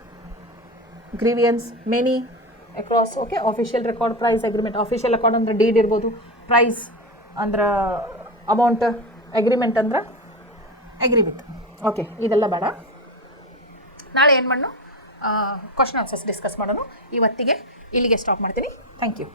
grievance. Many, across. Okay, official record, price agreement. Official record ಅಂದ್ರೆ deed ಇರ್ಬೋದು, price ಅಂದ್ರೆ amount, agreement ಅಂದ್ರೆ agree with. Okay, ಇದೆಲ್ಲ ಬೇಡ. ನಾಳೆ ಏನು ಮಾಡೋಣ, question answers discuss ಮಾಡೋಣ. ಇವತ್ತಿಗೆ ಇಲ್ಲಿಗೆ ಸ್ಟಾಪ್ ಮಾಡ್ತೀನಿ. Thank you.